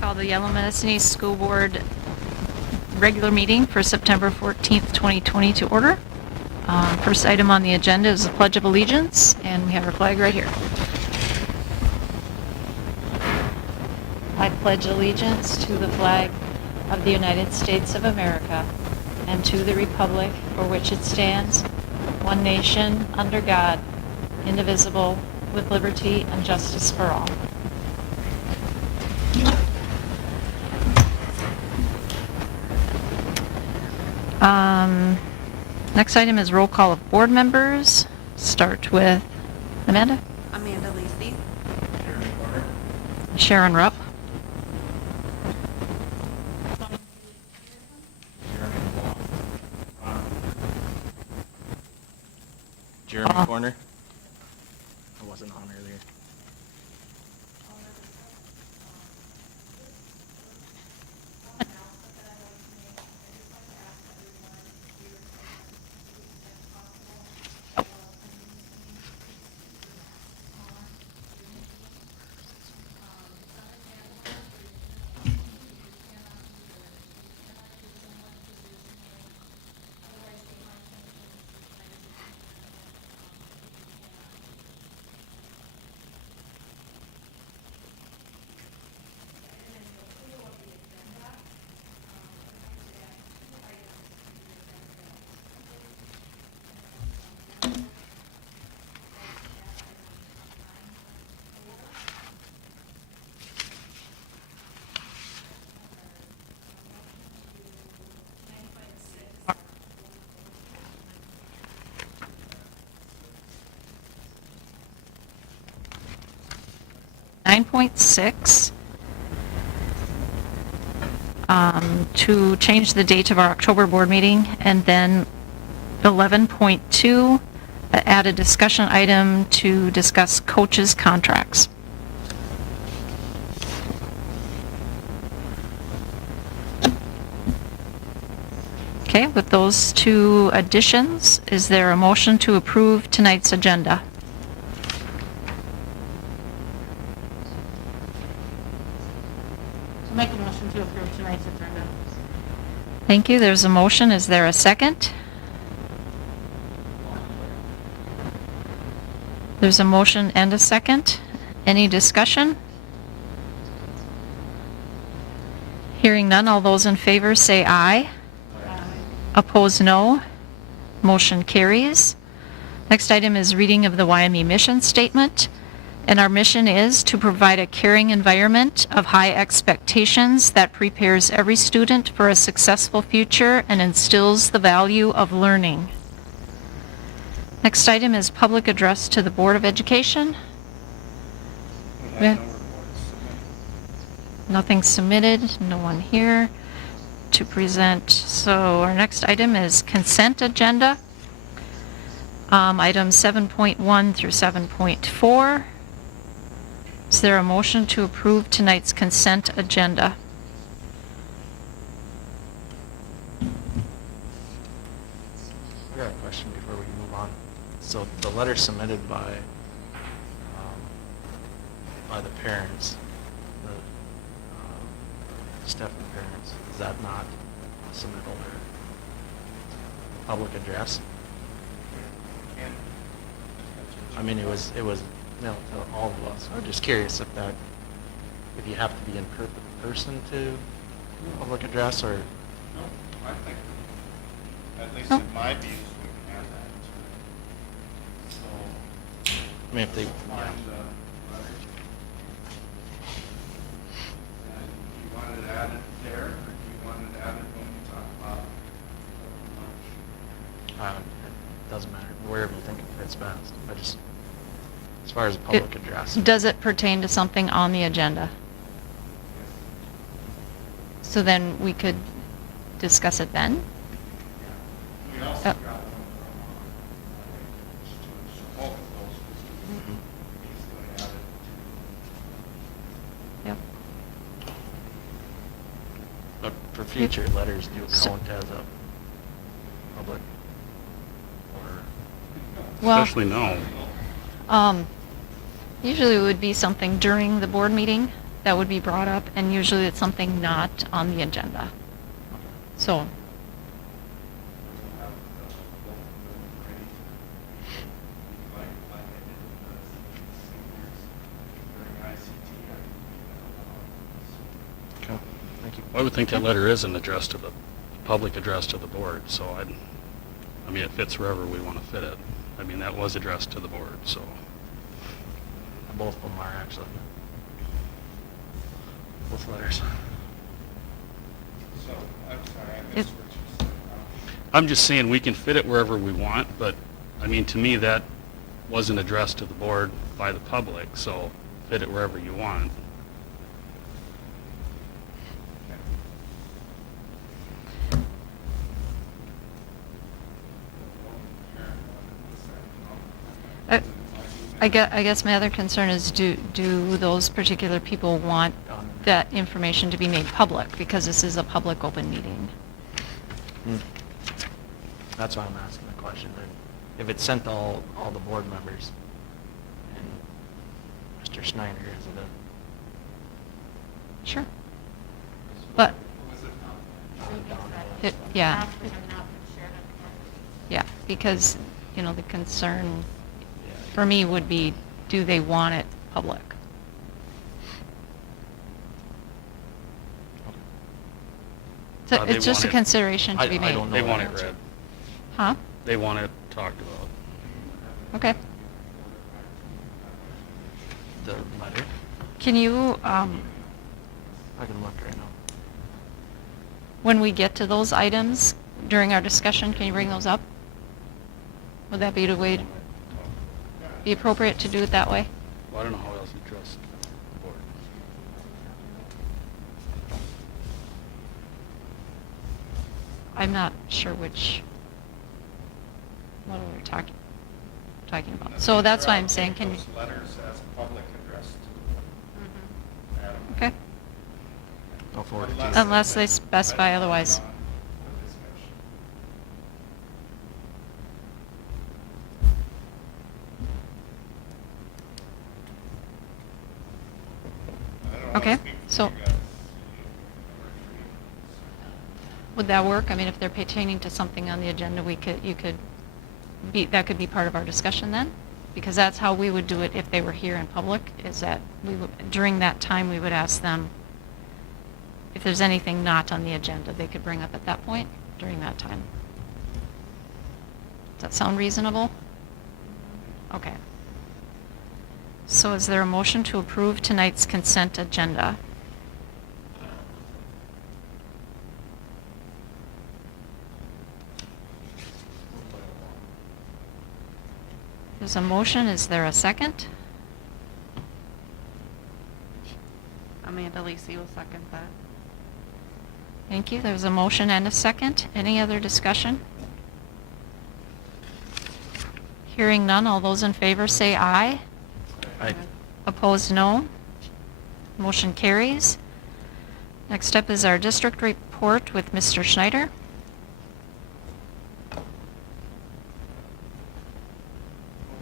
Call the Yellow Medicine School Board regular meeting for September 14th, 2020 to order. First item on the agenda is the Pledge of Allegiance, and we have our flag right here. I pledge allegiance to the flag of the United States of America and to the republic for which it stands, one nation, under God, indivisible, with liberty and justice for all. Next item is roll call of board members. Start with Amanda. Amanda Lacey. Sharon Rupp. Jeremy Corner. I wasn't on earlier. .6 to change the date of our October board meeting, and then 11.2 add a discussion item to discuss coaches' contracts. Okay, with those two additions, is there a motion to approve tonight's agenda? Make a motion to approve tonight's agenda. Thank you. There's a motion. Is there a second? There's a motion and a second. Any discussion? Hearing none, all those in favor say aye. Aye. Opposed, no. Motion carries. Next item is reading of the YME mission statement. And our mission is to provide a caring environment of high expectations that prepares every student for a successful future and instills the value of learning. Next item is public address to the Board of Education. Nothing submitted, no one here to present. So our next item is consent agenda. Items 7.1 through 7.4. Is there a motion to approve tonight's consent agenda? I got a question before we move on. So the letter submitted by the parents, the Stephen parents, is that not submittal or public address? I mean, it was mailed to all of us. I'm just curious if you have to be in person to public address, or? No, I think, at least No. in my views, we can have that. So, I mean, if they, find the letter. And do you want it added there, or do you want it added when we talk about lunch? it doesn't matter, wherever you think it fits best. I just, as far as a public address. Does it pertain to something on the agenda? So then we could discuss it then? We also Oh. got one from, both of those Mhm. easily added Yep. But for future letters, do So- count as a public or? Well, Especially now. usually it would be something during the board meeting, that would be brought up, and usually it's something not on the agenda. So, Have both of them ready, like I did the seniors during ICT. Okay, thank you. I would think that letter is an address to the, public address to the board, so I mean, it fits wherever we want to fit it. I mean, that was addressed to the board, so. Both of them are actually. Both letters. So, I'm sorry, I It- missed what you said. I'm just saying we can fit it wherever we want, but, I mean, to me, that wasn't addressed to the board by the public, so fit it wherever you want. I guess my other concern is, do those particular people want that information to be made public? Because this is a public open meeting. That's why I'm asking the question. And if it's sent to all the board members, and Mr. Schneider, is it Sure. But, Was it yeah, Ask them not to share it. yeah, because, you know, the concern Yeah. for me would be, do they want it public? So They it's just a want it- consideration to be I made. don't know They the want it answer. read. Huh? They want it talked about. Okay. The letter? Can you, I can look right now. when we get to those items during our discussion, can you bring those up? Would that be the way, be appropriate to do it that way? Well, I don't know how else you trust the board. I'm not sure what are we talking about? So that's why I'm saying, can you, Those letters as public address to Mhm. Adam. okay? I'll forward it to Unless- you. Unless they specify otherwise. The discussion. I don't wanna Okay, speak for so- you guys. Would that work? I mean, if they're pertaining to something on the agenda, that could be part of our discussion then? Because that's how we would do it if they were here in public, is that during that time, we would ask them if there's anything not on the agenda, they could bring up at that point during that time. Does that sound reasonable? Okay. So is there a motion to approve tonight's consent agenda? There's a motion, is there a second? Amanda Lisi will second that. Thank you, there's a motion and a second. Any other discussion? Hearing none, all those in favor say aye. Aye. Opposed, no. Motion carries. Next up is our district report with Mr. Schneider.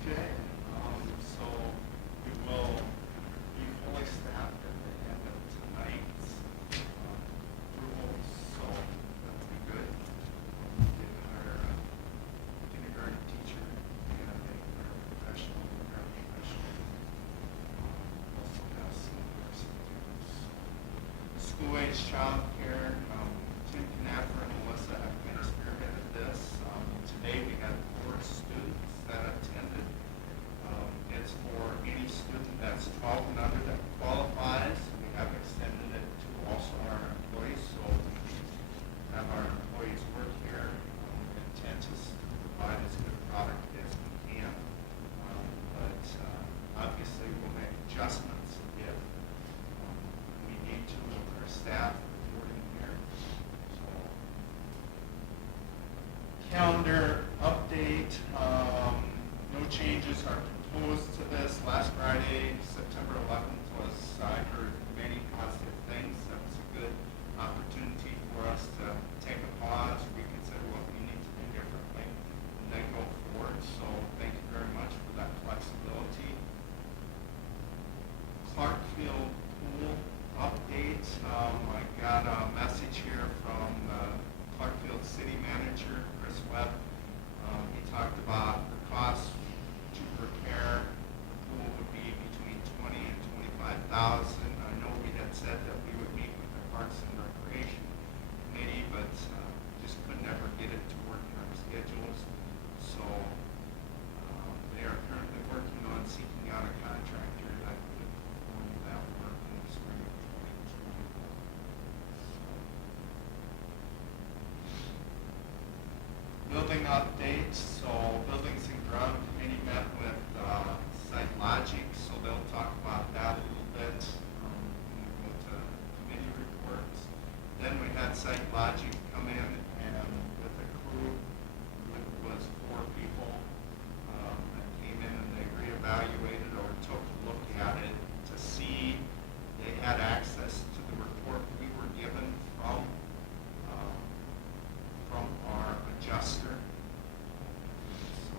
Okay, so we will be fully staffed at the end of tonight's approval, so that'll be good. Getting our kindergarten teacher and a paraprofessional, also have some of our students. School-age childcare, Tim Knapper and Melissa have kind of spearheaded this. Today we had 4 students that attended. It's for any student that's 12 and under that qualifies. We have extended it to also our employees, so have our employees work here. Intent is to provide as good a product as we can. But obviously we'll make adjustments if we need to with our staff reporting here. So calendar update, no changes are proposed to this. Last Friday, September 11th was, I heard many positive things. That was a good opportunity for us to take a pause, reconsider what we need to do differently, and then go forward. So thank you very much for that flexibility. Clarkfield Pool I got a message here from Clarkfield City Manager, Chris Webb. He talked about the cost to repair the pool would be between $20,000 and $25,000. I know we had said that we would meet with the Parks and Recreation Committee, but just could never get it to work in our schedules. So they are currently working on seeking out a contractor that could perform that work in the spring of 2020. Building updates. So Buildings and Ground Committee met with Sitelogic, so they'll talk about that a little bit when we go to committee reports. Then we had Sitelogic come in and with a crew, it was 4 people that came in and they reevaluated or took a look at it to see they had access to the report we were given from our adjuster. So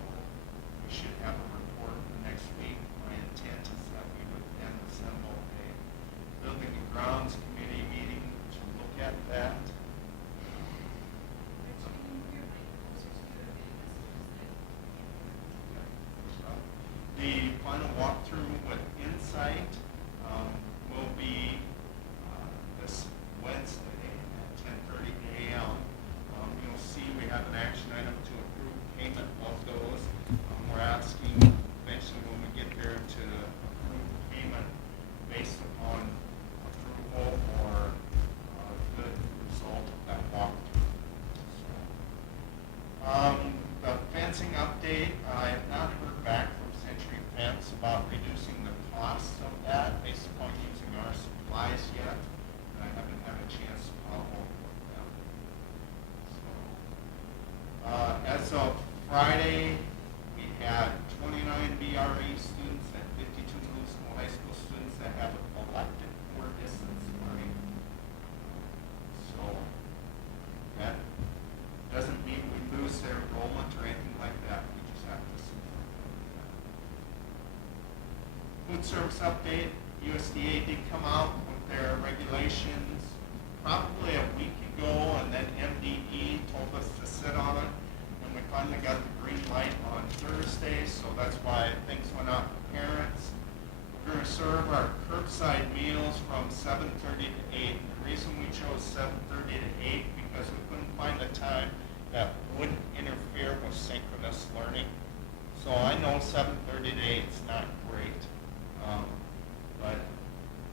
we should have a report next week. My intent is that we would then assemble a Building and Grounds Committee meeting to look at that. The final walkthrough with Insight will be this Wednesday at 10:30 a.m. You'll see we have an action item to approve payment of those. We're asking eventually when we get there to approve payment based upon approval or good result of that walkthrough. The fencing update, I have not heard back from Century Fence about reducing the cost of that based upon using our supplies yet. I haven't had a chance to follow up with them. So, as of Friday, we had 29 BRE students and 52 middle school, high school students that have elected for distance learning. So that doesn't mean we lose their enrollment or anything like that. We just have to support them with that. Food service update. USDA did come out with their regulations probably a week ago, and then MDE told us to sit on it, and we finally got the green light on Thursday, so that's why things went out to parents. We're going to serve our curbside meals from 7:30 to 8. The reason we chose 7:30 to 8 because we couldn't find a time that wouldn't interfere with synchronous learning. So I know 7:30 to 8 is not great, but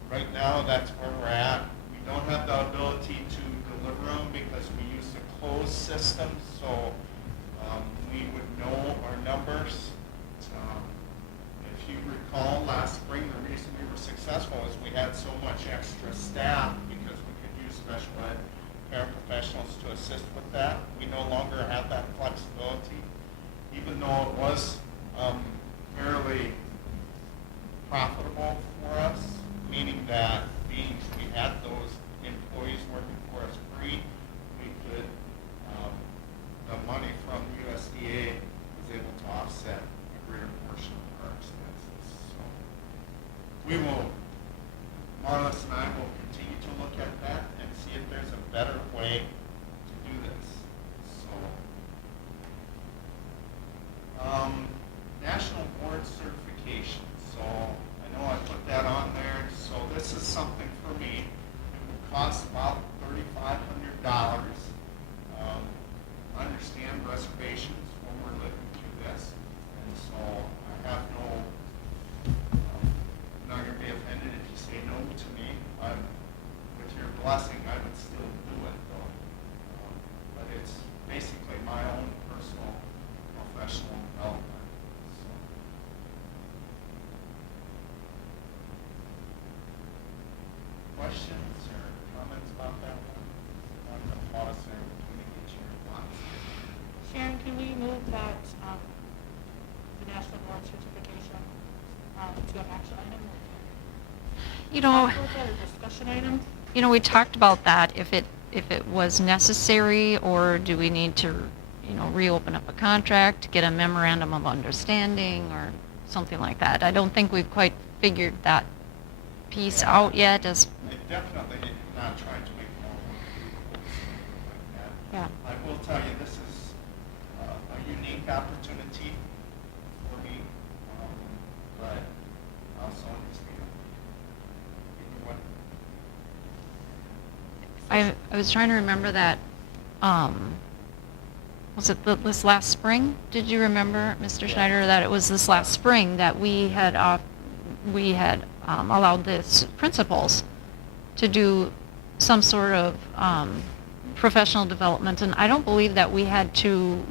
right now that's where we're at. We don't have the ability to deliver them because we use the closed system, so we would know our numbers. If you recall, last spring the reason we were successful is we had so much extra staff because we could use special ed paraprofessionals to assist with that. We no longer have that flexibility, even though it was fairly profitable for us, meaning that we had those employees working for us free. We could, the money from USDA was able to offset a greater portion of our expenses. So we will, Marlis and I will continue to look at that and see if there's a better way to do this. So, national board certification. So I know I put that on there. So this is something for me. It would cost about $3,500. I understand reservations when we're living through this, and so I have no. I'm not going to be offended if you say no to me. With your blessing, I would still do it though. But it's basically my own personal professional development. So. Questions or comments about that one? I'm going to pause there between and get your thoughts. Sharon, can we move that, the national board certification, to an action item? You know, Talk about that, or discussion item? we talked about that, if it was necessary, or do we need to, reopen up a contract, get a memorandum of understanding, or something like that. I don't think we've quite figured that piece out yet. It definitely not trying to make more loopholes or anything like that. Yeah. I will tell you, this is a unique opportunity for me, but I also understand. Either way. I was trying to remember that, was it this last spring? Did you remember, Mr. Yeah. Schneider, that it was this last spring that we had allowed the principals to do some sort of professional development, and I don't believe that we had to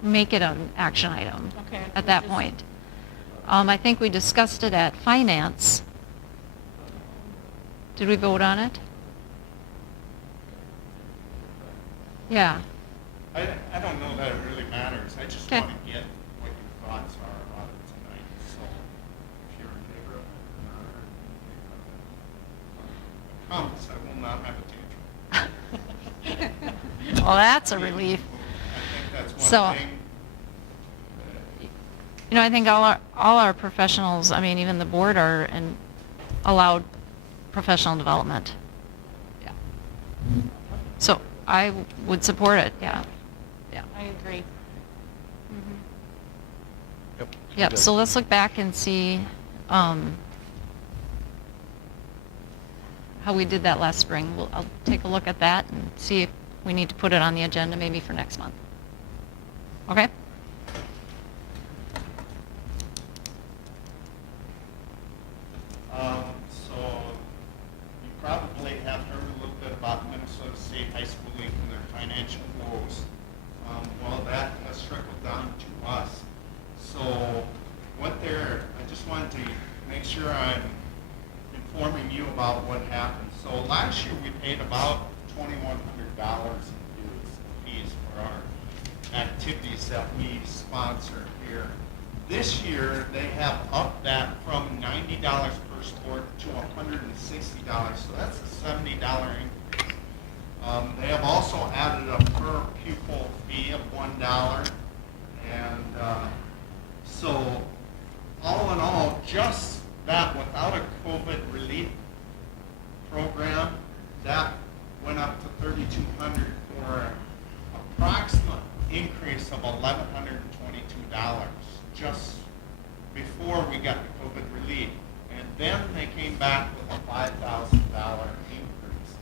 make it an action item Okay, at we that just- point. I think we discussed it at finance. Did we vote on it? Yeah. I don't know that it really matters. I just Okay. want to get what your thoughts are about it tonight. So if you're in favor of it or not, I promise I will not have a tantrum. Well, that's a relief. I think that's one So- thing. You know, I think all our professionals, I mean, even the board are allowed professional development. Yeah. So I would support it, yeah. Yeah. I agree. Yep. Yep, Good. so let's look back and see how we did that last spring. I'll take a look at that and see if we need to put it on the agenda maybe for next month. Okay? So you probably have heard a little bit about Minnesota State High School League and their financial woes. Well, that has trickled down to us. So I just wanted to make sure I'm informing you about what happened. So last year we paid about $2,100 in dues, fees for our activities that we sponsor here. This year, they have upped that from $90 per sport to $160, so that's a $70 increase. They have also added a per pupil fee of $1, and so all in all, just that without a COVID relief program, that went up to $3,200 for an approximate increase of $1,122 just before we got the COVID relief. And then they came back with a $5,000 increase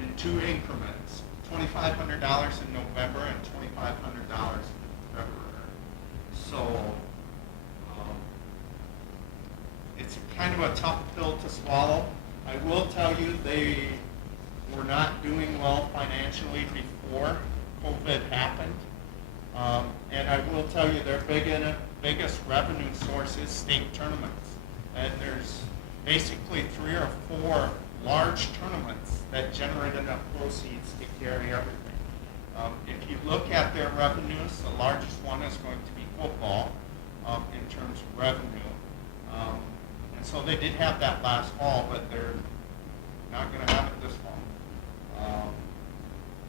in two increments, $2,500 in November and $2,500 in February. So it's kind of a tough pill to swallow. I will tell you they were not doing well financially before COVID happened. And I will tell you their biggest revenue source is state tournaments. And there's basically 3 or 4 large tournaments that generate enough proceeds to carry everything. If you look at their revenues, the largest one is going to be football in terms of revenue. And so they did have that last fall, but they're not going to have it this fall.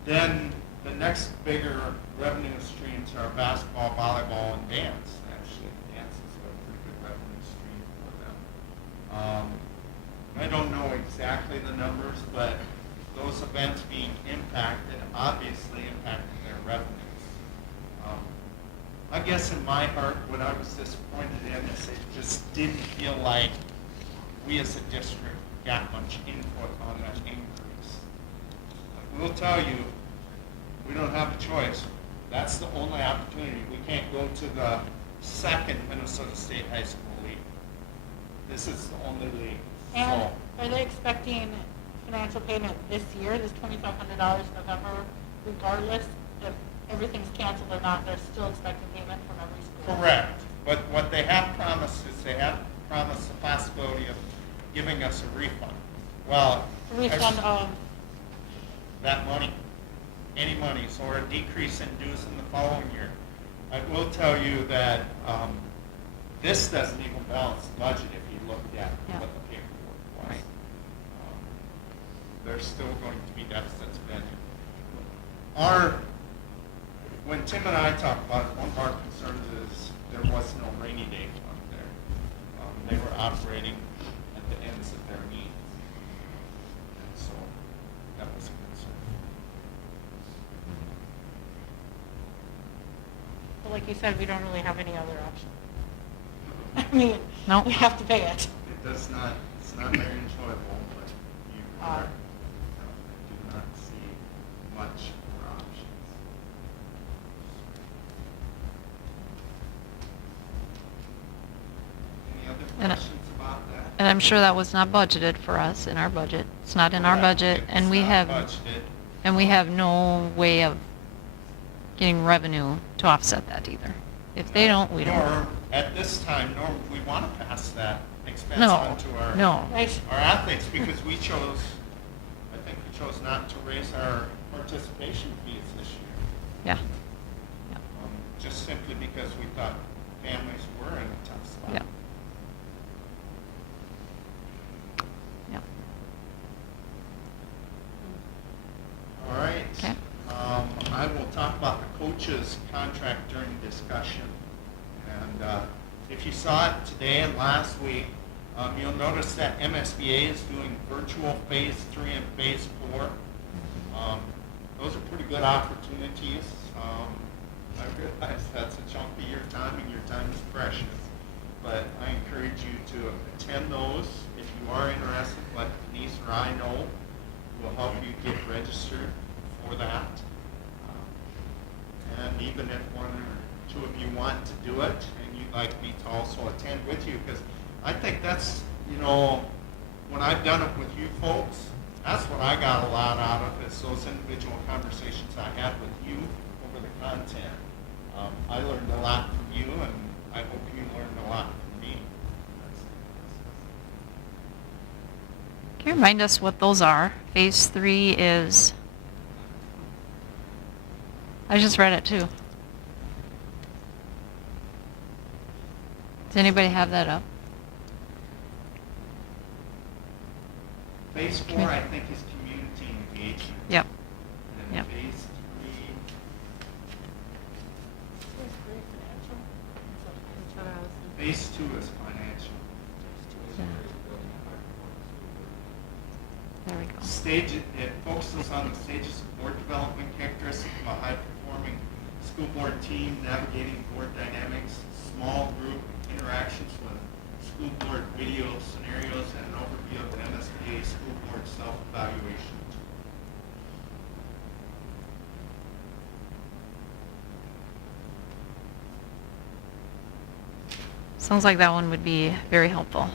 Then the next bigger revenue streams are basketball, volleyball, and dance. Actually, dance is a pretty good revenue stream for them. I don't know exactly the numbers, but those events being impacted obviously impacted their revenues. I guess in my heart, what I was disappointed in is it just didn't feel like we as a district got much input on that increase. I will tell you, we don't have a choice. That's the only opportunity. We can't go to the second Minnesota State High School League. This is the only league. And So, are they expecting financial payment this year, this $2,500 in November, regardless if everything's canceled or not? They're still expecting payment from every school? correct. But what they have promised is they have promised the possibility of giving us a refund. Well, A refund of, that money, any money, so or a decrease in dues in the following year. I will tell you that this doesn't even balance the budget if you looked at Yeah. what the paperwork was. Right. There's still going to be deficits spending. When Tim and I talked about it, one of our concerns is there was no rainy day fund there. They were operating at the ends of their means. And so like you said, we don't really have any other option. I mean, No. we have to pay it. It does not, it's not very enjoyable, but you are, do not see much more options. Any other And I- questions about that? And I'm sure that was not budgeted for us in our budget. It's not in our Yeah, budget, it's and we not have, budgeted. and we have no way of getting revenue to offset that either. If they don't, we don't. Nor, at this time, nor would we want to pass that expense No, on to our no. Right. our athletes, because we chose, I think we chose not to raise our participation fees this year. Yeah. Yeah. Just simply because we thought families were in a tough spot. Yeah. Yeah. All right. Okay. I will talk about the coaches' contract during discussion. And if you saw it today and last week, you'll notice that MSBA is doing virtual phase 3 and phase 4. Those are pretty good opportunities. I realize that's a chunk of your time, and your time is precious. But I encourage you to attend those. If you are interested, let Denise or I know. We'll help you get registered for that. And even if one or two of you want to do it, and you'd like me to also attend with you, because I think that's, when I've done it with you folks, that's what I got a lot out of, is those individual conversations I had with you over the content. I learned a lot from you, and I hope you learned a lot from me. Can you remind us what those are? Phase 3 is, I just read it too. Does anybody have that up? Phase 4, I think, is community engagement. Yep. And Yep. phase 3, phase 2 is financial. There we go. It focuses on the stages of board development, characteristics of a high-performing school board team, navigating board dynamics, small group interactions with school board video scenarios, and an overview of the MSBA school board self-evaluation. Sounds like that one would be very helpful.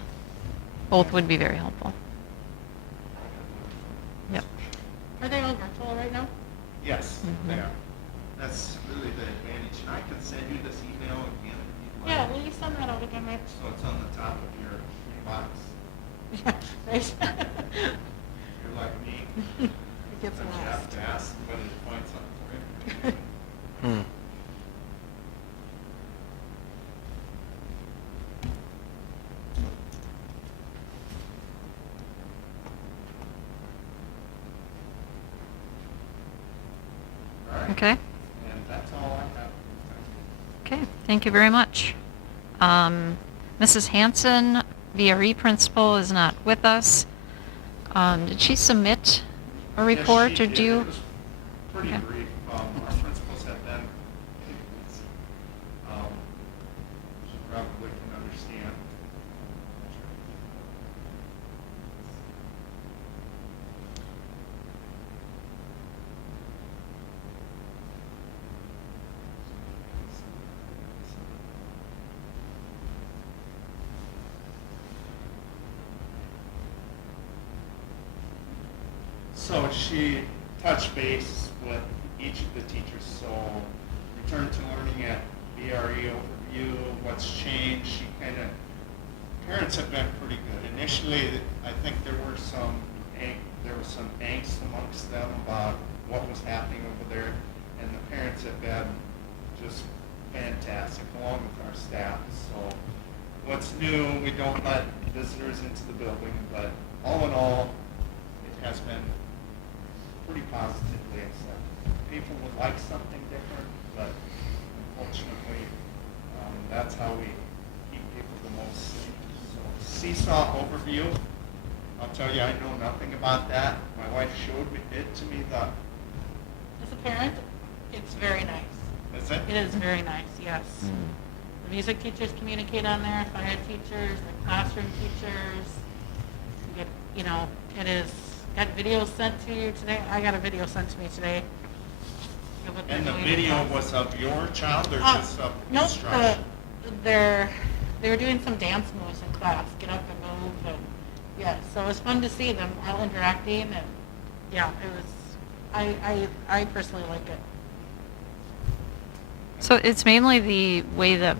Both would be very helpful. Yep. Are they all virtual right now? Yes, Mhm. they are. That's really the advantage. And I can send you this email again if you'd like. Yeah, will you send that out again, Rich? So it's on the top of your inbox. Right. You're like me. It gets You have lost. to ask whether to find something for it. Hmm. All right. Okay. And that's all I have. Okay, thank you very much. Mrs. Hanson, VRE principal, is not with us. Did she submit a Yes, report, she or did. do you? It was pretty Okay. brief. Our principals have been, she probably can understand. So she touched base with each of the teachers. So return to learning at Bre Overview, what's changed. She kind of, parents have been pretty good. Initially, I think there was some angst amongst them about what was happening over there, and the parents have been just fantastic, along with our staff. So what's new, we don't let visitors into the building, but all in all, it has been pretty positively accepted. People would like something different, but unfortunately, that's how we keep people the most safe. So Seesaw Overview, I'll tell you, I know nothing about that. My wife showed it to me, As a parent, it's very nice. Is it? It is very nice, yes. The music teachers communicate on there, fire teachers, the classroom teachers. You get, you know, it is, got videos sent to you today. I got a video sent to me today. of what they're And the doing. video was of your child or just of Nope, instruction? they were doing some dance moves in class, get up and move, and, yeah, so it was fun to see them all interacting, and, yeah, it was, I personally like it. So it's mainly the way the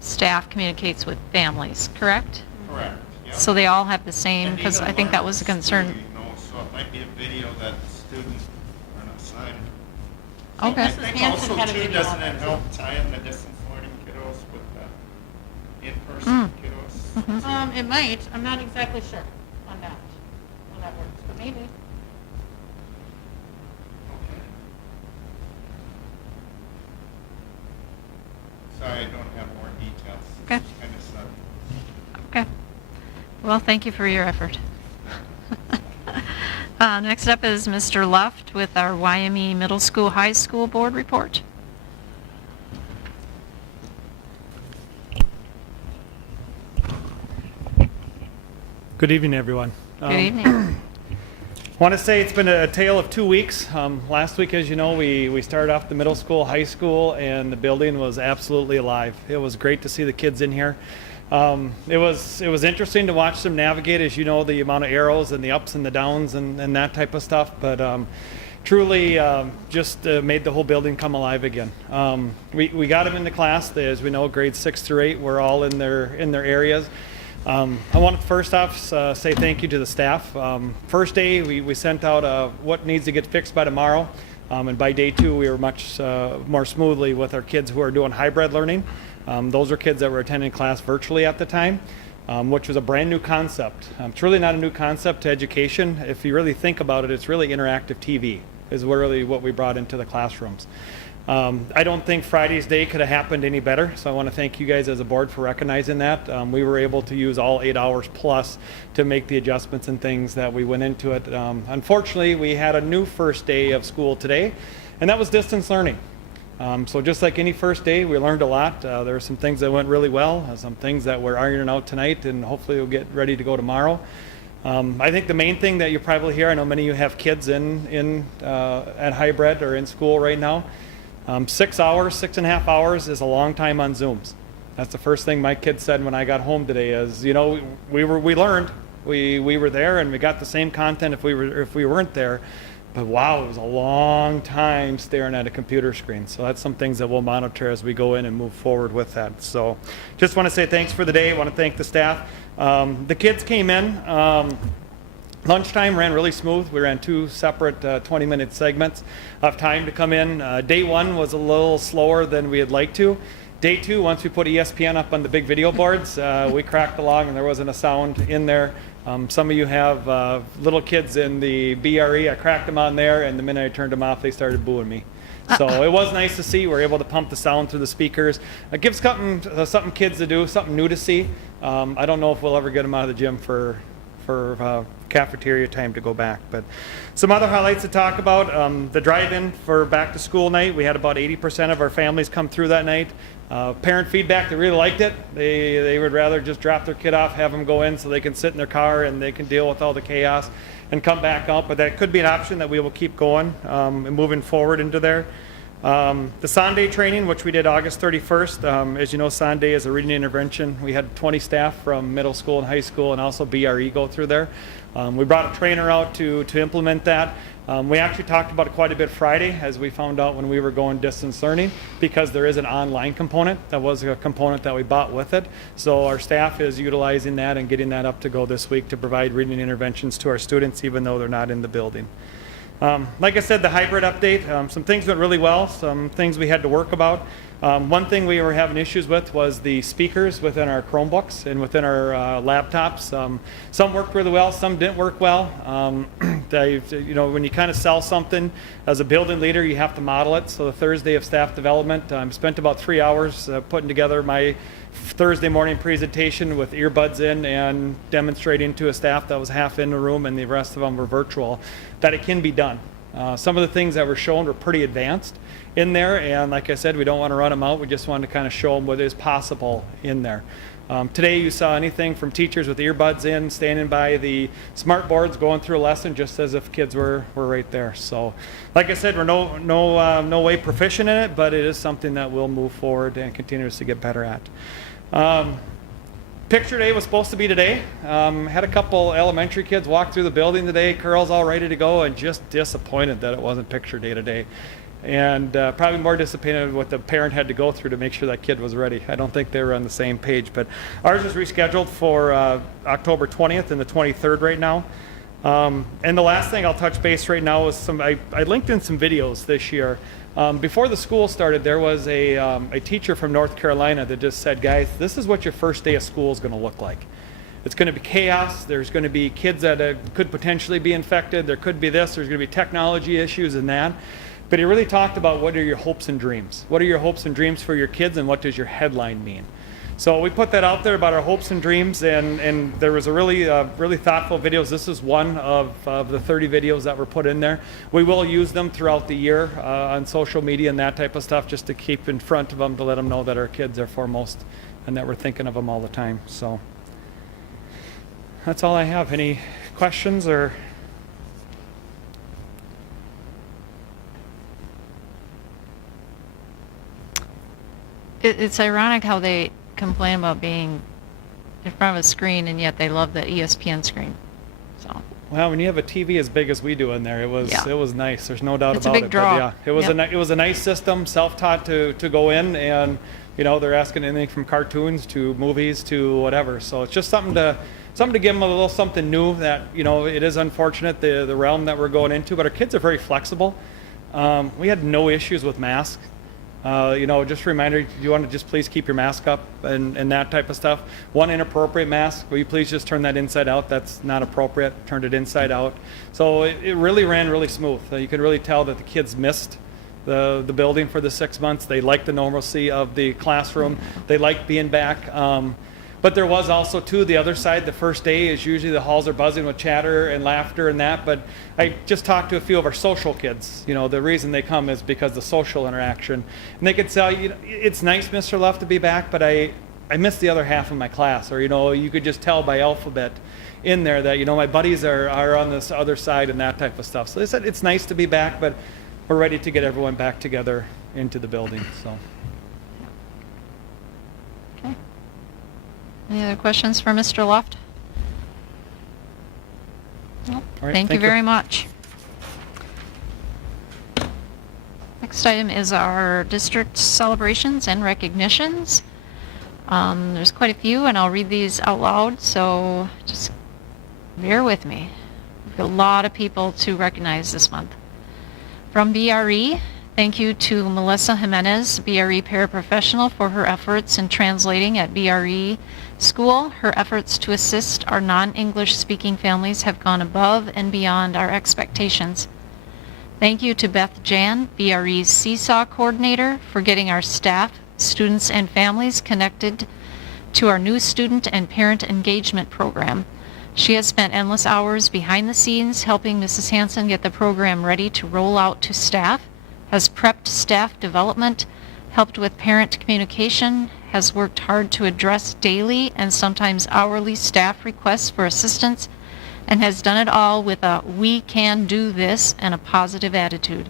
staff communicates with families, correct? Correct, yeah. So they all have the same, And because even I think that was a learn concern. school, you know, so it might be a video that students are not assigned. Okay. I Mrs. think Hanson also had a too, video doesn't on it it. help tie in the distance learning kiddos with the in-person kiddos? Mhm. It might, I'm not exactly sure on that, how that works, but maybe. Okay. Sorry, I don't have more details. Okay. It's kind of sudden. Okay. Well, thank you for your effort. Next up is Mr. Luft with our YME Middle School, High School Board Report. Good evening, everyone. Good evening. Want to say it's been a tale of 2 weeks. Last week, as you know, we started off the middle school, high school, and the building was absolutely alive. It was great to see the kids in here. It was interesting to watch them navigate, as you know, the amount of arrows and the ups and the downs and that type of stuff. But truly just made the whole building come alive again. We got them into class. As we know, grades 6 through 8 were all in their areas. I want to first off say thank you to the staff. First day, we sent out what needs to get fixed by tomorrow. And by day 2, we were much more smoothly with our kids who are doing hybrid learning. Those are kids that were attending class virtually at the time, which was a brand new concept. It's really not a new concept to education. If you really think about it, it's really interactive TV is really what we brought into the classrooms. I don't think Friday's day could have happened any better, so I want to thank you guys as a board for recognizing that. We were able to use all 8 hours plus to make the adjustments and things that we went into it. Unfortunately, we had a new first day of school today, and that was distance learning. So just like any first day, we learned a lot. There were some things that went really well, some things that we're ironing out tonight, and hopefully we'll get ready to go tomorrow. I think the main thing that you probably hear, I know many of you have kids at hybrid or in school right now. 6 hours, 6.5 hours is a long time on Zooms. That's the first thing my kid said when I got home today is, you know, we learned, we were there and we got the same content if we weren't there. But wow, it was a long time staring at a computer screen. So that's some things that we'll monitor as we go in and move forward with that. So just want to say thanks for the day. I want to thank the staff. The kids came in. Lunchtime ran really smooth. We ran 2 separate 20-minute segments of time to come in. Day 1 was a little slower than we had liked to. Day 2, once we put ESPN up on the big video boards, we cracked along and there wasn't a sound in there. Some of you have little kids in the BRE. I cracked them on there, and the minute I turned them off, they started booing me. So it was nice to see. We're able to pump the sound through the speakers. It gives something kids to do, something new to see. I don't know if we'll ever get them out of the gym for cafeteria time to go back. But some other highlights to talk about, the drive-in for back to school night. We had about 80% of our families come through that night. Parent feedback, they really liked it. They would rather just drop their kid off, have them go in so they can sit in their car and they can deal with all the chaos and come back out. But that could be an option that we will keep going and moving forward into there. The Sunday training, which we did August 31st, as you know, Sunday is a reading intervention. We had 20 staff from middle school and high school and also BRE go through there. We brought a trainer out to implement that. We actually talked about it quite a bit Friday as we found out when we were going distance learning because there is an online component. That was a component that we bought with it. So our staff is utilizing that and getting that up to go this week to provide reading interventions to our students even though they're not in the building. Like I said, the hybrid update, some things went really well, some things we had to work about. One thing we were having issues with was the speakers within our Chromebooks and within our laptops. Some worked really well, some didn't work well. You know, when you kind of sell something as a building leader, you have to model it. So the Thursday of staff development, spent about 3 hours putting together my Thursday morning presentation with earbuds in and demonstrating to a staff that was half in the room and the rest of them were virtual, that it can be done. Some of the things that were shown were pretty advanced in there, and like I said, we don't want to run them out. We just wanted to kind of show them what is possible in there. Today you saw anything from teachers with earbuds in, standing by the smart boards, going through a lesson just as if kids were right there. So, like I said, we're no way proficient in it, but it is something that we'll move forward and continue to get better at. Picture day was supposed to be today. Had a couple elementary kids walk through the building today. Curls all ready to go, and just disappointed that it wasn't picture day today. And probably more disappointed with what the parent had to go through to make sure that kid was ready. I don't think they were on the same page, but ours is rescheduled for October 20th and the 23rd right now. And the last thing I'll touch base right now is I linked in some videos this year. Before the school started, there was a teacher from North Carolina that just said, guys, this is what your first day of school is going to look like. It's going to be chaos. There's going to be kids that could potentially be infected. There could be this. There's going to be technology issues and that. But he really talked about what are your hopes and dreams. What are your hopes and dreams for your kids, and what does your headline mean? So we put that out there about our hopes and dreams, and there was a really thoughtful videos. This is one of the 30 videos that were put in there. We will use them throughout the year on social media and that type of stuff, just to keep in front of them, to let them know that our kids are foremost and that we're thinking of them all the time. So that's all I have. Any questions or? It's ironic how they complain about being in front of a screen, and yet they love the ESPN screen. So. Well, when you have a TV as big as we do in there, it was nice. There's no doubt It's about a big it. draw. But yeah, it was a nice system, self-taught to go in, and they're asking anything from cartoons to movies to whatever. So it's just something to give them a little something new. That it is unfortunate the realm that we're going into, but our kids are very flexible. We had no issues with masks. Just a reminder, you want to just please keep your mask up and that type of stuff. One inappropriate mask, will you please just turn that inside out? That's not appropriate. Turned it inside out. So it really ran really smooth. You could really tell that the kids missed the building for the 6 months. They liked the normalcy of the classroom. They liked being back. But there was also, too, the other side. The first day is usually the halls are buzzing with chatter and laughter and that. But I just talked to a few of our social kids. The reason they come is because of the social interaction. And they could say, it's nice, Mr. Luff, to be back, but I missed the other half of my class. Or, you could just tell by alphabet in there that, my buddies are on this other side and that type of stuff. So they said it's nice to be back, but we're ready to get everyone back together into the building. So. Okay. Any other questions for Mr. Luft? Nope. All right, Thank you very much. Next item is our district celebrations and recognitions. There's quite a few, and I'll read these out loud, so just bear with me. We've got a lot of people to recognize this month. From BRE, thank you to Melissa Jimenez, BRE paraprofessional, for her efforts in translating at BRE School. Her efforts to assist our non-English speaking families have gone above and beyond our expectations. Thank you to Beth Jan, BRE's Seesaw Coordinator, for getting our staff, students, and families connected to our new student and parent engagement program. She has spent endless hours behind the scenes helping Mrs. Hanson get the program ready to roll out to staff, has prepped staff development, helped with parent communication, has worked hard to address daily and sometimes hourly staff requests for assistance, and has done it all with a "we can do this" and a positive attitude.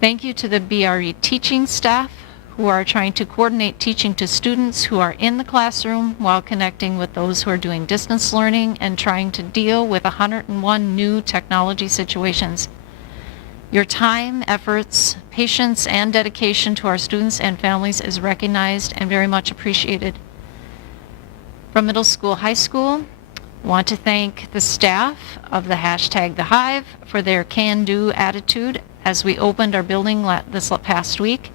Thank you to the BRE teaching staff who are trying to coordinate teaching to students who are in the classroom while connecting with those who are doing distance learning and trying to deal with 101 new technology situations. Your time, efforts, patience, and dedication to our students and families is recognized and very much appreciated. From middle school, high school, I want to thank the staff of the #TheHive for their can-do attitude as we opened our building this past week.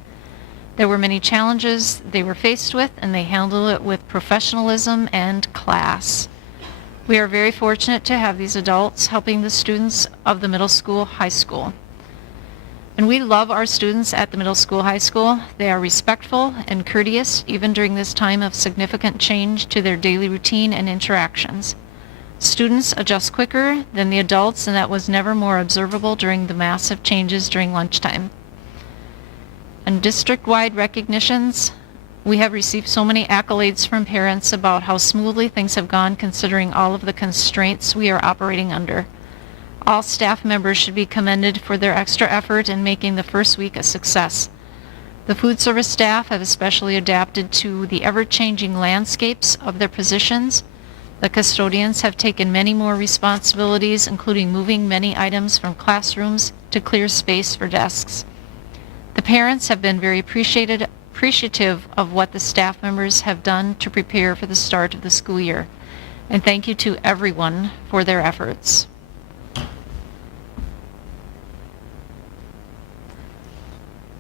There were many challenges they were faced with, and they handled it with professionalism and class. We are very fortunate to have these adults helping the students of the middle school, high school. And we love our students at the middle school, high school. They are respectful and courteous even during this time of significant change to their daily routine and interactions. Students adjust quicker than the adults, and that was never more observable during the massive changes during lunchtime. And district-wide recognitions, we have received so many accolades from parents about how smoothly things have gone considering all of the constraints we are operating under. All staff members should be commended for their extra effort in making the first week a success. The food service staff have especially adapted to the ever-changing landscapes of their positions. The custodians have taken many more responsibilities, including moving many items from classrooms to clear space for desks. The parents have been very appreciative of what the staff members have done to prepare for the start of the school year. And thank you to everyone for their efforts.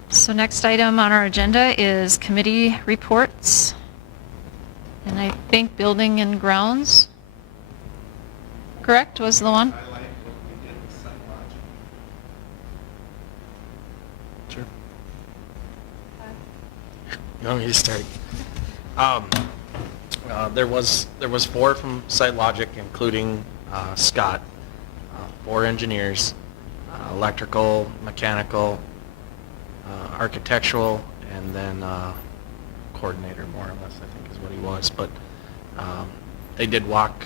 So next item on our agenda is committee reports. And I think Building and Grounds, correct, was the one? I like what we did with Sitelogic. Sure. You want me to start? There was 4 from Sitelogic, including Scott, 4 engineers, electrical, mechanical, architectural, and then coordinator, more or less, I think is what he was. But they did walk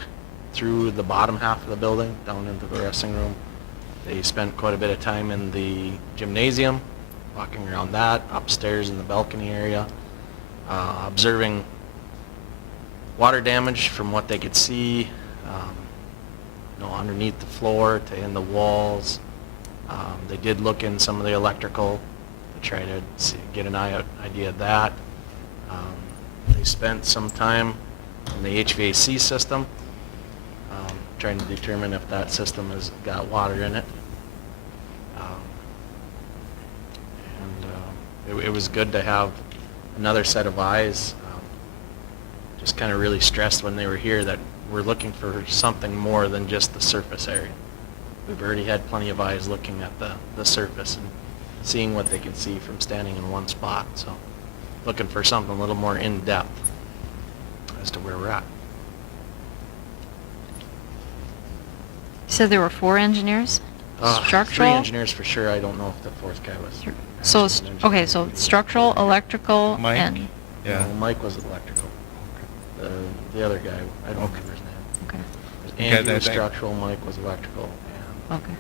through the bottom half of the building down into the resting room. They spent quite a bit of time in the gymnasium, walking around that, upstairs in the balcony area, observing water damage from what they could see, underneath the floor to in the walls. They did look in some of the electrical to try to get an idea of that. They spent some time in the HVAC system, trying to determine if that system has got water in it. It was good to have another set of eyes. Just kind of really stressed when they were here that we're looking for something more than just the surface area. We've already had plenty of eyes looking at the surface and seeing what they can see from standing in one spot. So looking for something a little more in-depth as to where we're at. You said there were 4 engineers? 3 Structural? engineers for sure. I don't know if the 4th guy was. So, actually an engineer. okay, so structural, electrical, Mike? and, Yeah. No, Mike was electrical. The other guy, I don't remember his name. okay, Andrew that was thing. structural, Mike was electrical, and okay.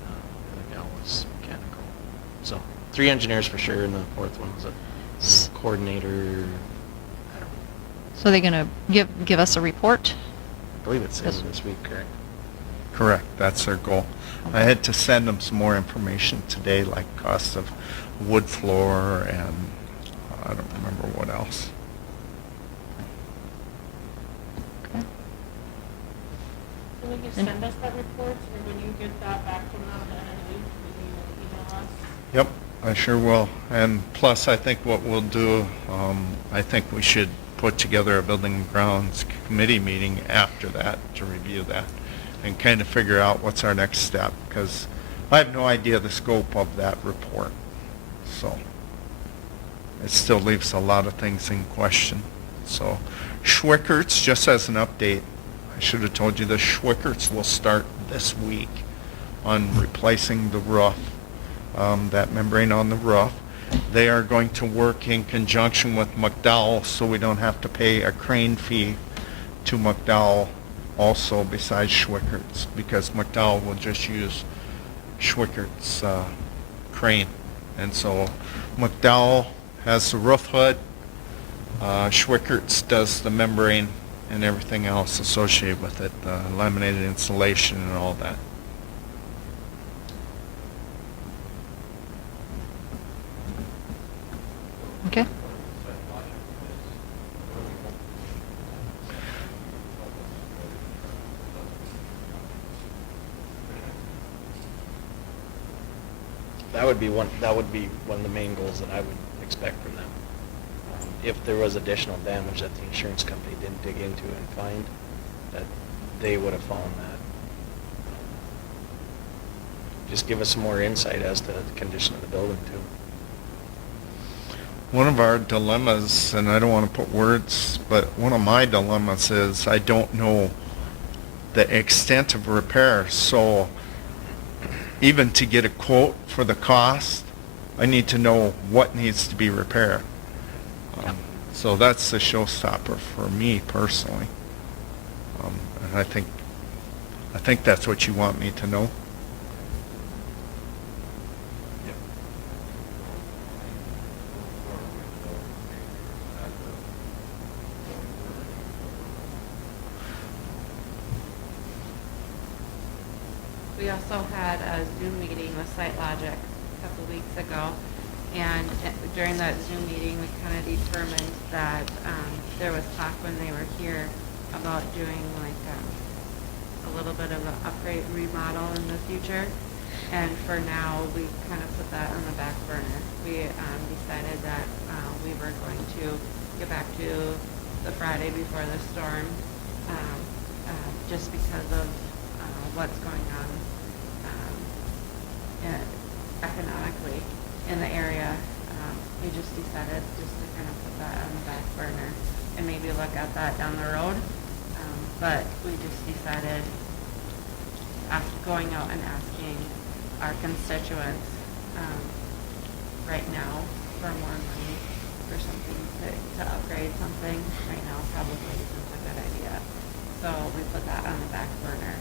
the other gal was mechanical. So 3 engineers for sure, and the 4th one was a S- coordinator. I don't. So they're gonna give us a report? I believe it's Yes. this week, correct? Correct, that's their goal. I had to send them some more information today, like cost of wood floor and I don't remember what else. Okay. So will you send us that report, or when you get that back from them, then will you email us? Yep, I sure will. And plus, I think what we'll do, I think we should put together a building and grounds committee meeting after that to review that and kind of figure out what's our next step, because I have no idea the scope of that report. So it still leaves a lot of things in question. So Schwickert's, just as an update, I should have told you the Schwickert's will start this week on replacing the roof, that membrane on the roof. They are going to work in conjunction with McDowell, so we don't have to pay a crane fee to McDowell also besides Schwickert's, because McDowell will just use Schwickert's crane. And so McDowell has the roof hood, Schwickert's does the membrane and everything else associated with it, the laminated insulation and all that. Okay. That would be one of the main goals that I would expect from them. If there was additional damage that the insurance company didn't dig into and find, that they would have found that. Just give us some more insight as to the condition of the building too. one of our dilemmas, and I don't want to put words, but one of my dilemmas is I don't know the extent of repair. So even to get a quote for the cost, I need to know what needs to be repaired. So that's the showstopper for me personally. And I think that's what you want me to know. We also had a Zoom meeting with Sitelogic a couple weeks ago, and during that Zoom meeting, we kind of determined that there was talk when they were here about doing like a little bit of an upgrade remodel in the future, and for now, we kind of put that on the back burner. We decided that we were going to get back to the Friday before the storm, just because of what's going on economically in the area. We just decided just to kind of put that on the back burner and maybe look at that down the road. But we just decided, after going out and asking our constituents right now for more money for something to upgrade something, right now probably isn't a good idea. So we put that on the back burner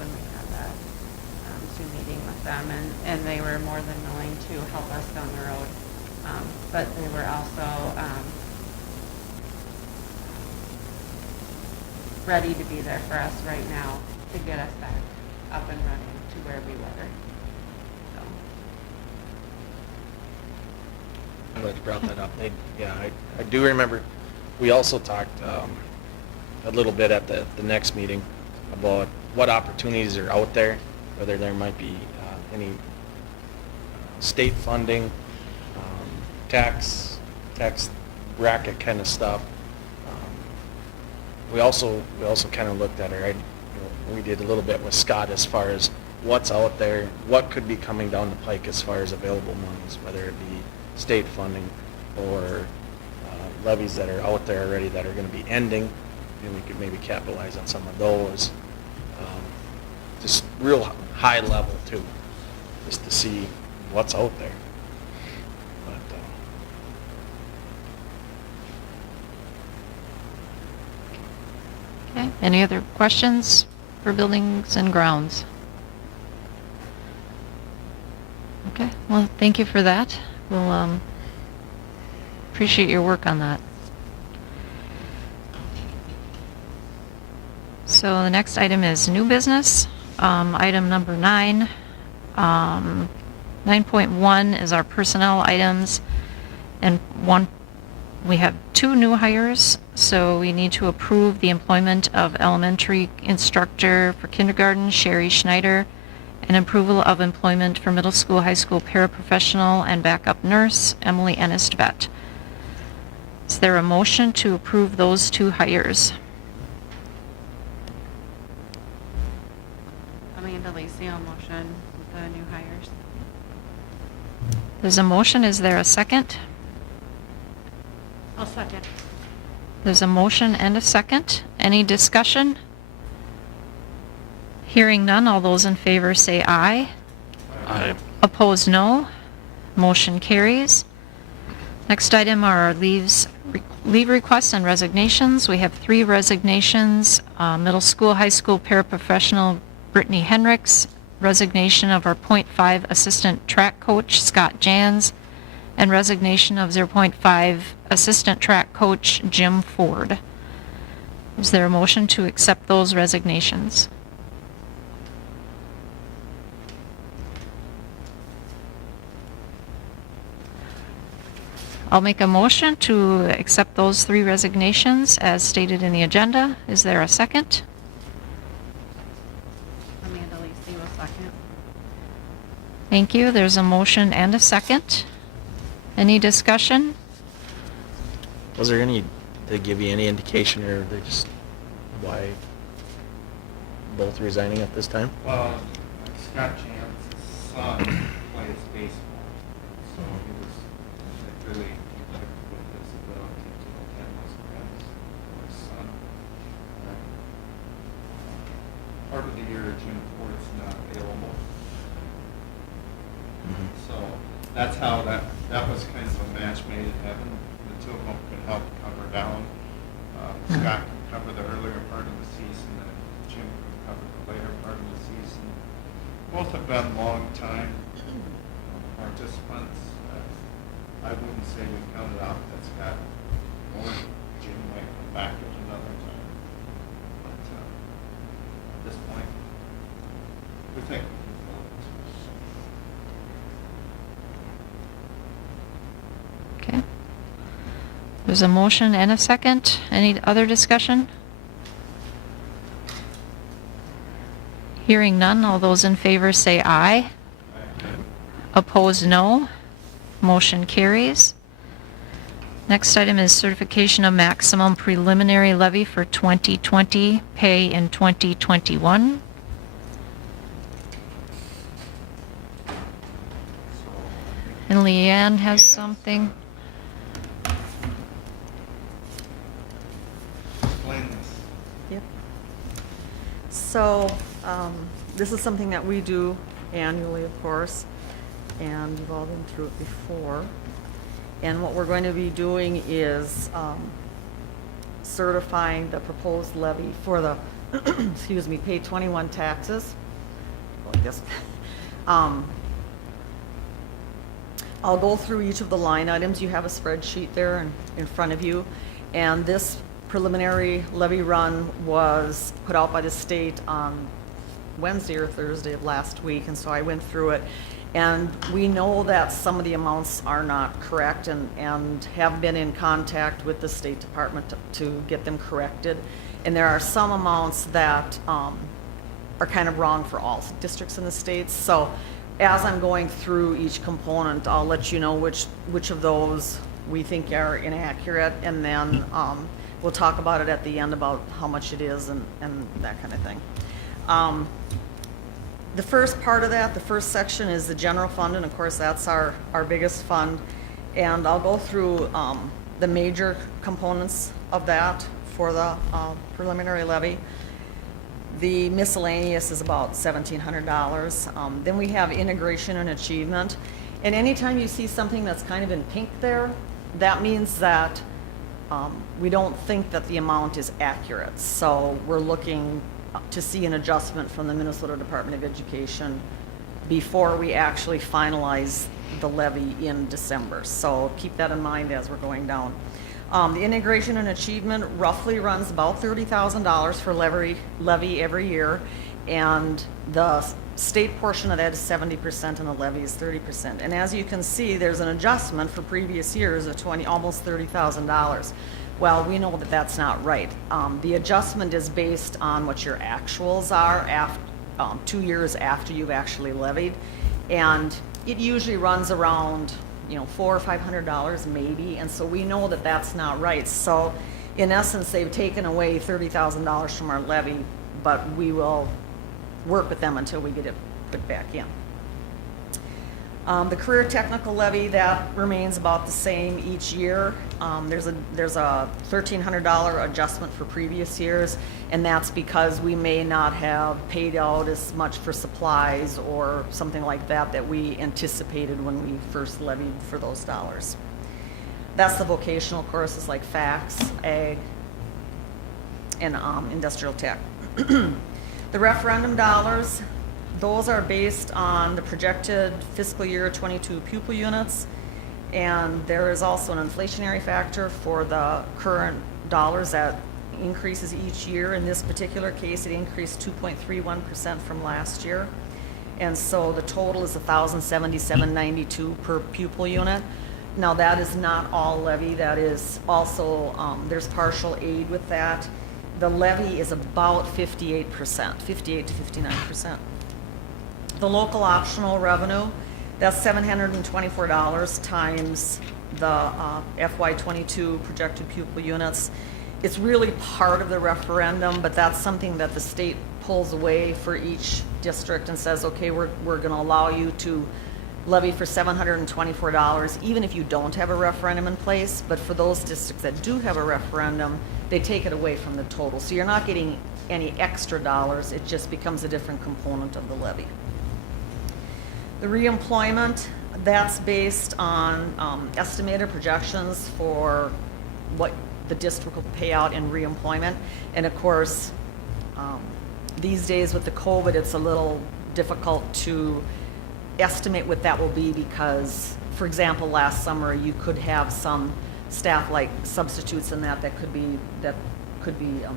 when we had that Zoom meeting with them, and they were more than willing to help us down the road. But they were also ready to be there for us right now to get us back up and running to where we were. So. I'm glad you brought that up. I do remember, we also talked a little bit at the next meeting about what opportunities are out there, whether there might be any state funding, tax bracket kind of stuff. We also kind of looked at it. We did a little bit with Scott as far as what's out there, what could be coming down the pike as far as available monies, whether it be state funding or levies that are out there already that are going to be ending, and we could maybe capitalize on some of those. Just real high level too, just to see what's out there. But, Okay, any other questions for buildings and grounds? Okay, well, thank you for that. We'll appreciate your work on that. So the next item is new business. Item number 9. 9.1 is our personnel items, and we have 2 new hires, so we need to approve the employment of elementary instructor for kindergarten, Sherry Schneider, and approval of employment for middle school, high school paraprofessional and backup nurse, Emily Ennisvet. Is there a motion to approve those 2 hires? Amanda Lacey will motion with the new hires. There's a motion. Is there a second? I'll second. There's a motion and a second. Any discussion? Hearing none, all those in favor say aye. Aye. Opposed, no. Motion carries. Next item are our leave requests and resignations. We have 3 resignations. Middle school, high school paraprofessional Brittany Henricks, resignation of our .5 assistant track coach Scott Jans, and resignation of 0.5 assistant track coach Jim Ford. Is there a motion to accept those resignations? I'll make a motion to accept those 3 resignations as stated in the agenda. Is there a second? Amanda Lacey will second. Thank you. There's a motion and a second. Any discussion? was there any, did they give you any indication, or they just, why both resigning at this time? Well, Scott Jan's son plays baseball, so he was really Jim Ford's not available. Mhm. So that's how that was kind of a match made in heaven. The two of them could help cover down. Scott could cover the earlier part of the season, and Jim could cover the later part of the season. Both have been long-time participants. I wouldn't say we counted out that Scott or Jim might come back at another time. But at this point, we think we can fill it. Okay. There's a motion and a second. Any other discussion? Hearing none, all those in favor say aye. Opposed, no. Motion carries. Next item is certification of maximum preliminary levy for 2020, pay in 2021. And Leanne has something. Explain this. Yep. So, this is something that we do annually, of course, and you've all been through it before. And what we're going to be doing is certifying the proposed levy for the, excuse me, pay 21 taxes. Well, I guess. I'll go through each of the line items. You have a spreadsheet there in front of you. And this preliminary levy run was put out by the state on Wednesday or Thursday of last week, and so I went through it. And we know that some of the amounts are not correct and have been in contact with the State Department to get them corrected. And there are some amounts that are kind of wrong for all districts in the states. So as I'm going through each component, I'll let you know which of those we think are inaccurate, and then we'll talk about it at the end about how much it is and that kind of thing. The first part of that, the first section, is the general fund, and of course that's our biggest fund. And I'll go through the major components of that for the preliminary levy. The miscellaneous is about $1,700. Then we have integration and achievement. And anytime you see something that's kind of in pink there, that means that we don't think that the amount is accurate. So we're looking to see an adjustment from the Minnesota Department of Education before we actually finalize the levy in December. So keep that in mind as we're going down. The integration and achievement roughly runs about $30,000 for levy every year, and the state portion of that is 70% and the levy is 30%. And as you can see, there's an adjustment for previous years of almost $30,000. Well, we know that that's not right. The adjustment is based on what your actuals are 2 years after you've actually levied, and it usually runs around $400 or $500 maybe, and so we know that that's not right. So in essence, they've taken away $30,000 from our levy, but we will work with them until we get it put back in. The career technical levy, that remains about the same each year. There's a $1,300 adjustment for previous years, and that's because we may not have paid out as much for supplies or something like that we anticipated when we first levied for those dollars. That's the vocational courses like FACS, ag, and industrial tech. The referendum dollars, those are based on the projected fiscal year 22 pupil units, and there is also an inflationary factor for the current dollars that increases each year. In this particular case, it increased 2.31% from last year, and so the total is $1,077.92 per pupil unit. Now that is not all levy, that is also, there's partial aid with that. The levy is about 58%, 58 to 59%. The local optional revenue, that's $724 times the FY22 projected pupil units. It's really part of the referendum, but that's something that the state pulls away for each district and says, okay, we're going to allow you to levy for $724, even if you don't have a referendum in place. But for those districts that do have a referendum, they take it away from the total. So you're not getting any extra dollars, it just becomes a different component of the levy. The reemployment, that's based on estimated projections for what the district will pay out in reemployment. And of course, these days with the COVID, it's a little difficult to estimate what that will be because, for example, last summer you could have some staff like substitutes and that could be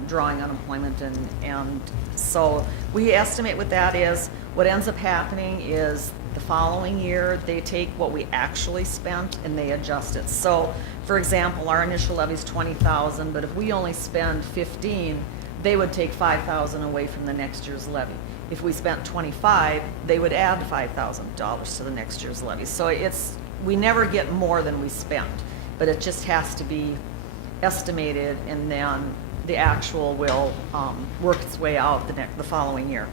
drawing unemployment, and so we estimate what that is. What ends up happening is the following year they take what we actually spent and they adjust it. So, for example, our initial levy is $20,000, but if we only spend $15,000, they would take $5,000 away from the next year's levy. If we spent $25,000, they would add $5,000 to the next year's levy. So we never get more than we spend, but it just has to be estimated, and then the actual will work its way out the following year.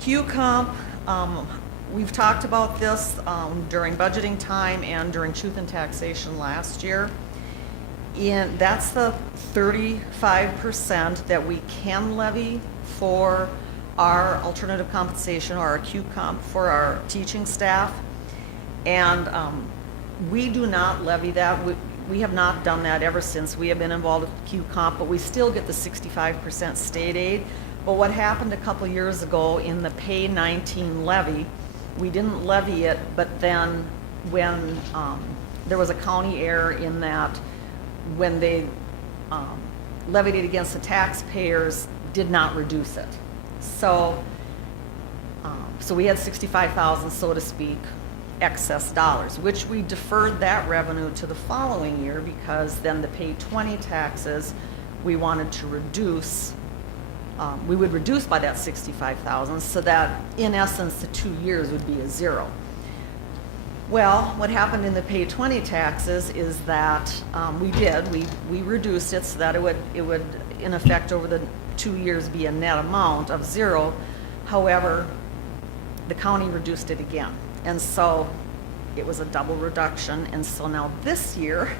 Q-Comp, we've talked about this during budgeting time and during truth and taxation last year. And that's the 35% that we can levy for our alternative compensation or our Q-Comp for our teaching staff. And we do not levy that. We have not done that ever since we have been involved with Q-Comp, but we still get the 65% state aid. But what happened a couple years ago in the Pay 19 levy, we didn't levy it, but then when there was a county error in that when they levied it against the taxpayers, did not reduce it. So we had 65,000, so to speak, excess dollars, which we deferred that revenue to the following year because then the Pay 20 taxes we wanted to reduce. We would reduce by that 65,000, so that in essence the 2 years would be a zero. Well, what happened in the Pay 20 taxes is that we reduced it so that it would in effect over the 2 years be a net amount of zero. However, the county reduced it again, and so it was a double reduction. And so now this year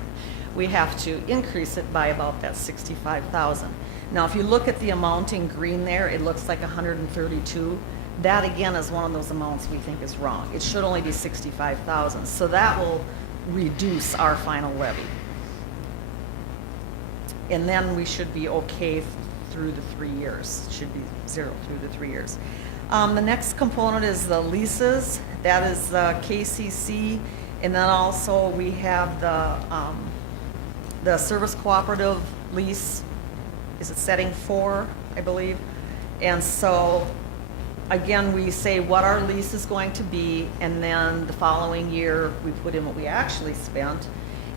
we have to increase it by about that 65,000. Now, if you look at the amount in green there, it looks like 132. That again is one of those amounts we think is wrong. It should only be 65,000. So that will reduce our final levy. And then we should be okay through the 3 years. It should be zero through the 3 years. The next component is the leases. That is the KCC. And then also we have the service cooperative lease. Is it setting 4, I believe? And so again, we say what our lease is going to be, and then the following year we put in what we actually spent.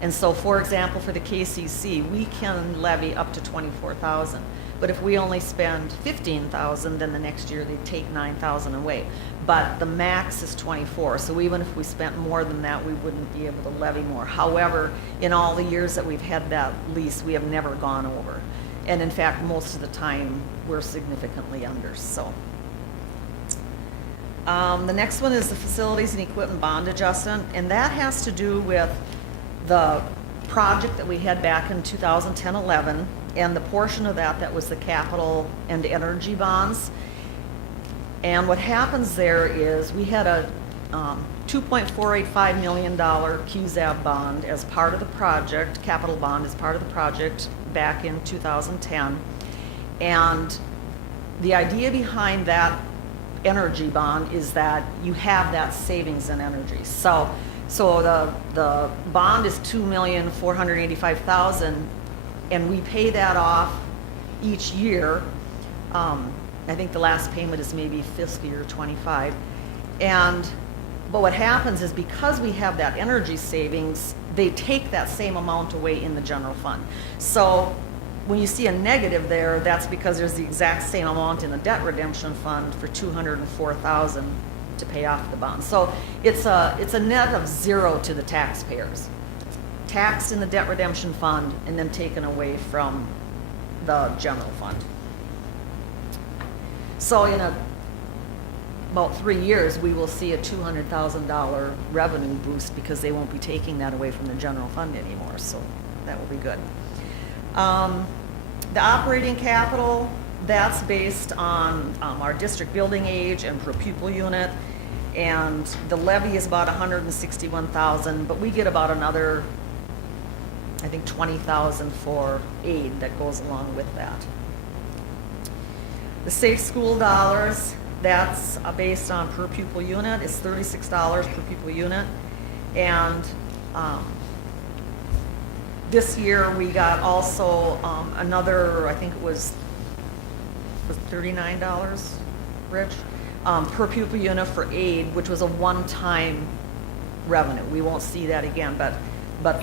And so, for example, for the KCC, we can levy up to 24,000. But if we only spend 15,000, then the next year they take 9,000 away. But the max is 24. So even if we spent more than that, we wouldn't be able to levy more. However, in all the years that we've had that lease, we have never gone over. And in fact, most of the time, we're significantly under. So. The next one is the facilities and equipment bond adjustment, and that has to do with the project that we had back in 2010-11, and the portion of that was the capital and energy bonds. And what happens there is we had a $2.485 million QZAB bond as part of the project, capital bond as part of the project back in 2010. And the idea behind that energy bond is that you have that savings in energy. So the bond is $2,485,000, and we pay that off each year. I think the last payment is maybe fiscal year 25. But what happens is because we have that energy savings, they take that same amount away in the general fund. So when you see a negative there, that's because there's the exact same amount in the debt redemption fund for $204,000 to pay off the bond. So it's a net of zero to the taxpayers. Taxed in the debt redemption fund and then taken away from the general fund. So in a about 3 years, we will see a $200,000 revenue boost because they won't be taking that away from the general fund anymore, so that will be good. The operating capital, that's based on our district building age and per pupil unit, and the levy is about 161,000, but we get about another, I think, 20,000 for aid that goes along with that. The safe school dollars, that's based on per pupil unit, is $36 per pupil unit. And this year we got also another, I think it was $39, Rich, per pupil unit for aid, which was a one-time revenue. We won't see that again, but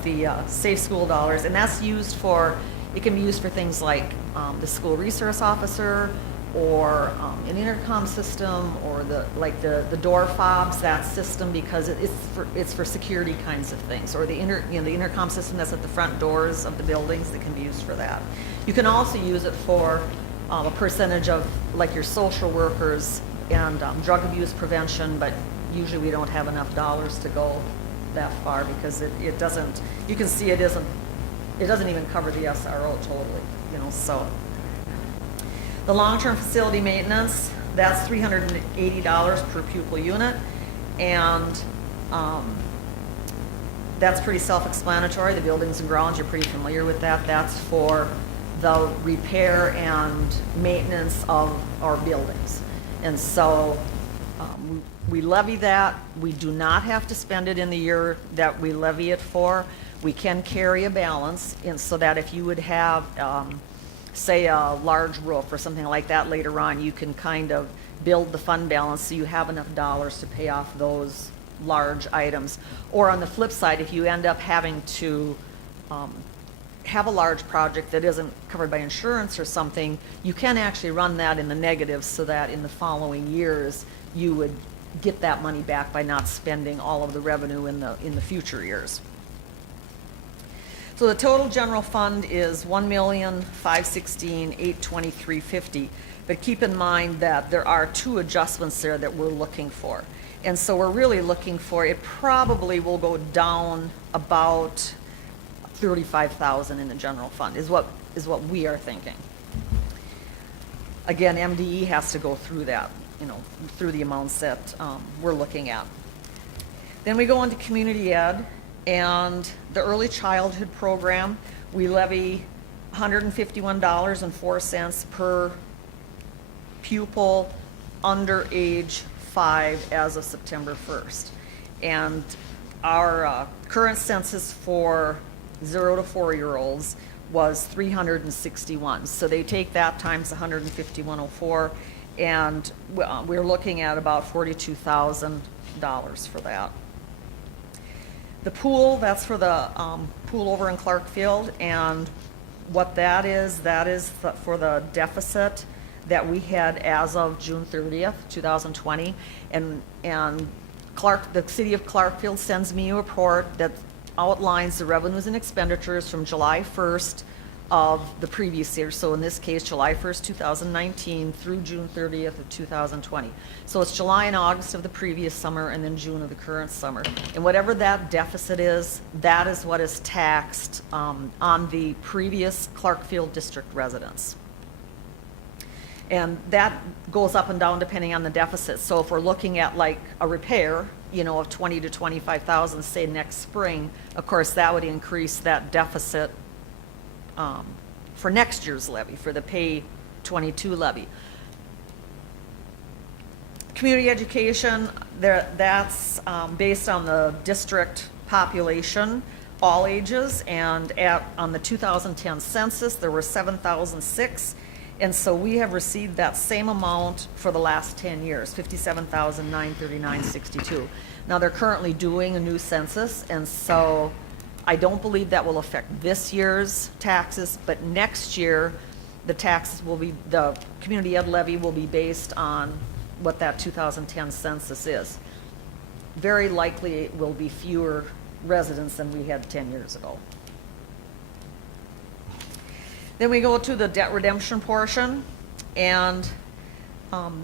the safe school dollars, and that's used for, it can be used for things like the school resource officer, or an intercom system, or the door fobs, that system, because it's for security kinds of things, or the intercom system that's at the front doors of the buildings, that can be used for that. You can also use it for a percentage of like your social workers and drug abuse prevention, but usually we don't have enough dollars to go that far because it doesn't, you can see it doesn't even cover the SRO totally, so. The long-term facility maintenance, that's $380 per pupil unit, and that's pretty self-explanatory. The buildings and grounds, you're pretty familiar with that. That's for the repair and maintenance of our buildings. And so we levy that. We do not have to spend it in the year that we levy it for. We can carry a balance, and so that if you would have say a large roof or something like that later on, you can kind of build the fund balance so you have enough dollars to pay off those large items. Or on the flip side, if you end up having to have a large project that isn't covered by insurance or something, you can actually run that in the negative so that in the following years you would get that money back by not spending all of the revenue in the future years. So the total general fund is $1,516,823.50, but keep in mind that there are 2 adjustments there that we're looking for. And so we're really looking for, it probably will go down about $35,000 in the general fund, is what we are thinking. Again, MDE has to go through that, through the amounts that we're looking at. Then we go into community ed. And the early childhood program, we levy $151.04 per pupil under age 5 as of September 1st. And our current census for 0 to 4-year-olds was 361. So they take that times 151.04, and we're looking at about $42,000 for that. The pool, that's for the pool over in Clarkfield, and what that is for the deficit that we had as of June 30th, 2020, and the city of Clarkfield sends me a report that outlines the revenues and expenditures from July 1st of the previous year, so in this case, July 1st, 2019 through June 30th of 2020. So it's July and August of the previous summer and then June of the current summer. And whatever that deficit is, that is what is taxed on the previous Clarkfield district residents. And that goes up and down depending on the deficit. So if we're looking at like a repair, of 20 to 25,000, say next spring, of course that would increase that deficit for next year's levy, for the pay 22 levy. Community education, that's based on the district population, all ages, and on the 2010 census, there were 7,006, and so we have received that same amount for the last 10 years, $57,939.62. Now they're currently doing a new census, and so I don't believe that will affect this year's taxes, but next year, the community ed levy will be based on what that 2010 census is. Very likely it will be fewer residents than we had 10 years ago. Then we go to the debt redemption portion, and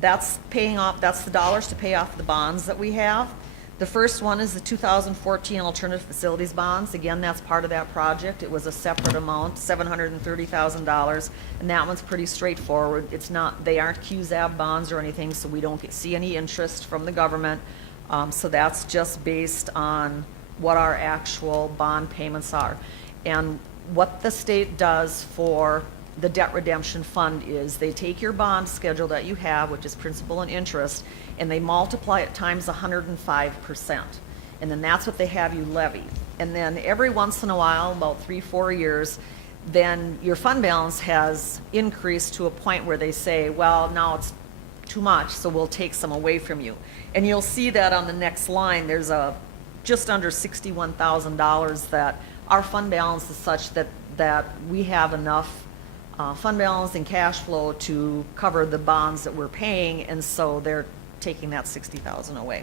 That's paying off, that's the dollars to pay off the bonds that we have. The first one is the 2014 Alternative Facilities Bonds. Again, that's part of that project. It was a separate amount, $730,000, and that one's pretty straightforward. It's not, they aren't QZAB bonds or anything, so we don't see any interest from the government. So that's just based on what our actual bond payments are. And what the state does for the debt redemption fund is they take your bond schedule that you have, which is principal and interest, and they multiply it times 105%. And then that's what they have you levy. And then every once in a while, about 3-4 years, then your fund balance has increased to a point where they say, well, now it's too much, so we'll take some away from you. And you'll see that on the next line, there's a just under $61,000 that our fund balance is such that we have enough fund balance and cash flow to cover the bonds that we're paying, and so they're taking that $60,000 away.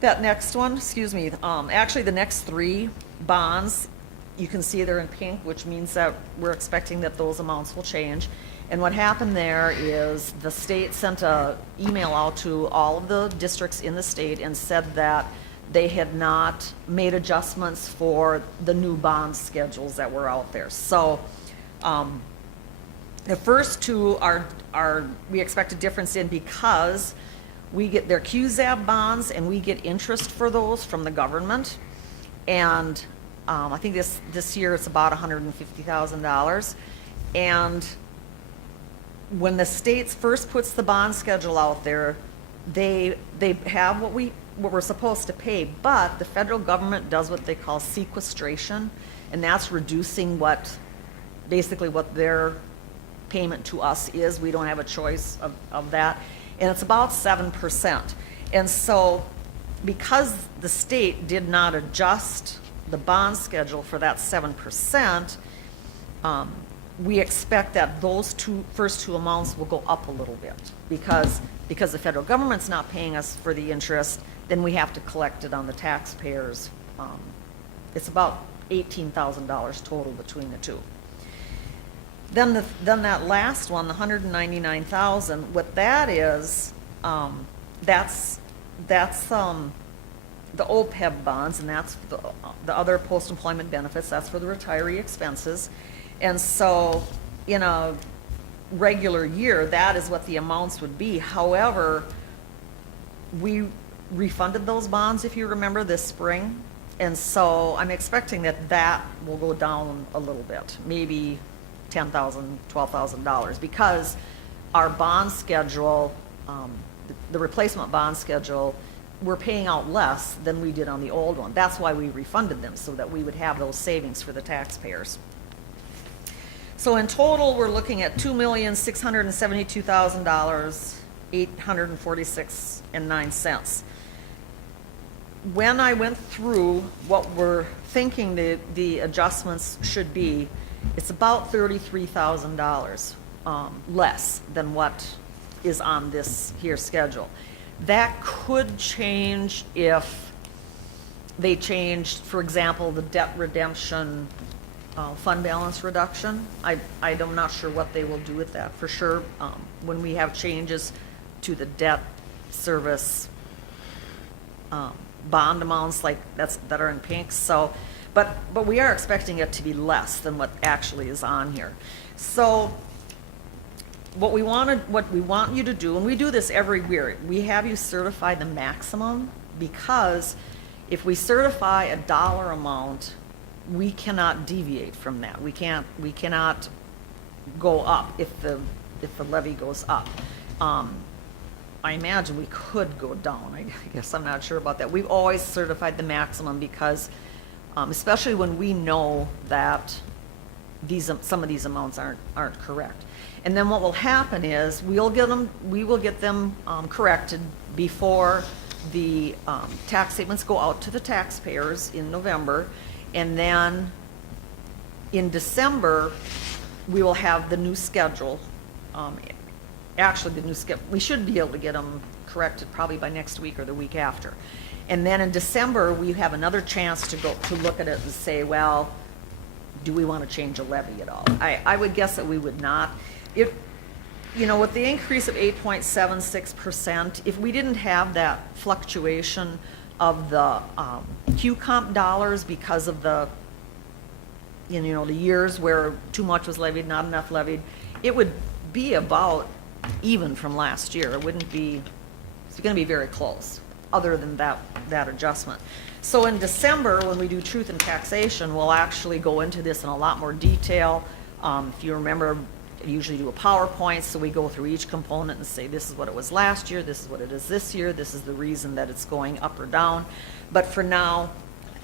That next one, excuse me, actually the next 3 bonds, you can see they're in pink, which means that we're expecting that those amounts will change. And what happened there is the state sent an email out to all of the districts in the state and said that they had not made adjustments for the new bond schedules that were out there. So the first 2 are we expect a difference in because we get their QZAB bonds and we get interest for those from the government. And I think this year it's about $150,000. And when the state first puts the bond schedule out there, they have what we're supposed to pay, but the federal government does what they call sequestration, and that's reducing basically what their payment to us is. We don't have a choice of that, and it's about 7%. And so because the state did not adjust the bond schedule for that 7%, we expect that those first two amounts will go up a little bit because the federal government's not paying us for the interest, then we have to collect it on the taxpayers. It's about $18,000 total between the 2. Then that last one, the $199,000, what that is, that's the OPEB bonds, and that's the other post-employment benefits. That's for the retiree expenses. And so in a regular year, that is what the amounts would be. However, we refunded those bonds, if you remember, this spring. And so I'm expecting that will go down a little bit, maybe $10,000, $12,000, because our bond schedule, the replacement bond schedule, we're paying out less than we did on the old one. That's why we refunded them, so that we would have those savings for the taxpayers. So in total, we're looking at $2,672,000, $846.09. When I went through what we're thinking the adjustments should be, it's about $33,000 less than what is on this here schedule. That could change if they changed, for example, the debt redemption fund balance reduction. I'm not sure what they will do with that for sure. When we have changes to the debt service bond amounts like that are in pink. So, but we are expecting it to be less than what actually is on here. So what we want you to do, and we do this every year, we have you certify the maximum, because if we certify a dollar amount, we cannot deviate from that. We cannot go up if the levy goes up. I imagine we could go down. I guess I'm not sure about that. We've always certified the maximum because, especially when we know that some of these amounts aren't correct. And then what will happen is we will get them corrected before the tax statements go out to the taxpayers in November, and then in December we will have the new schedule. Actually, the new schedule, we should be able to get them corrected probably by next week or the week after. And then in December, we have another chance to look at it and say, well, do we want to change a levy at all? I would guess that we would not. you know, with the increase of 8.76%, if we didn't have that fluctuation of the Q comp dollars because of the, you know, the years where too much was levied, not enough levied, it would be about even from last year. It wouldn't be, it's going to be very close, other than that adjustment. So in December, when we do truth and taxation, we'll actually go into this in a lot more detail. If you remember, I usually do a PowerPoint, so we go through each component and say, this is what it was last year, this is what it is this year, this is the reason that it's going up or down. But for now,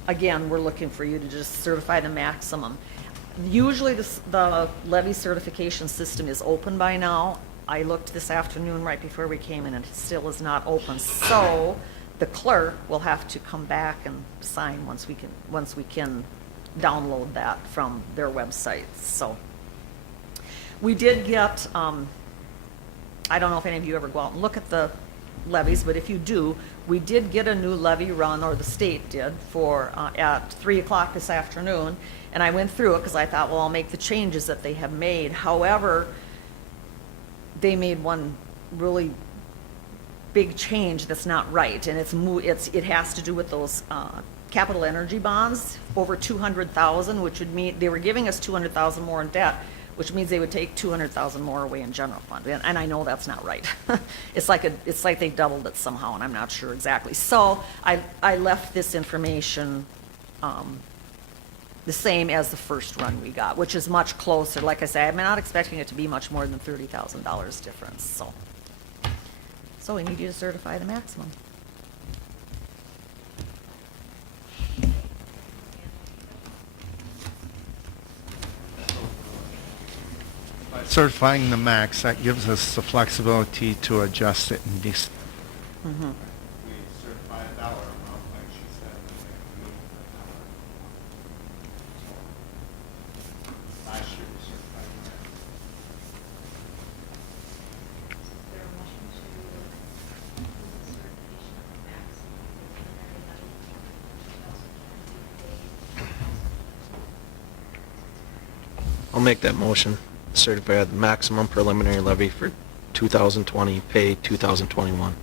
again, we're looking for you to just certify the maximum. Usually the levy certification system is open by now. I looked this afternoon right before we came in and it still is not open. So the clerk will have to come back and sign once we can download that from their website. So we did get, I don't know if any of you ever go out and look at the levies, but if you do, we did get a new levy run, or the state did, for at 3 o'clock this afternoon. And I went through it because I thought, well, I'll make the changes that they have made. However, they made one really big change that's not right, and it has to do with those capital energy bonds over 200,000, which would mean they were giving us 200,000 more in debt, which means they would take 200,000 more away in general fund, and I know that's not right. It's like they doubled it somehow, and I'm not sure exactly. So I left this information the same as the first run we got, which is much closer. Like I say, I'm not expecting it to be much more than $30,000 difference. So we need you to certify the maximum. By certifying the max, that gives us the flexibility to adjust it in December. Mm-hmm. We certify a dollar amount, like she said. Last year we certified the max. I'll make that motion. Certify the maximum preliminary levy for 2020, pay 2021.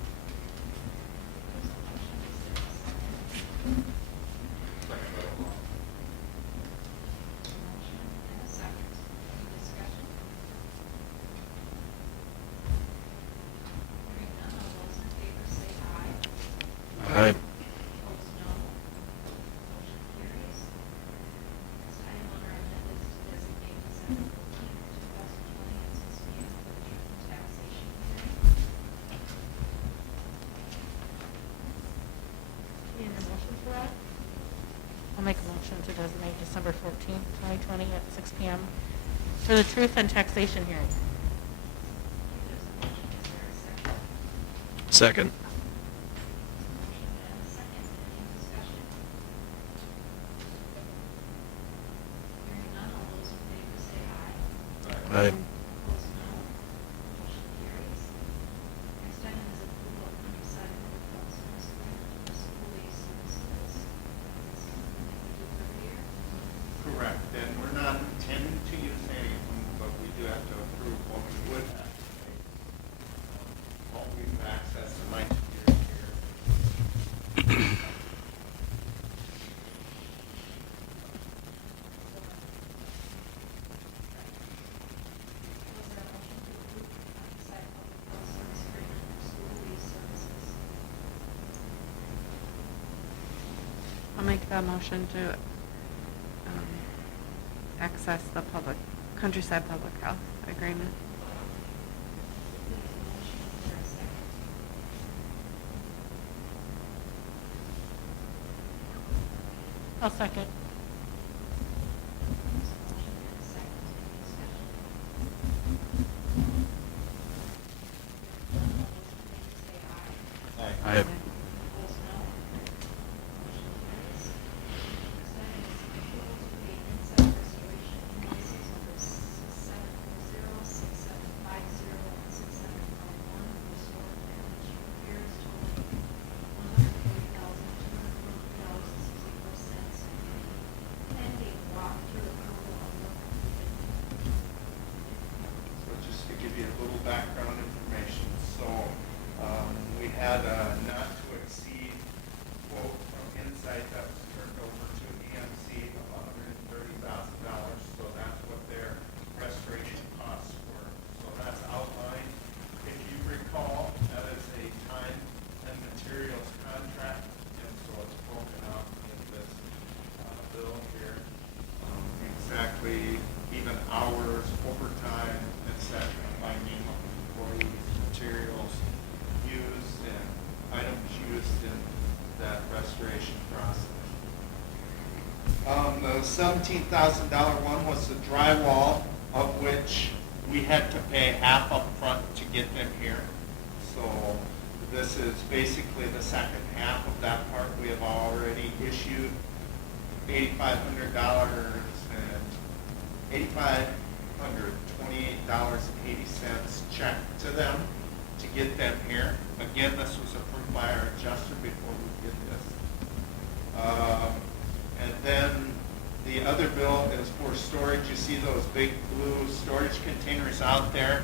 Aye. Need a motion for that? I'll make a motion to designate December 14th, 2020 at 6 p.m. for the truth and taxation hearing. Second. Aye. Correct, and we're not intending to use anything, but we do have to approve what we would have to pay. What we've accessed in my 2 years here. I'll make that motion to access the countryside public health agreement. I'll second. Aye. So just to give you a little background The $17,000 one was the drywall, of which we had to pay half up front to get them here. So this is basically the second half of that part. We have already issued $8,500 and $8,528.80 check to them to get them here. Again, this was approved by our adjuster before we did this. And then the other bill is for storage. You see those big blue storage containers out there?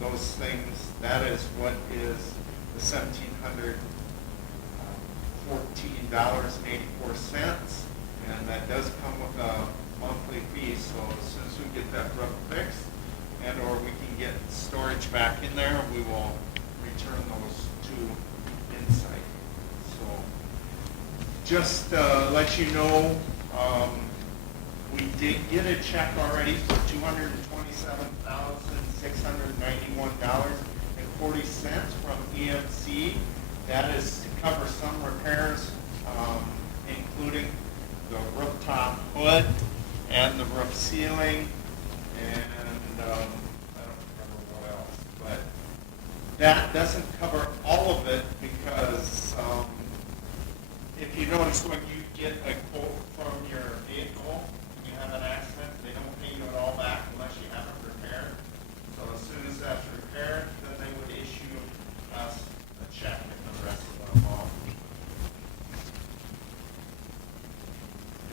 Those things, that is what is the $1,714.84. And that does come with a monthly fee. So as soon as we get that roof fixed and or we can get storage back in there, we will return those to Insight. So just let you know, we did get a check already for $227,691.40 from EMC. That is to cover some repairs, including the rooftop hood and the roof ceiling, and I don't remember what else. But that doesn't cover all of it because if you notice when you get a quote from your vehicle, and you have an accident, they don't pay you it all back unless you have it repaired. So as soon as that's repaired, then they would issue us a check and the rest of the amount.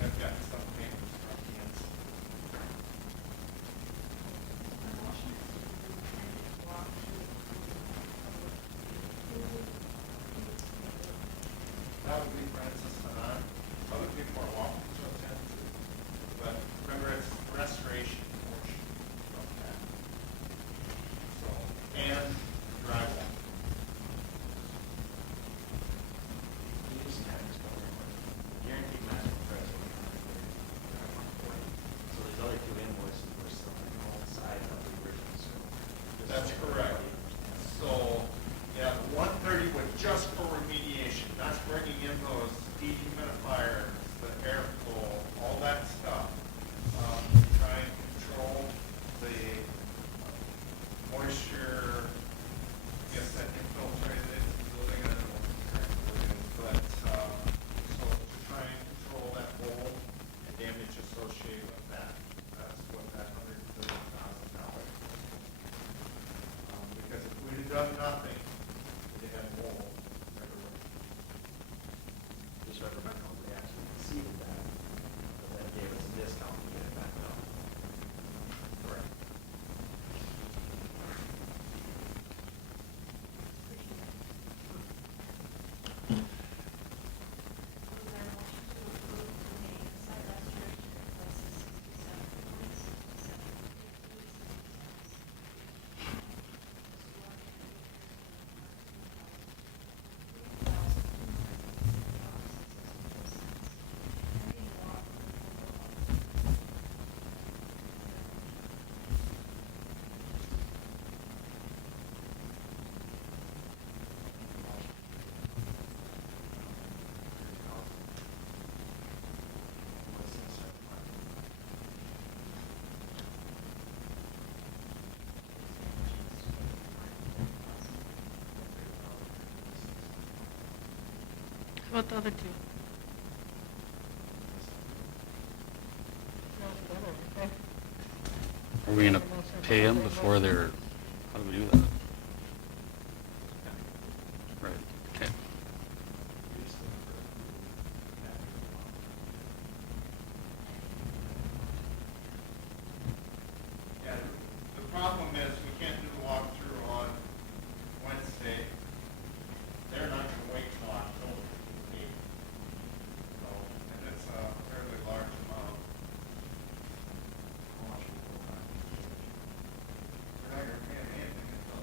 I've got some papers from Kansas. That would be Francis and I. Other people are welcome to attend too. But remember, it's the restoration portion of that. So, and drywall. Guaranteed matching price. So these other two invoices were still alongside of the original, so. That's correct. So, yeah, the 130 was just for remediation. That's bringing in those dehumidifiers, the airflow, all that stuff. Try and control the moisture, I guess that infiltrated building, I don't know what the correct word is, but, so to try and control that mold and damage associated with that. That's what that $130,000 was. Because if we'd have done nothing, we'd have had mold everywhere. Just recommend how we actually exceeded that, but then gave us a discount to get it back up. Correct. What the other two? Are we gonna pay them before they're, how do we do that? Right, okay. Yeah, the problem is we can't do the walkthrough on Wednesday. They're not gonna wait till October 8th. So, and it's a fairly large amount. We're not gonna pay them anything until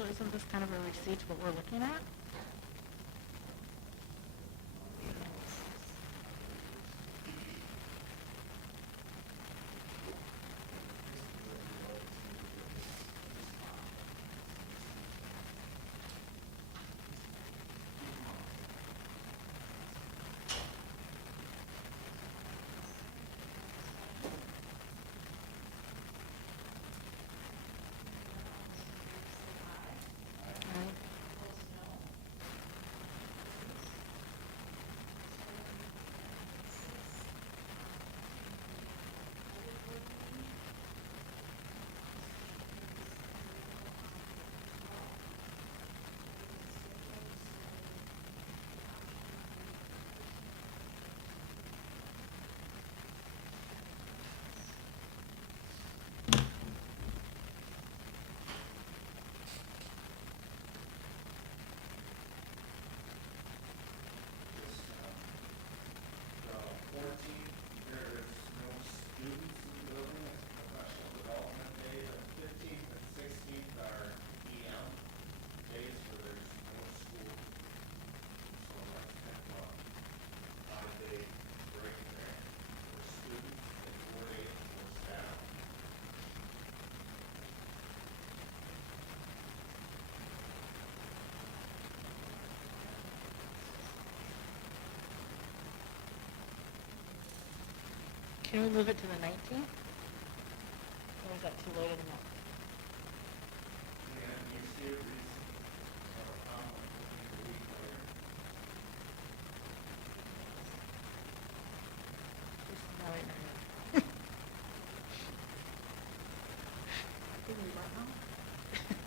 So isn't this kind of a receipt what we're looking at? The 14th, there is no students in the building, it's professional development day. The 15th and 16th are EM days where there's no school. So that's kind of a 5-day break there for students and 4 days for staff. Can we move it to the 19th? Or is that too late in the month? And you see a reason for a conflict looking a week later. No, wait, no, no. Can we run now?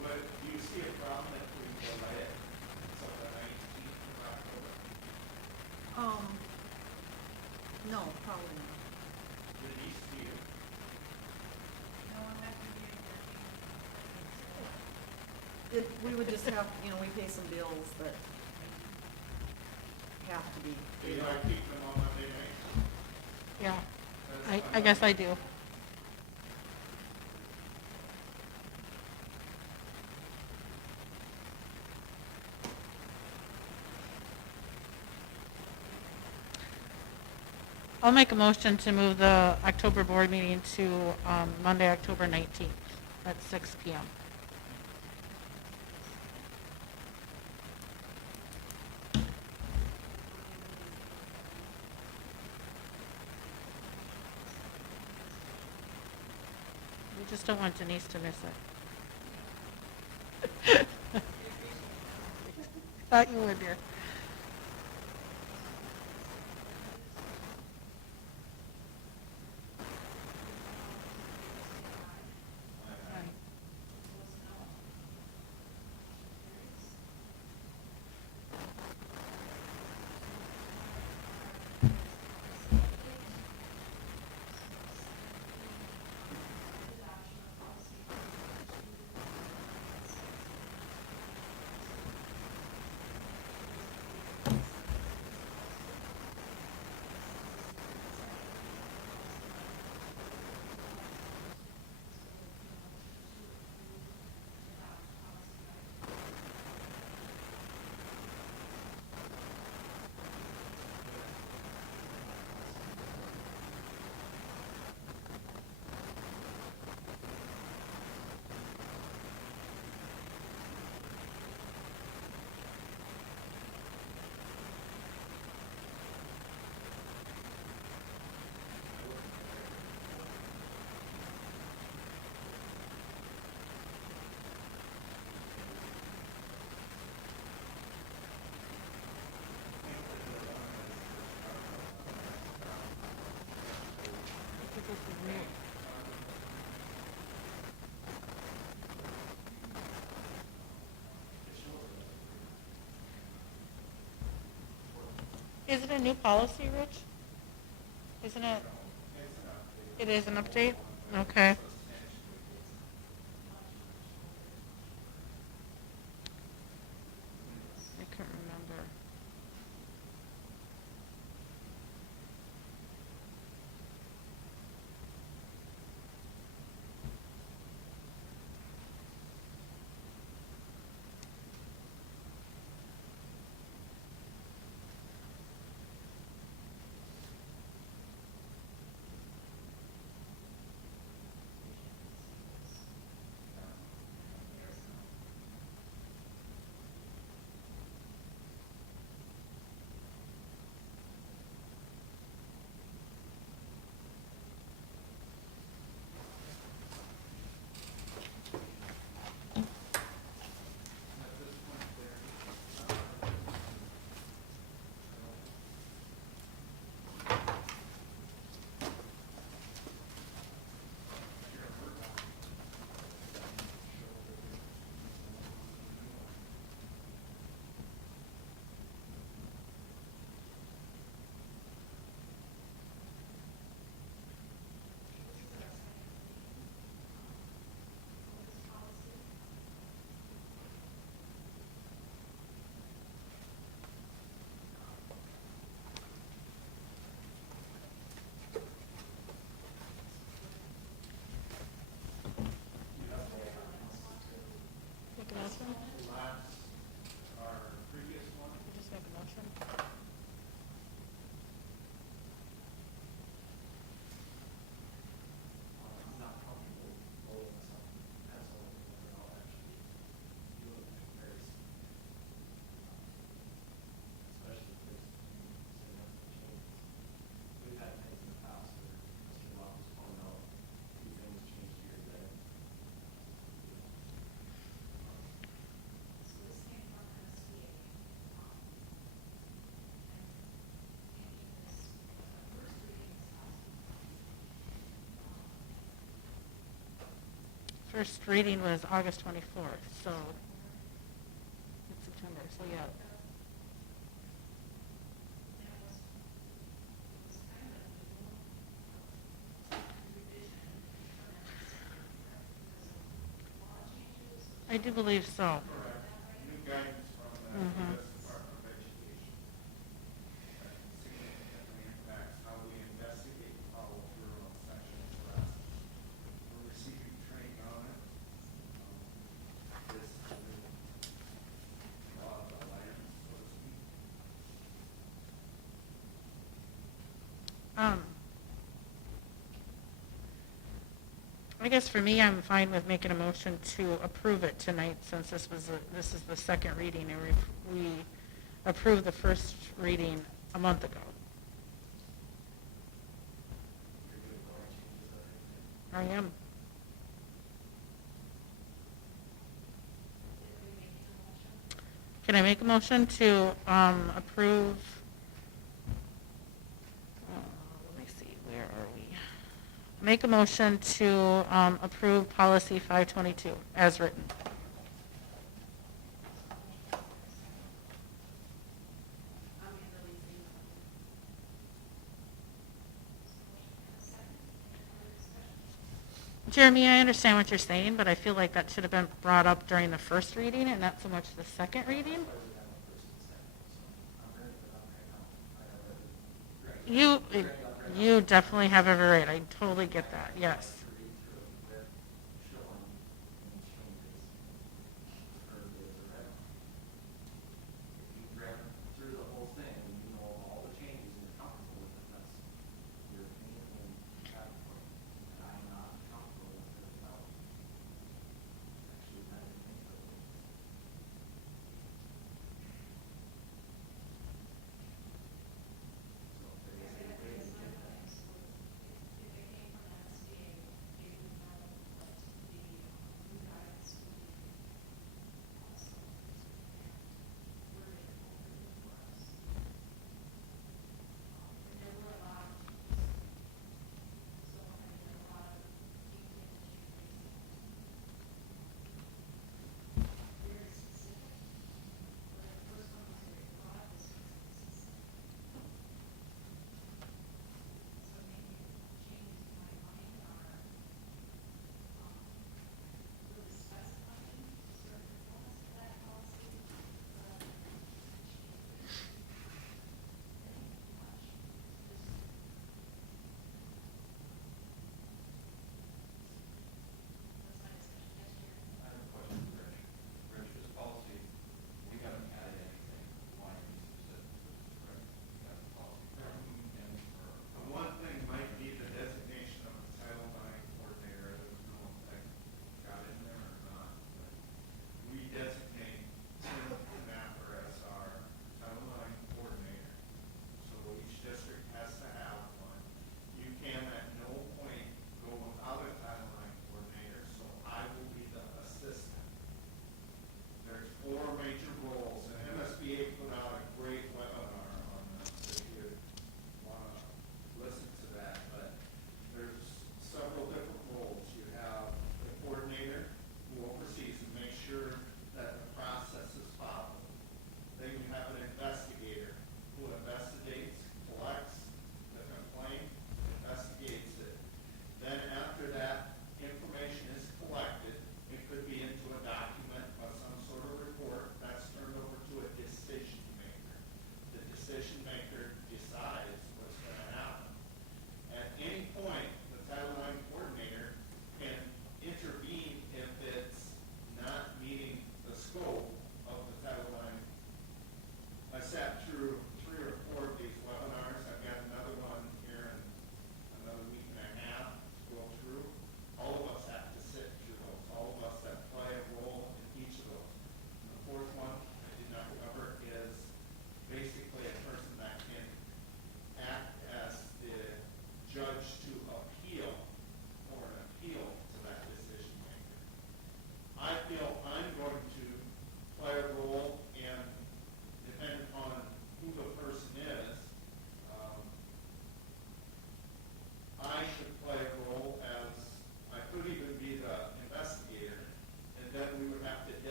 But do you see a problem if we delay it until the 19th of October? No, probably not. Denise, do you? We would just have, we pay some bills that have to be Do you paid. like keeping them on Monday nights? Yeah, That's I guess I do. I'll make a motion to move the October board meeting to Monday, October 19th at 6 PM. We just don't want Denise to miss it. Thought you would, dear. Right. Is it a new policy, Rich? Isn't it? It is an update? Okay. I can't remember. first reading was August 24th, so it's September, so yeah. I do believe so. New guidance from the Mhm. U.S. Department of Education that significantly impacts how we investigate follow through on sexual harassment. We're receiving training on it. This is a lot of the land, so to speak. I guess for me, I'm fine with making a motion to approve it tonight, since this is the second reading, and we approved the first reading a month ago. You're good with all the changes that I did. I am. Can I make a motion to approve? Let me see, where are we? Make a motion to approve policy 522 as written. Jeremy, I understand what you're saying, but I feel like that should have been brought up during the first reading and not so much the second reading. I was on the first and second, so I'm ready for them right now. I have it. You definitely have every right. I totally get that, yes. To read through it with showing any changes for the right. If you read through the whole thing, and you know all the changes and you're comfortable with it, that's your opinion and that point. And I'm not comfortable with it without actually having any of those. So if there is a way to get that.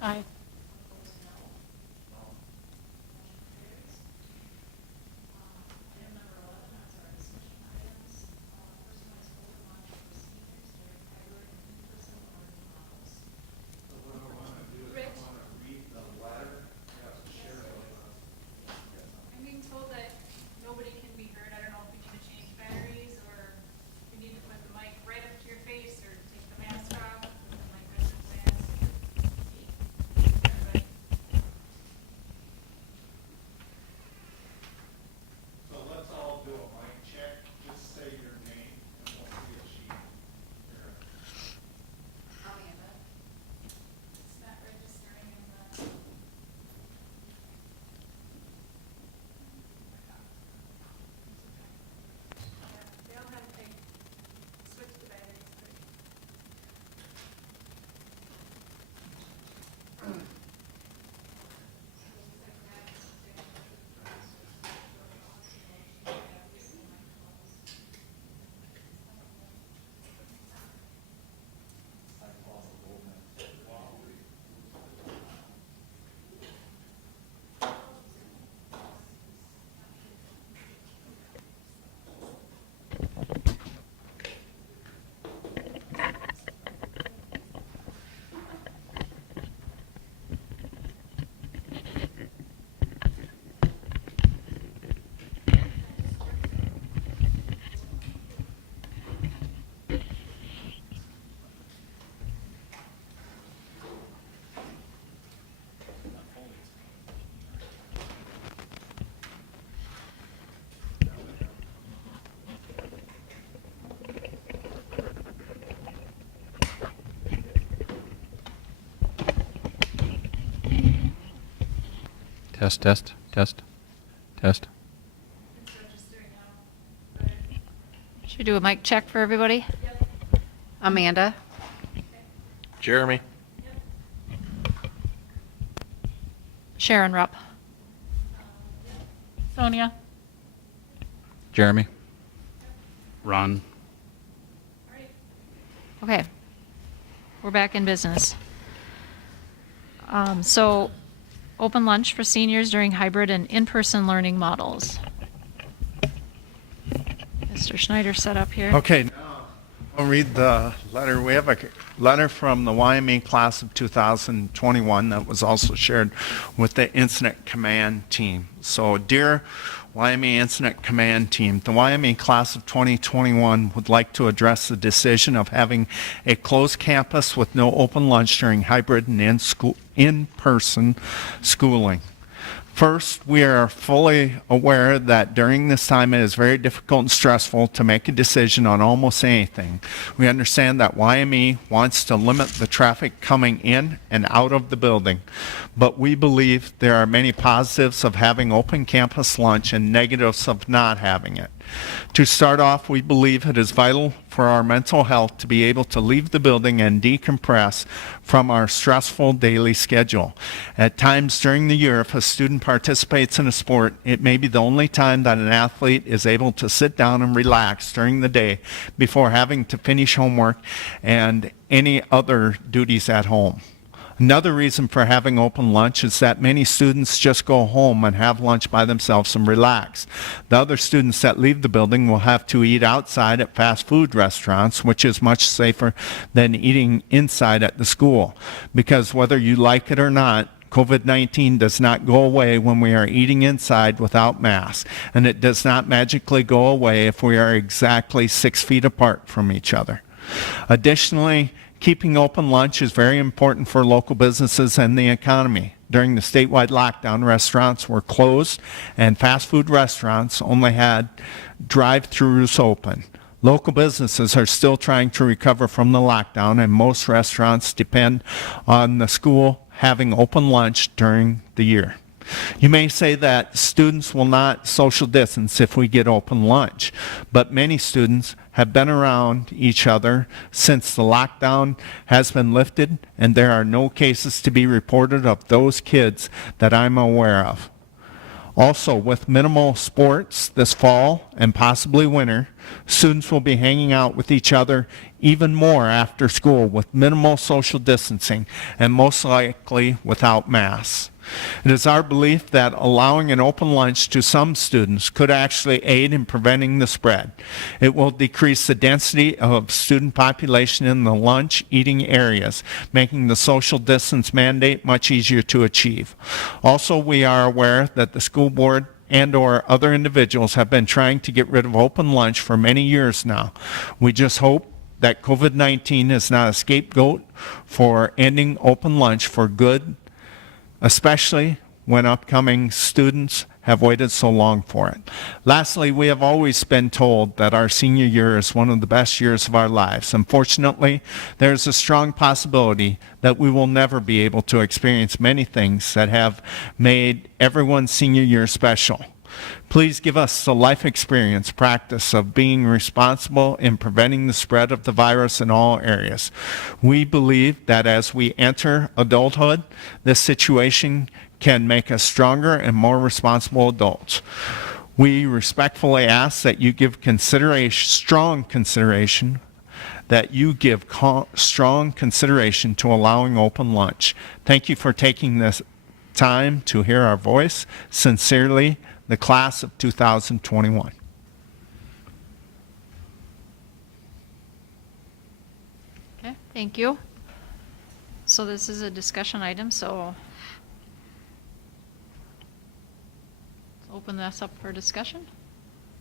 Aye. I'm being told that nobody can be heard. I don't know if we need to change batteries or we need to put the mic right up to your face or take the mask off. The mic doesn't mask. Everybody. So let's all do a mic check, just say your name, and we'll see a sheet. Amanda. It's not registering in the. They all have to switch the batteries. Test, test, test, test. It's registering now. Should we do a mic check for everybody? Amanda? Jeremy? Sharon Rupp. Sonia? Jeremy? Ron? Okay. We're back in business. So, open lunch for seniors during hybrid and in-person learning models. Mr. Schneider set up here. Okay, now I'll read the letter. We have a letter from the YME class of 2021 that was also shared with the incident command team. So, dear YME Incident Command Team, the YME class of 2021 would like to address the decision of having a closed campus with no open lunch during hybrid and in-person schooling. First, we are fully aware that during this time it is very difficult and stressful to make a decision on almost anything. We understand that YME wants to limit the traffic coming in and out of the building, but we believe there are many positives of having open campus lunch and negatives of not having it. To start off, we believe it is vital for our mental health to be able to leave the building and decompress from our stressful daily schedule. At times during the year, if a student participates in a sport, it may be the only time that an athlete is able to sit down and relax during the day before having to finish homework and any other duties at home. Another reason for having open lunch is that many students just go home and have lunch by themselves and relax. The other students that leave the building will have to eat outside at fast food restaurants, which is much safer than eating inside at the school. Because whether you like it or not, COVID-19 does not go away when we are eating inside without masks, and it does not magically go away if we are exactly 6 feet apart from each other. Additionally, keeping open lunch is very important for local businesses and the economy. During the statewide lockdown, restaurants were closed and fast food restaurants only had drive-thrus open. Local businesses are still trying to recover from the lockdown, and most restaurants depend on the school having open lunch during the year. You may say that students will not social distance if we get open lunch, but many students have been around each other since the lockdown has been lifted, and there are no cases to be reported of those kids that I'm aware of. Also, with minimal sports this fall and possibly winter, students will be hanging out with each other even more after school with minimal social distancing and most likely without masks. It is our belief that allowing an open lunch to some students could actually aid in preventing the spread. It will decrease the density of student population in the lunch eating areas, making the social distance mandate much easier to achieve. Also, we are aware that the school board and/or other individuals have been trying to get rid of open lunch for many years now. We just hope that COVID-19 is not a scapegoat for ending open lunch for good, especially when upcoming students have waited so long for it. Lastly, we have always been told that our senior year is one of the best years of our lives. Unfortunately, there is a strong possibility that we will never be able to experience many things that have made everyone's senior year special. Please give us the life experience practice of being responsible in preventing the spread of the virus in all areas. We believe that as we enter adulthood, this situation can make us stronger and more responsible adults. We respectfully ask that you give strong consideration to allowing open lunch. Thank you for taking this time to hear our voice. Sincerely, the class of 2021. Okay, thank you. So this is a discussion item, so let's open this up for discussion.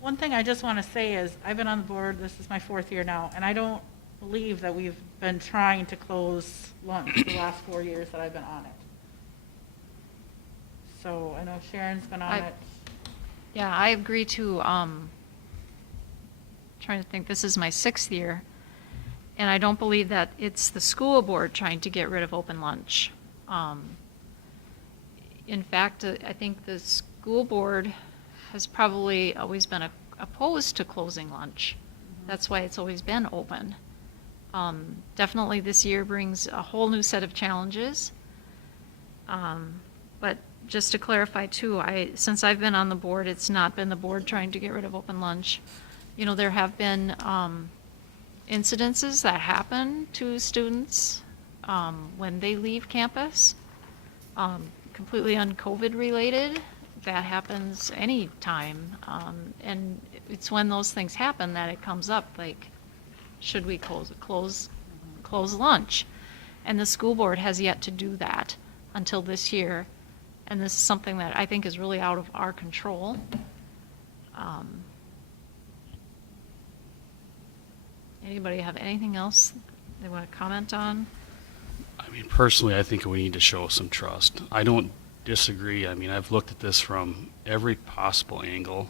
One thing I just want to say is, I've been on the board, this is my 4th year now, and I don't believe that we've been trying to close lunch the last 4 years that I've been on it. So I know Sharon's been on it. Yeah, I agree too. Trying to think, this is my 6th year, and I don't believe that it's the school board trying to get rid of open lunch. In fact, I think the school board has probably always been opposed to closing lunch. That's why it's always been open. Definitely this year brings a whole new set of challenges. But just to clarify too, since I've been on the board, it's not been the board trying to get rid of open lunch. You know, there have been incidences that happen to students when they leave campus, completely un-COVID related. That happens any time, and it's when those things happen that it comes up, like, should we close lunch? And the school board has yet to do that until this year. And this is something that I think is really out of our control. Anybody have anything else they want to comment on? I mean, personally, I think we need to show some trust. I don't disagree. I mean, I've looked at this from every possible angle.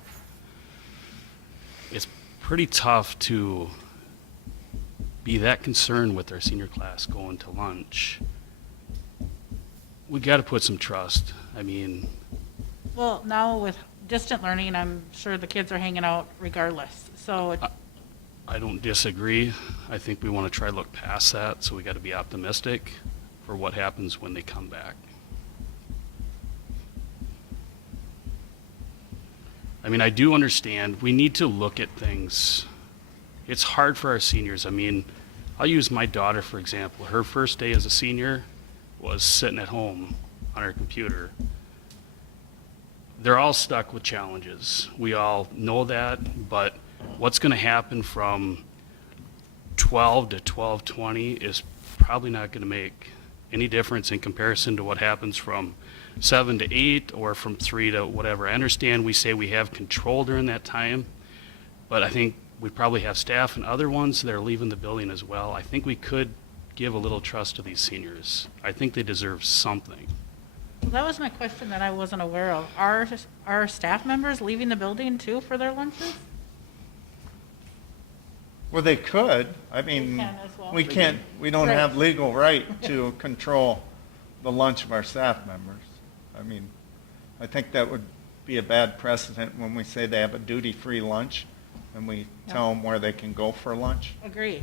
It's pretty tough to be that concerned with our senior class going to lunch. We got to put some trust. I mean, Well, now with distant learning, I'm sure the kids are hanging out regardless. So I don't disagree. I think we want to try to look past that, so we got to be optimistic for what happens when they come back. I mean, I do understand we need to look at things. It's hard for our seniors. I mean, I'll use my daughter, for example. Her first day as a senior was sitting at home on her computer. They're all stuck with challenges. We all know that, but what's going to happen from 12 to 12:20 is probably not going to make any difference in comparison to what happens from 7 to 8 or from 3 to whatever. I understand we say we have control during that time, but I think we probably have staff and other ones that are leaving the building as well. I think we could give a little trust to these seniors. I think they deserve something. Well, that was my question that I wasn't aware of. Are staff members leaving the building too for their lunches? Well, they could. I mean, can as well. we can't, we don't Right. have legal right to control the lunch of our staff members. I mean, I think that would be a bad precedent when we say they have a duty-free lunch and we tell them where they can go for lunch. Agree.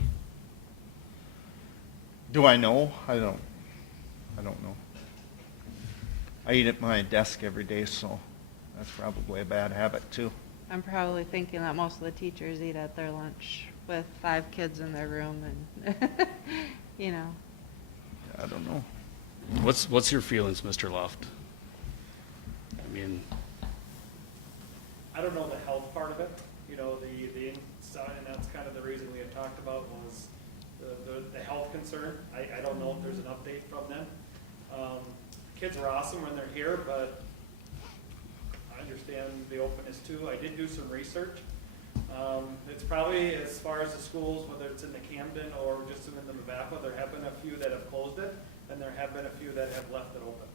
Do I know? I don't know. I eat at my desk every day, so That's probably a bad habit too. I'm probably thinking that most of the teachers eat at their lunch with 5 kids in their room and, you know. I don't know. What's your feelings, Mr. Luft? I mean, I don't know the health part of it, you know, the inside, and that's kind of the reason we had talked about was the health concern. I don't know if there's an update from them. Kids are awesome when they're here, but I understand the openness too. I did do some research. It's probably, as far as the schools, whether it's in the Camden or just in the Mavapa, there have been a few that have closed it, and there have been a few that have left it open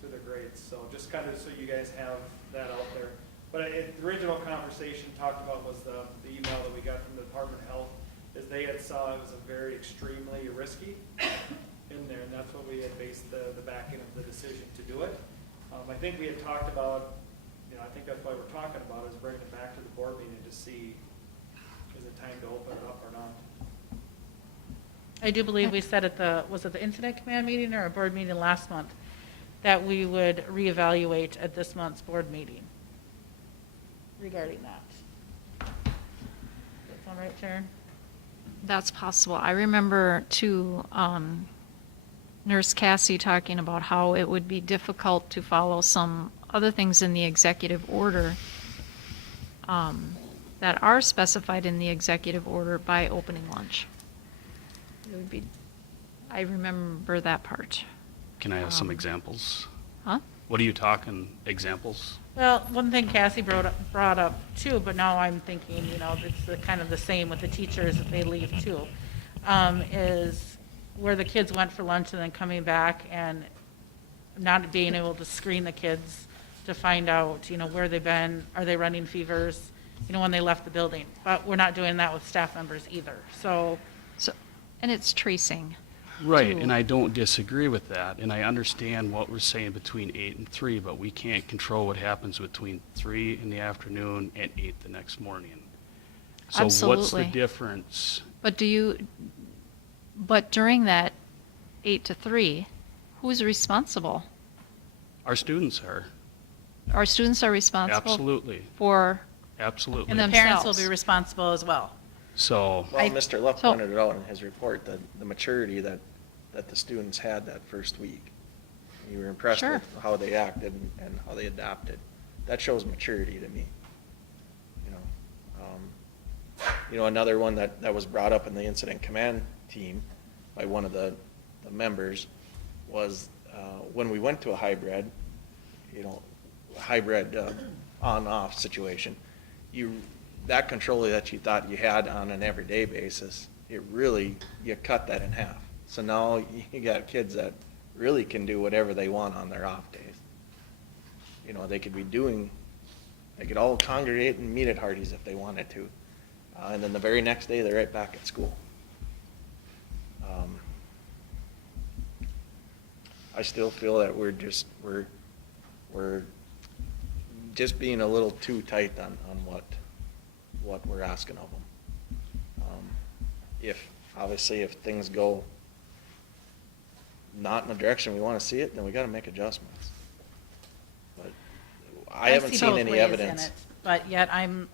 to their grades. So just kind of so you guys have that out there. But the original conversation talked about was the email that we got from the Department of Health, is they had saw it was a very extremely risky in there, and that's what we had based the back end of the decision to do it. I think we had talked about, you know, I think that's why we're talking about is bringing it back to the board meeting to see, is it time to open it up or not? I do believe we said at was it the incident command meeting or a board meeting last month, that we would reevaluate at this month's board meeting regarding that. That sound right, Sharon? That's possible. I remember too, Nurse Cassie talking about how it would be difficult to follow some other things in the executive order that are specified in the executive order by opening lunch. It would be, I remember that part. can I have some examples? Huh? What are you talking, examples? Well, one thing Cassie brought up too, but now I'm thinking, you know, it's kind of the same with the teachers if they leave too, is where the kids went for lunch and then coming back and not being able to screen the kids to find out, you know, where they've been, are they running fevers, you know, when they left the building. But we're not doing that with staff members either. So, And it's tracing. Right, to- and I don't disagree with that, and I understand what we're saying between 8 and 3, but we can't control what happens between 3 in the afternoon and 8 the next morning. So what's the Absolutely. difference? But during that 8 to 3, who's responsible? Our students are, Our students are responsible absolutely, for, absolutely. and the parents will themselves. be responsible as well. So, Well, Mr. Luff So- pointed it out in his report, that the maturity that the students had that first week. You were impressed Sure. with how they acted and how they adapted. That shows maturity to me. You know, another one that was brought up in the incident command team by one of the members was when we went to a hybrid, on-off situation, that control that you thought you had on an everyday basis, you cut that in half. So now you got kids that really can do whatever they want on their off days. You know, they could all congregate and meet at Hardee's if they wanted to. And then the very next day, they're right back at school. I still feel that we're just being a little too tight on what we're asking of them. If things go not in the direction we want to see it, then we got to make adjustments. But I haven't see seen both any ways in evidence. it, But yet I'm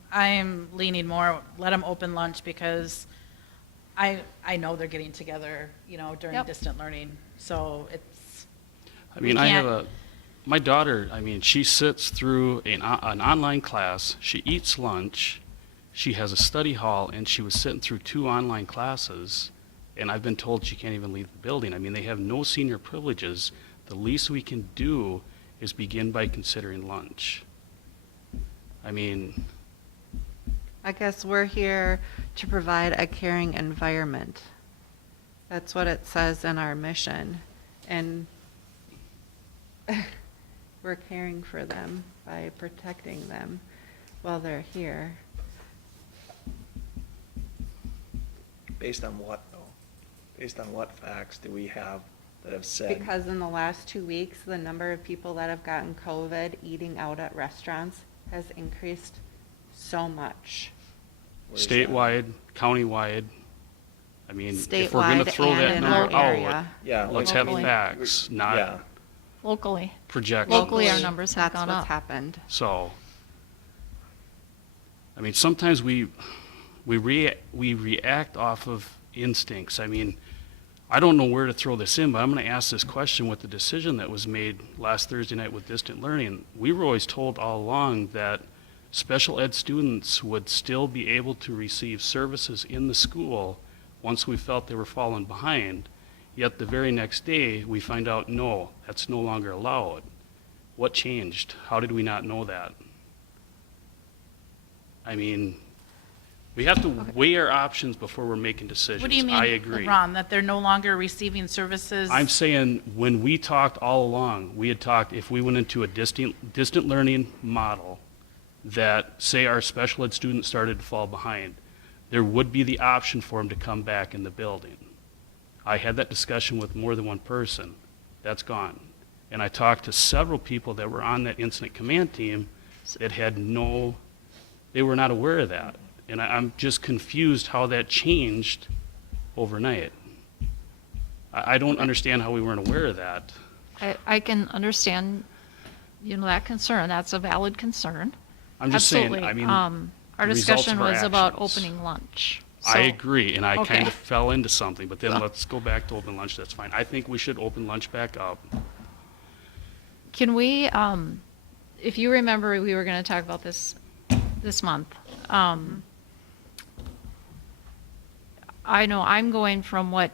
leaning more, let them open lunch because I know they're getting together, you know, during Yep. distant learning. So it's, I mean, my daughter, I mean, she sits through an online class, she eats lunch, she has a study hall, and she was sitting through 2 online classes, and I've been told she can't even leave the building. I mean, they have no senior privileges. The least we can do is begin by considering lunch. I mean, I guess we're here to provide a caring environment. That's what it says in our mission. And we're caring for them by protecting them while they're here. Based on what, though? Based on what facts do we have that have said? Because in the last 2 weeks, the number of people that have gotten COVID eating out at restaurants has increased so much. Where's that? statewide, countywide, I mean, if we're going to Statewide throw that and in our number out, area. Yeah. let's like, have I mean, facts, yeah. not, Locally. projection. Locally, our numbers have That's gone what's up. happened. So, I mean, sometimes we react off of instincts. I mean, I don't know where to throw this in, but I'm going to ask this question with the decision that was made last Thursday night with distant learning. We were always told all along that special ed students would still be able to receive services in the school once we felt they were falling behind. Yet the very next day, we find out, no, that's no longer allowed. What changed? How did we not know that? I mean, we have to weigh our options before we're making decisions. What do you mean, I agree. Ron, that they're no longer receiving services? I'm saying, when we talked all along, we had talked, if we went into a distant learning model, that, say, our special ed students started to fall behind, there would be the option for them to come back in the building. I had that discussion with more than one person. That's gone. And I talked to several people that were on that incident command team that had they were not aware of that. And I'm just confused how that changed overnight. I don't understand how we weren't aware of that. I can understand, that concern. That's a valid concern. I'm just saying, Absolutely. I mean, Our the results discussion of our was about actions. opening lunch. I So- agree, and I Okay. kind of fell into something, but then let's go back to open lunch, that's fine. I think we should open lunch back up. Can we, if you remember, we were going to talk about this month. I know I'm going from what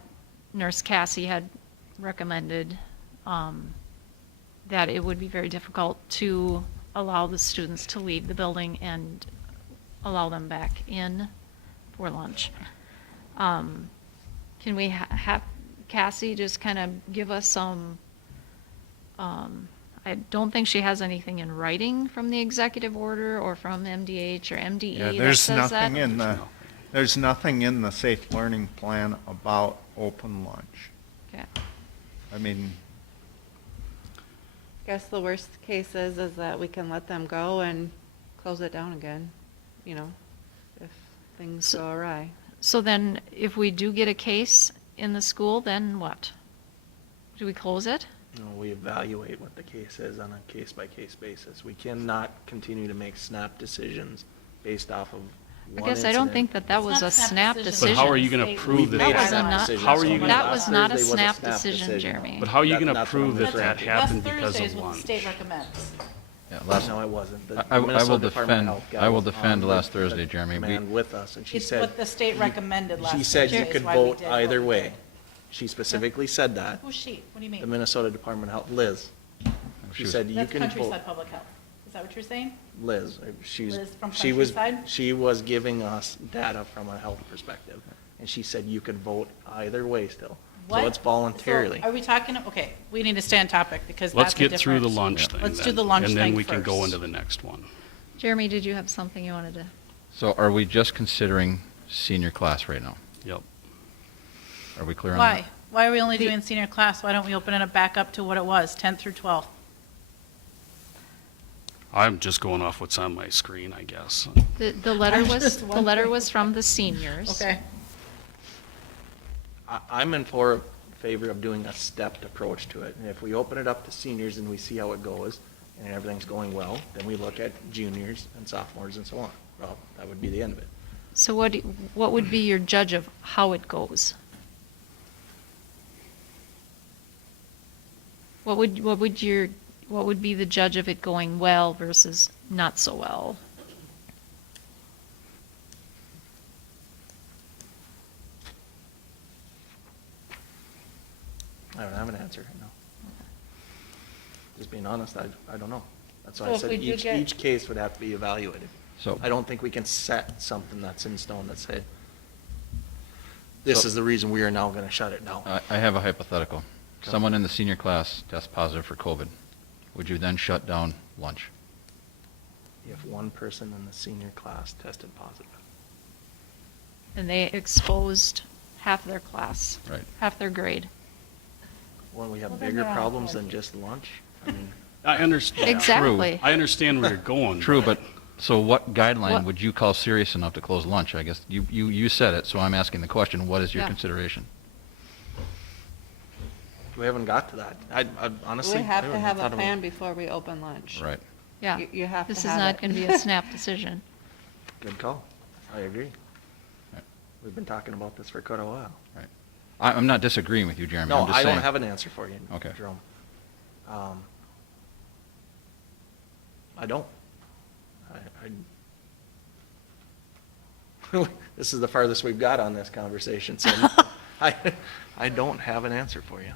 Nurse Cassie had recommended, that it would be very difficult to allow the students to leave the building and allow them back in for lunch. Can we have Cassie just kind of give us some, I don't think she has anything in writing from the executive order or from MDH or MDE Yeah, that there's says that. there's nothing in the safe learning plan about open lunch. Okay. I mean, I guess the worst case is that we can let them go and close it down again, if things go awry. So then, if we do get a case in the school, then what? Do we close it? We evaluate what the case is on a case-by-case basis. We cannot continue to make snap decisions based off of I one guess I don't incident. think that was a It's not snap snap decision. But how are you going to State- prove We've that made That a was snap not- decision. How are So you much gonna- That last was not a Thursday was snap decision, Jeremy. But how are you going to That's what I'm prove that referring that to. happened Last because Thursday of is what the lunch? state recommends. Yeah, last, No, it wasn't. The I will Minnesota Department of defend, Health got I will on defend the- last the Thursday, Jeremy. Man with us, and she It's said. what the state recommended last She said Thursday you is could why we vote did either what we way. did. She specifically said that. Who's she? What do you mean? The Minnesota Department of Health, Liz. She was- said you That's can vote. Countryside Public Health. Is that what you're saying? Liz, Liz from she was, Countryside? she was giving us data from a health perspective, and she said you could vote either way still. What? So it's voluntarily. So are we talking, okay, we need to stay on topic because Let's that's a get through the difference. lunch thing Let's do then, the lunch and then thing we can go first. into the next one. Jeremy, did you have something you wanted to? So are we just considering senior class right now? Yep. Are we clear on that? Why? Why are we only doing senior class? Why don't we open it back up to what it was, 10th through 12th? I'm just going off what's on my screen, I guess. The letter I'm was, just the letter wondering. was from the seniors. Okay. I'm in favor of doing a stepped approach to it. And if we open it up to seniors and we see how it goes, and everything's going well, then we look at juniors and sophomores and so on. Well, that would be the end of it. So what would be your judge of how it goes? What would be the judge of it going well versus not so well? I don't have an answer right now. Just being honest, I don't know. That's why So I if said we do each get- case would have to be evaluated. So- I don't think we can set something that's in stone that say, this So- is the reason we are now gonna shut it down. I have a hypothetical. Someone in the senior class tests positive for COVID. Would you then shut down lunch? If one person in the senior class tested positive. And they exposed half their class. Right. Half their grade. Well, we have Well, then bigger they're on problems than quarantine. just lunch. I mean, I understand. Exactly. I understand where you're going. True, but, so what guideline What- would you call serious enough to close lunch? I guess you said it, so I'm asking the question, what is your Yeah. consideration? We haven't got to that. I honestly. We have I to wouldn't have a thought of it. plan before we open lunch. Right. Yeah. You have to This is have not it. going to be a snap decision. Good call. I agree. Right. We've been talking about this for quite a while. Right. I'm not disagreeing with you, Jeremy. No, I'm just I don't saying- have an answer for you, Okay. Jerome. I don't. This is the farthest we've got on this conversation, so I don't have an answer for you.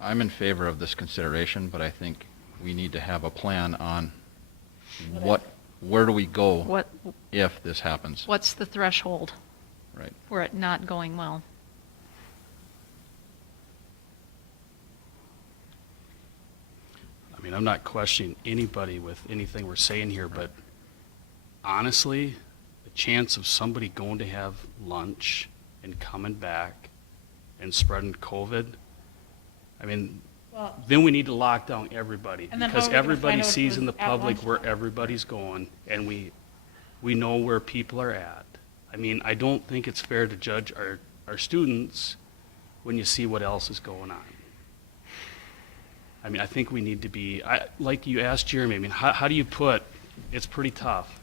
I'm in favor of this consideration, but I think we need to have a plan on where do we go if this happens? What's the threshold Right. for it not going well? I mean, I'm not questioning anybody with anything we're saying here, but honestly, the chance of somebody going to have lunch and coming back and spreading COVID, I mean, Well, then we need to lock down everybody. And then how Because are we gonna everybody find out sees in who's the at public lunch where time? everybody's going, and we know where people are at. I mean, I don't think it's fair to judge our students when you see what else is going on. I mean, I think we need to be, like you asked Jeremy, I mean, how do you put, it's pretty tough.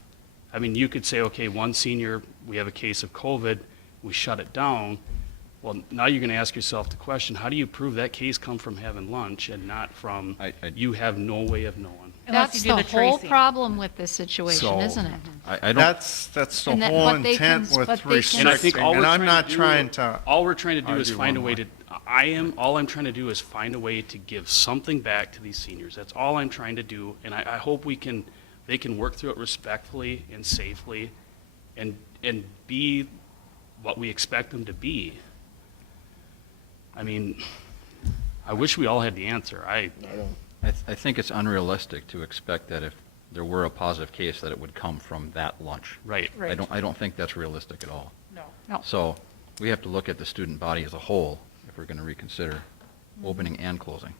I mean, you could say, okay, one senior, we have a case of COVID, we shut it down. Well, now you're going to ask yourself the question, how do you prove that case come from having lunch and not from, you have no way of knowing? Unless That's you do the the whole tracing. problem with this situation, So- isn't it? I don't, That's the And that- whole but they can- intent with but they can- And I think restricting, all and we're I'm not to do- trying to. All we're trying to do is argue find a one way way. to, all I'm trying to do is find a way to give something back to these seniors. That's all I'm trying to do, and I hope they can work through it respectfully and safely and be what we expect them to be. I mean, I wish we all had the answer. I don't. I think it's unrealistic to expect that if there were a positive case that it would come from that lunch. Right. Right. I don't think that's realistic at all. No. No. So we have to look at the student body as a whole if we're going to reconsider opening and closing.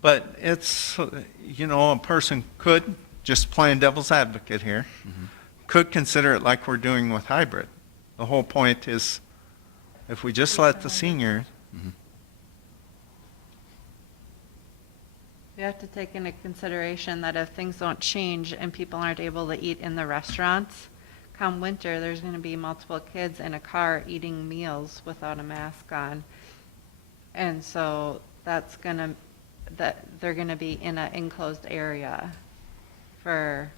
But it's, a person could, just playing devil's advocate here, could consider it like we're doing with hybrid. The whole point is, if we just let the seniors, We have to take into consideration that if things don't change and people aren't able to eat in the restaurants, come winter, there's going to be multiple kids in a car eating meals without a mask on. And so they're going to be in an enclosed area for,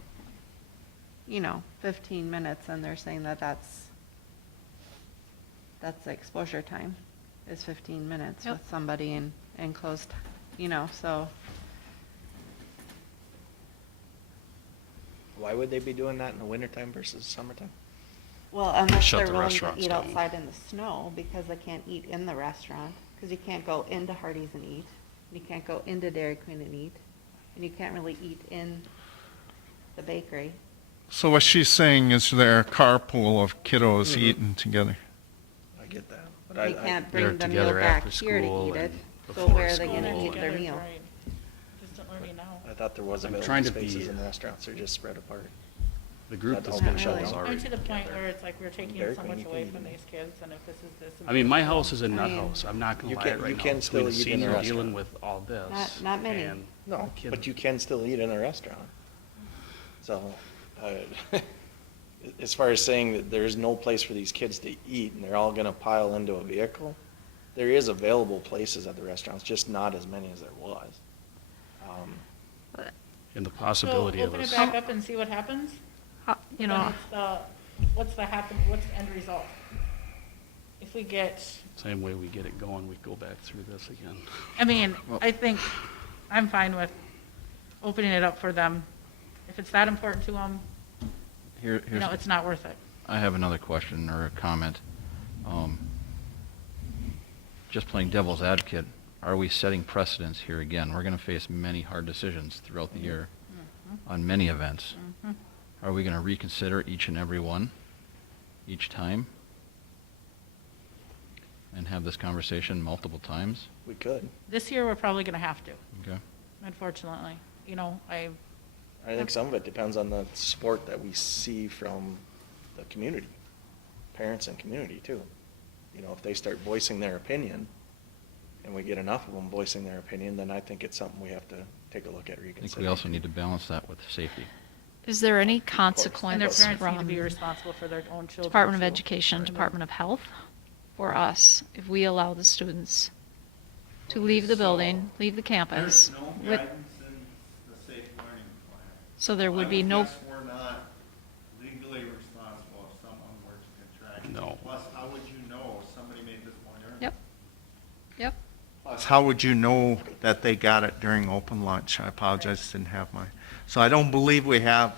15 minutes, and they're saying that that's the exposure time, is 15 minutes Yep. with somebody in enclosed, so. Why would they be doing that in the wintertime versus summertime? Well, unless Shut they're the willing to restaurants eat down. outside in the snow, because they can't eat in the restaurant, because you can't go into Hardee's and eat, and you can't go into Dairy Queen and eat, and you can't really eat in the bakery. so what she's saying is they're a carpool of kiddos eating together. I get that. But They can't They're bring the meal together back after here to school eat it, and so before where are they gonna school eat their and- meal? Right. Distant learning now. I thought there was I'm available trying to spaces be- in restaurants. They're just spread apart. The group That's that's all been Not shut really. is I'm already to the point together. where it's like we're taking Dairy so Queen, much you can away eat from in. these kids, and if this is this. I mean, my house is a I nut mean- house. I'm not gonna You lie can- right you now. can still Between the eat in a senior restaurant. dealing with all this. Not many. and No, the kid- but you can still eat in a restaurant. So, as far as saying that there's no place for these kids to eat and they're all gonna pile into a vehicle, there is available places at the restaurants, just not as many as there was. And the possibility So of open it us, back up and see what happens? You Then know, what's the end result? If we get, same way we get it going, we go back through this again. I mean, I think I'm fine with opening it up for them. If it's that important to them, Here's it's not worth it. I have another question or a comment. Just playing devil's advocate, are we setting precedents here again? We're going to face many hard decisions throughout the year on many events. Are we going to reconsider each and every one, each time? And have this conversation multiple times? We could. This year, we're probably gonna have to, Okay. unfortunately. I think some of it depends on the support that we see from the community, parents and community too. You know, if they start voicing their opinion, and we get enough of them voicing their opinion, then I think it's something we have to take a look at I reconsidering. think we also need to balance that with safety. Is there any And their consequence parents need to from be responsible for their own children. Department of too. Education, Department of Health for us if we allow the students to leave the building, leave the campus? There's no with- guidance in the safe learning plan. So there would I be no, guess we're not legally responsible if someone were to contract. No. Plus, how would you know? Somebody made this point earlier. yep, yep. Plus, how would you know that they got it during open lunch? I apologize, didn't have my. So I don't believe we have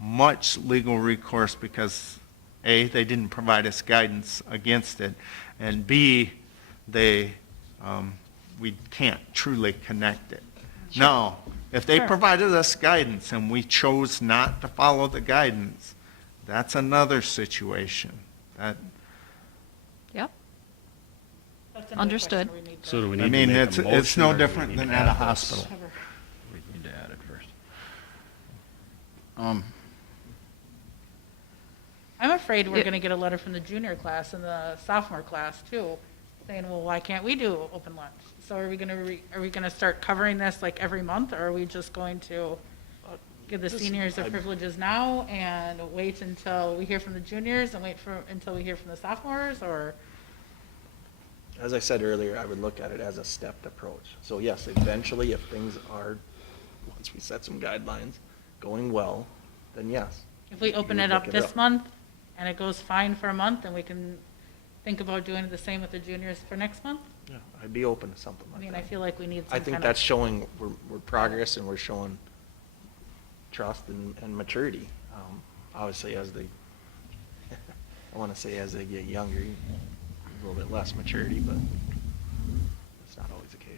much legal recourse because A, they didn't provide us guidance against it, and B, we can't truly connect it. Now, if they Sure. provided us guidance and we chose not to follow the guidance, that's another situation. That, Yep. That's another Understood. question we need to- So do we need I to mean, make a it's motion, no or do we different need than to at a add this? hospital. We need to add it first. I'm afraid we're It- gonna get a letter from the junior class and the sophomore class too, saying, well, why can't we do open lunch? So are we gonna start covering this like every month, or are we just going to give the seniors the privileges now and wait until we hear from the juniors and until we hear from the sophomores, or? As I said earlier, I would look at it as a stepped approach. So yes, eventually, if things are, once we set some guidelines, going well, then yes. If we open You it would up look this month and it goes fine for a month, and we can think about doing the same with the juniors for next month? Yeah, I'd be open to something I like mean, that. I feel like we need some I kind think of. that's showing we're progress and we're showing trust and maturity. Obviously, as they, I want to say as they get younger, a little bit less maturity, but that's not always the case.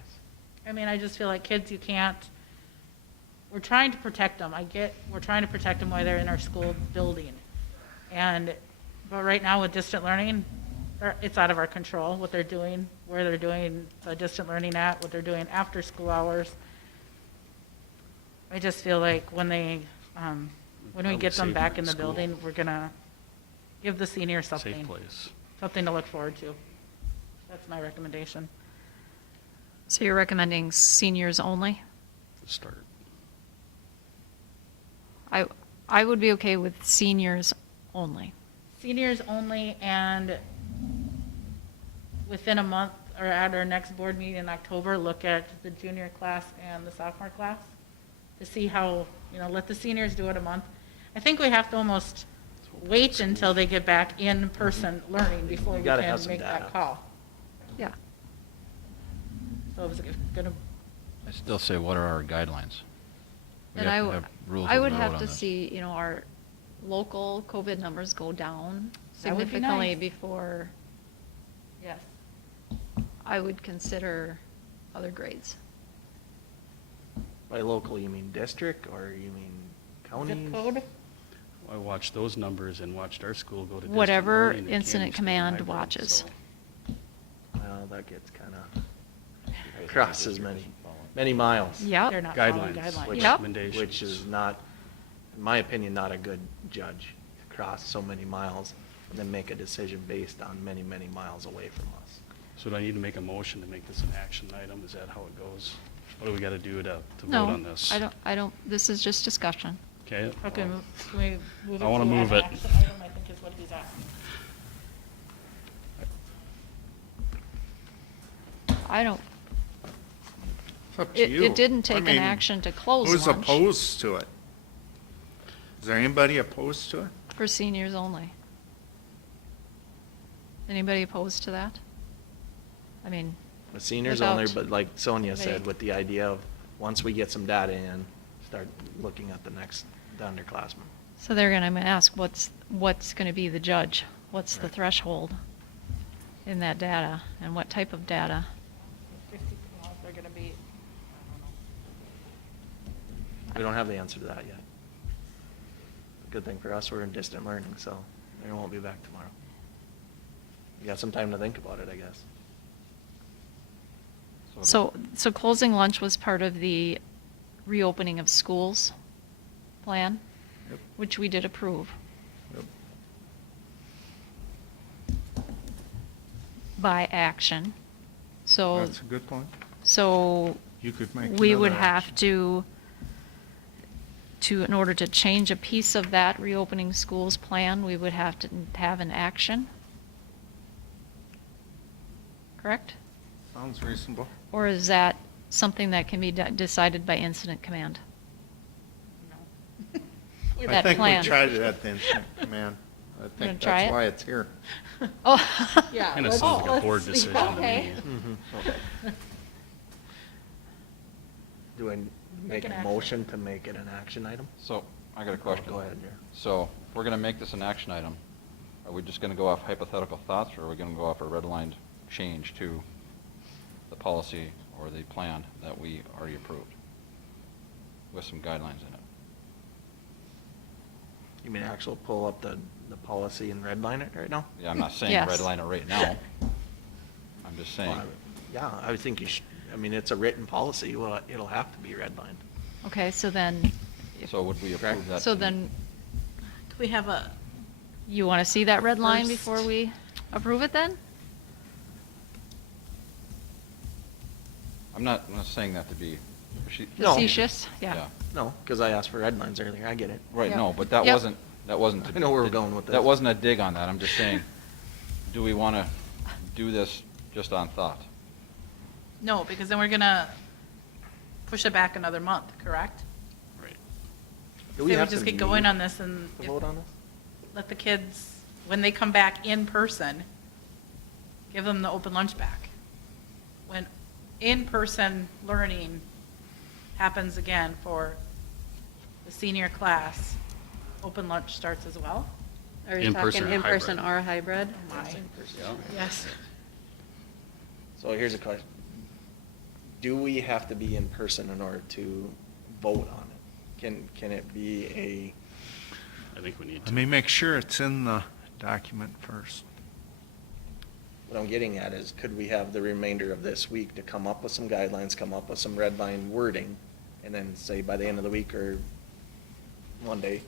I mean, I just feel like kids, you can't, we're trying to protect them. We're trying to protect them while they're in our school building. But right now with distant learning, it's out of our control, what they're doing, where they're doing the distant learning at, what they're doing after school hours. I just feel like when we Probably get them safer back in in the school. building, we're gonna give the seniors Safe something, place something to look forward to. That's my recommendation. So you're recommending seniors only? to start. I would be okay with seniors only. Seniors only, and within a month, or at our next board meeting in October, look at the junior class and the sophomore class to see how, let the seniors do it a month. I think we have to almost wait until they get back in person learning before You we gotta can have some make that data. call. Yeah. So is it gonna, I still say, what are our guidelines? We And have to have rules I of would the road have on to this. see, our local COVID numbers go down That would be significantly nice. before yes. I would consider other grades. By local, you mean district or you mean counties? Zip code? I watched those numbers and watched our school go to distant Whatever learning, and incident Candy stayed command hybrid, watches. so- Well, that gets kind of, crosses many miles. They're Yep. not following Guidelines, guidelines. Which- Yep. recommendations. Which is not, in my opinion, not a good judge to cross so many miles and then make a decision based on many, many miles away from us. So do I need to make a motion to make this an action item? Is that how it goes? What do we got to do to vote No, on this? I don't, this is just discussion. Okay. Okay, well, can we move it I wanna to an move it. action item, I think is what he's asking. I don't, It's up to you. it didn't I take an mean, action to close Who's lunch opposed to it? Is there anybody opposed to it? for seniors only. Anybody opposed to that? I mean, The seniors only, Without but like Sonia said, committee. with the idea of, once we get some data in, start looking at the underclassmen. so they're gonna ask, what's gonna be the judge? What's the Right. threshold in that data, and what type of data? 50, they're gonna be, We don't have the answer to that yet. Good thing for us, we're in distant learning, so they won't be back tomorrow. You got some time to think about it, I guess. So closing lunch was part of the reopening of schools plan, Yep. which we did approve. Yep. by action. So, That's a good point. so You could make we would another have action. in order to change a piece of that reopening schools plan, we would have to have an action. Correct? Sounds reasonable. Or is that something that can be decided by incident command? I That think we plan. tried it at the incident command. I gonna think try that's it? why it's here. Oh. Yeah. Kind of let's- sounds like a let's board see. decision to Okay. me. Do I make an a action. motion to make it an action item? So, I got a question. Go ahead, Jerry. So, if we're gonna make this an action item, are we just gonna go off hypothetical thoughts, or are we gonna go off a redlined change to the policy or the plan that we already approved? With some guidelines in it? You mean actual pull up the policy and redline it right now? Yeah, I'm not saying Yes. redline it right now. I'm just saying. Yeah, I would think you should, I mean, it's a written policy, well, it'll have to be redlined. Okay, so then, So would we approve that? so tonight? then Do we have a, you want to see that red line First- before we approve it then? I'm not saying that to be No. Facetious? Yeah. No, because I asked for redlines earlier, I get it. Right, Yep. no, but that Yep. wasn't. I know where we're going with this. That wasn't a dig on that, I'm just saying, do we want to do this just on thought? no, because then we're gonna push it back another month, correct? Right. Do Say we have just to get going meet on this and to if- vote on this? let the kids, when they come back in person, give them the open lunch back. When in-person learning happens again for the senior class, open lunch starts as well? Are you In-person talking or in-person hybrid? or hybrid? My, yes. So here's a question. Do we have to be in person in order to vote on it? Can it be I think we need Let to. me make sure it's in the document first. what I'm getting at is, could we have the remainder of this week to come up with some guidelines, come up with some red line wording, and then say by the end of the week or Monday,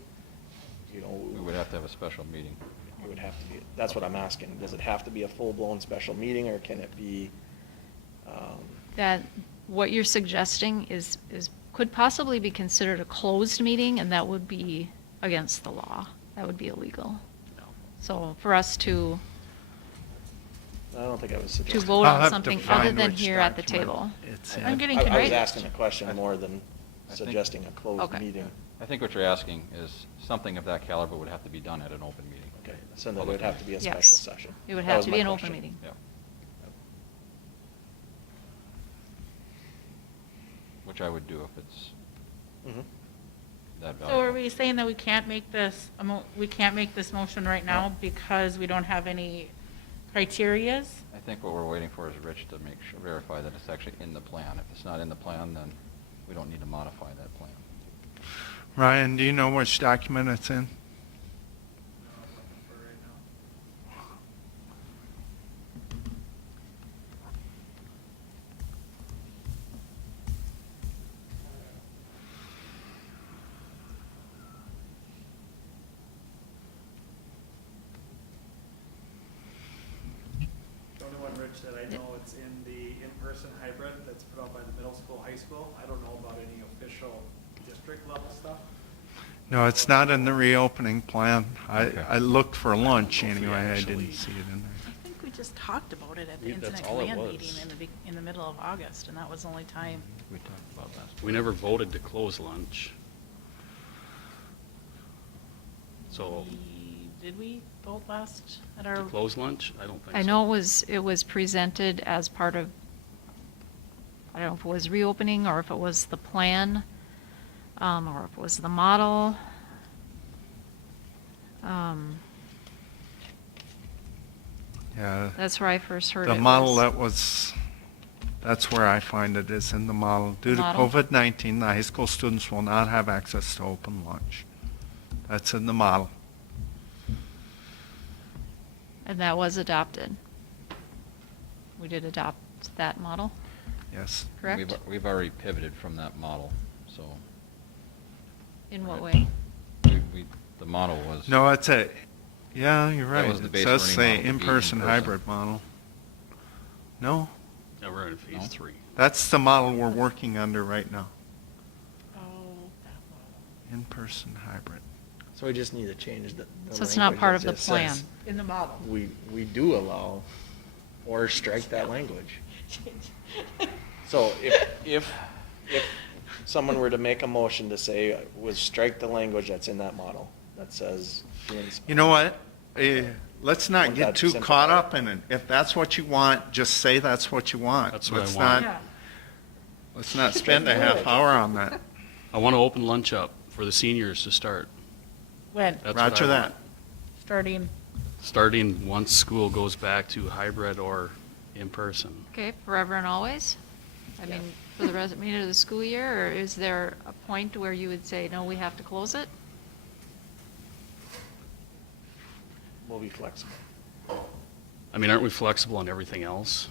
you know. We would have to have a special meeting. It would have to be, that's what I'm asking. Does it have to be a full-blown special meeting, or can it be, That, what you're suggesting is, could possibly be considered a closed meeting, and that would be against the law. That would be illegal. So for us to I don't think I was suggesting. vote I'll on have to something find other than which here at the document table. it's I'm in. getting I was confused. asking a question more than I think- suggesting a closed Okay. meeting. I think what you're asking is something of that caliber would have to be done at an open meeting. Okay, so then it would have to be a special Yes. session. It would That have was to my be an open question. meeting. Yeah. Which I would do if it's Mhm. that So are valuable. we saying that we can't make this, we can't make this motion right now No. because we don't have any criterias? I think what we're waiting for is Rich to make sure, verify that it's actually in the plan. If it's not in the plan, then we don't need to modify that plan. Ryan, do you know which document it's in? The only one, Rich, that I know it's in the in-person hybrid that's put out by the middle school, high school. I don't know about any official district level stuff. No, it's not in the reopening plan. Okay. I looked for lunch I don't know if we anyway, I actually- didn't see it in there. I think we just talked about it at the Yeah, that's incident all it command was. meeting in the middle of August, and that was the only time. We talked about that. We never voted to close lunch. So, Did we vote last at our? to close lunch? I don't think so. I know it was presented as part of, I don't know if it was reopening, or if it was the plan, or if it was the model. Yeah. That's where I first heard it. The model was- that's where I find it is in the model. Due to Model? COVID-19, the high school students will not have access to open lunch. That's in the model. And that was adopted. We did adopt that model, Yes. correct? We've already pivoted from that model, so In what Right. way? the model was. No, it's a, yeah, you're right. was the It base does learning say model to be in-person in-person. hybrid model. No, Now we're in phase No. 3. that's the model we're working under right now. Oh, that one. In-person hybrid. So we just need to change the So it's not language part that of the just plan. says In the model. We do allow, or strike that language. So if someone were to make a motion to say, would strike the language that's in that model, that says. You know what? Let's not Wouldn't get that too simplify caught it? up in it. If that's what you want, just say that's what you want. That's what I Let's want. not- Yeah. Let's not spend a half hour on that. I want to open lunch up for the seniors to start. When? That's what I Roger that. want. Starting, Once school goes back to hybrid or in person. Okay, forever and always? I mean, for the remainder of the school year, or is there a point where you would say, no, we have to close it? We'll be flexible. I mean, aren't we flexible on everything else?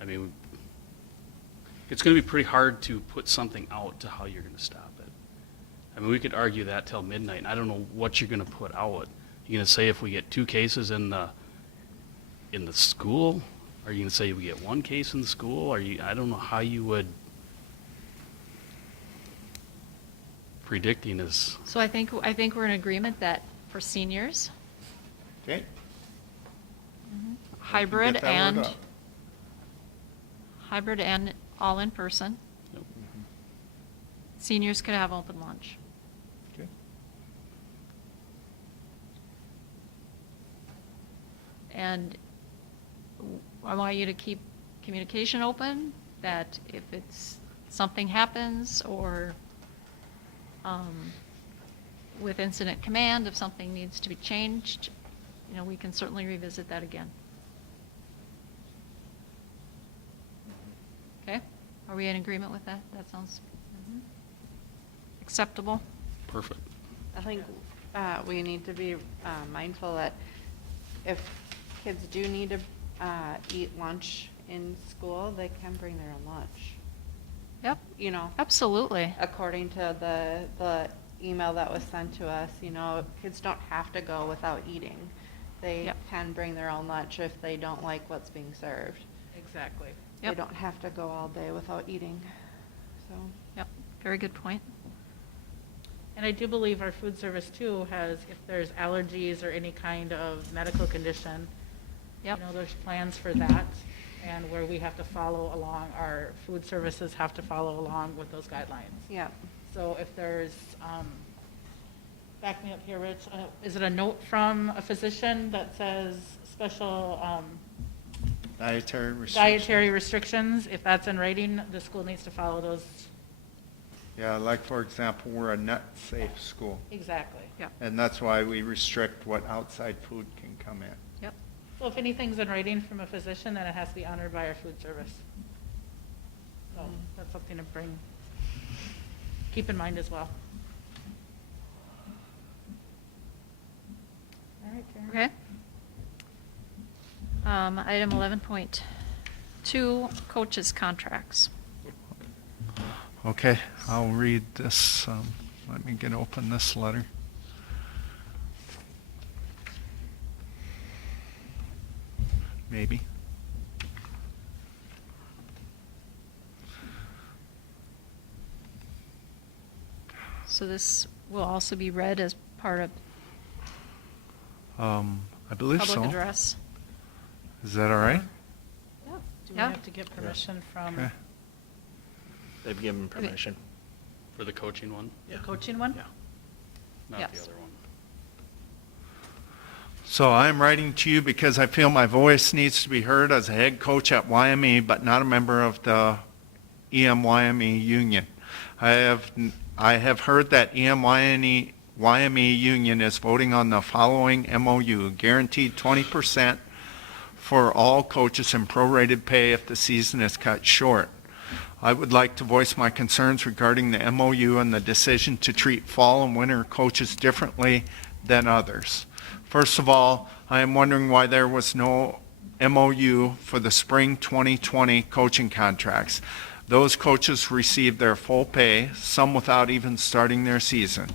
I mean, it's going to be pretty hard to put something out to how you're going to stop it. I mean, we could argue that till midnight, and I don't know what you're going to put out. You're going to say if we get 2 cases in the school? Are you going to say we get 1 case in the school? I don't know how you would. Predicting is, So I think we're in agreement that for seniors, Okay? hybrid Get that word and, up. hybrid and all in person, Yep. seniors could have open lunch. Okay. And I want you to keep communication open, that if something happens, or with incident command, if something needs to be changed, we can certainly revisit that again. Okay? Are we in agreement with that? That sounds acceptable? perfect. I think we need to be mindful that if kids do need to eat lunch in school, they can bring their own lunch. Yep, You know, absolutely. according to the email that was sent to us, kids don't have to go without eating. They Yep. can bring their own lunch if they don't like what's being served. exactly. They Yep. don't have to go all day without eating, so. Yep, very good point. And I do believe our food service too has, if there's allergies or any kind of medical condition, Yep. there's plans for that, and where we have to follow along, our food services have to follow along with those guidelines. Yeah. So if there's, back me up here, Rich, is it a note from a physician that says special Dietary restrictions. dietary restrictions? If that's in writing, the school needs to follow those. Yeah, like for example, we're a nut-safe school, Exactly. Yep, and that's why we restrict what outside food can come in. yep. So if anything's in writing from a physician, then it has to be honored by our food service. So that's something to keep in mind as well. All right, Karen. Okay. Item 11.2, coaches' contracts. Okay, I'll read this. Let me open this letter. Maybe. So this will also be read as part of I believe so. public address. Is that all right? Do we Yeah. have to get permission from Okay. They've given permission. For the coaching one? the coaching one? Yeah. Not Yes. the other one. So I'm writing to you because I feel my voice needs to be heard as a head coach at YME, but not a member of the EMYME union. I have heard that YME union is voting on the following MOU, guaranteed 20% for all coaches and prorated pay if the season is cut short. I would like to voice my concerns regarding the MOU and the decision to treat fall and winter coaches differently than others. First of all, I am wondering why there was no MOU for the spring 2020 coaching contracts. Those coaches received their full pay, some without even starting their season.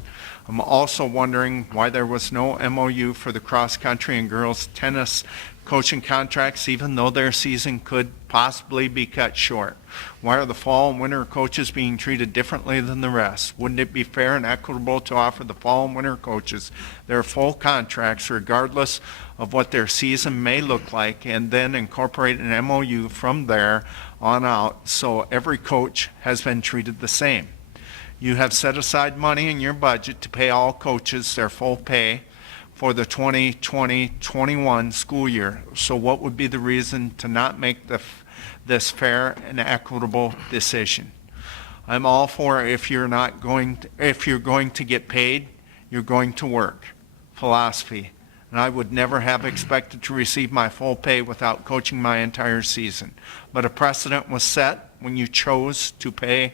I'm also wondering why there was no MOU for the cross-country and girls tennis coaching contracts even though their season could possibly be cut short? Why are the fall and winter coaches being treated differently than the rest? Wouldn't it be fair and equitable to offer the fall and winter coaches their full contracts regardless of what their season may look like, and then incorporate an MOU from there on out so every coach has been treated the same? You have set aside money in your budget to pay all coaches their full pay for the 2020-21 school year. So what would be the reason to not make this fair and equitable decision? I'm all for if you're going to get paid, you're going to work philosophy. And I would never have expected to receive my full pay without coaching my entire season. But a precedent was set when you chose to pay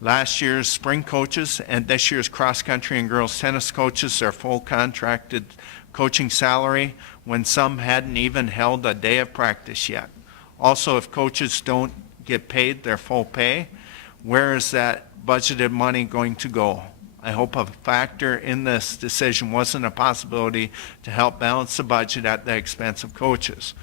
last year's spring coaches and this year's cross-country and girls tennis coaches their full contracted coaching salary when some hadn't even held a day of practice yet. Also, if coaches don't get paid their full pay, where is that budgeted money going to go? I hope a factor in this decision wasn't a possibility to help balance the budget at the expense of coaches.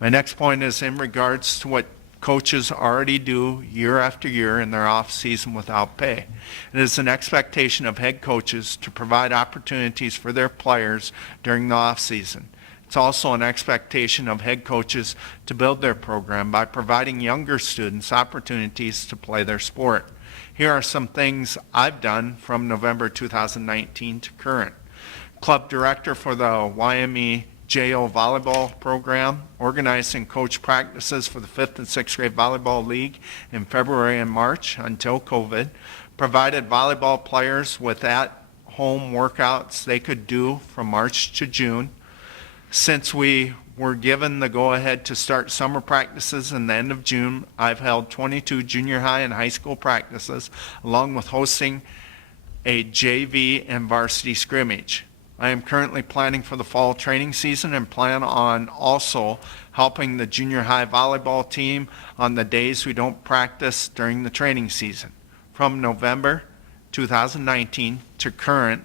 My next point is in regards to what coaches already do year after year in their off season without pay. It is an expectation of head coaches to provide opportunities for their players during the off season. It's also an expectation of head coaches to build their program by providing younger students opportunities to play their sport. Here are some things I've done from November 2019 to current. Club director for the YME JO volleyball program, organized and coached practices for the 5th and 6th grade volleyball league in February and March until COVID, provided volleyball players with at-home workouts they could do from March to June. Since we were given the go-ahead to start summer practices in the end of June, I've held 22 junior high and high school practices, along with hosting a JV and varsity scrimmage. I am currently planning for the fall training season and plan on also helping the junior high volleyball team on the days we don't practice during the training season. From November 2019 to current,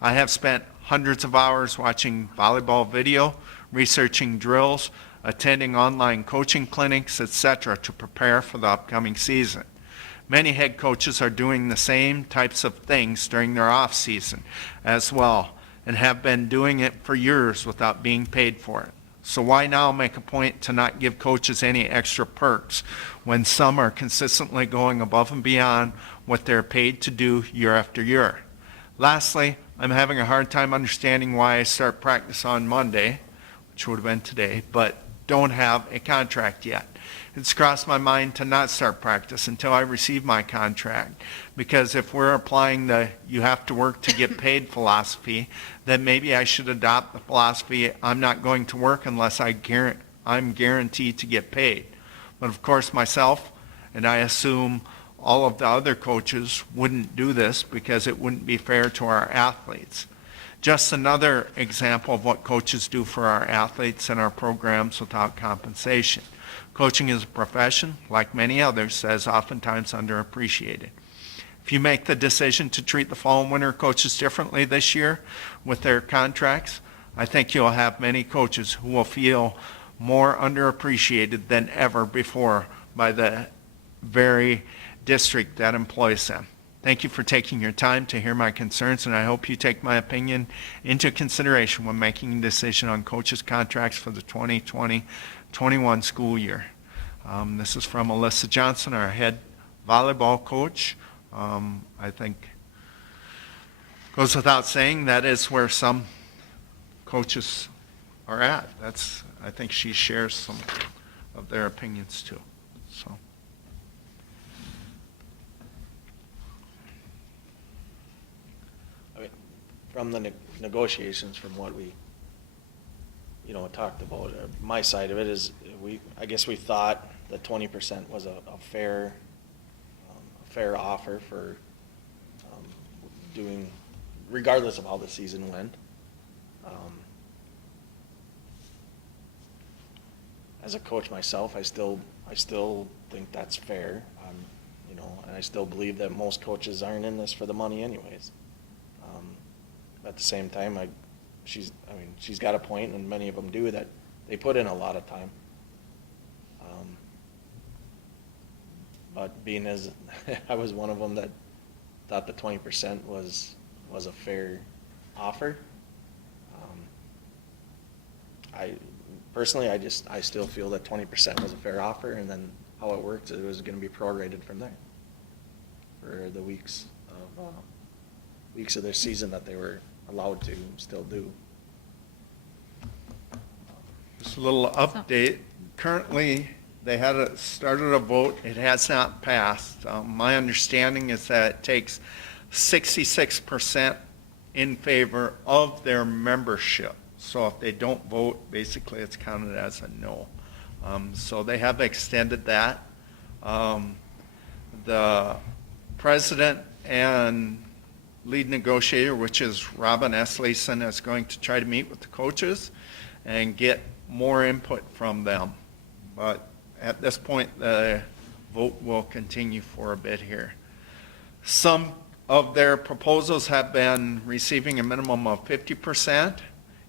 I have spent hundreds of hours watching volleyball video, researching drills, attending online coaching clinics, etc. to prepare for the upcoming season. Many head coaches are doing the same types of things during their off season as well, and have been doing it for years without being paid for it. So why now make a point to not give coaches any extra perks when some are consistently going above and beyond what they're paid to do year after year? Lastly, I'm having a hard time understanding why I start practice on Monday, which would have been today, but don't have a contract yet. It's crossed my mind to not start practice until I receive my contract, because if we're applying the you have to work to get paid philosophy, then maybe I should adopt the philosophy I'm not going to work unless I'm guaranteed to get paid. But of course myself, and I assume all of the other coaches, wouldn't do this because it wouldn't be fair to our athletes. Just another example of what coaches do for our athletes and our programs without compensation. Coaching is a profession, like many others, that is oftentimes underappreciated. If you make the decision to treat the fall and winter coaches differently this year with their contracts, I think you'll have many coaches who will feel more underappreciated than ever before by the very district that employs them. Thank you for taking your time to hear my concerns, and I hope you take my opinion into consideration when making a decision on coaches' contracts for the 2020-21 school year. This is from Alyssa Johnson, our head volleyball coach. I think goes without saying that is where some coaches are at. I think she shares some of their opinions too. So. From the negotiations, from what we, talked about, my side of it is I guess we thought that 20% was a fair offer for doing, regardless of how the season went. As a coach myself, I still think that's fair, and I still believe that most coaches aren't in this for the money anyways. At the same time, she's got a point, and many of them do, that they put in a lot of time. But being as, I was one of them that thought the 20% was a fair offer. I personally, I still feel that 20% was a fair offer, and then how it worked, it was gonna be prorated from there for the weeks of their season that they were allowed to still do. Just a little update. Currently, they started a vote. It has not passed. My understanding is that it takes 66% in favor of their membership. So if they don't vote, basically it's counted as a no. So they have extended that. The president and lead negotiator, which is Robin S. Leeson, is going to try to meet with the coaches and get more input from them. But at this point, the vote will continue for a bit here. Some of their proposals have been receiving a minimum of 50%,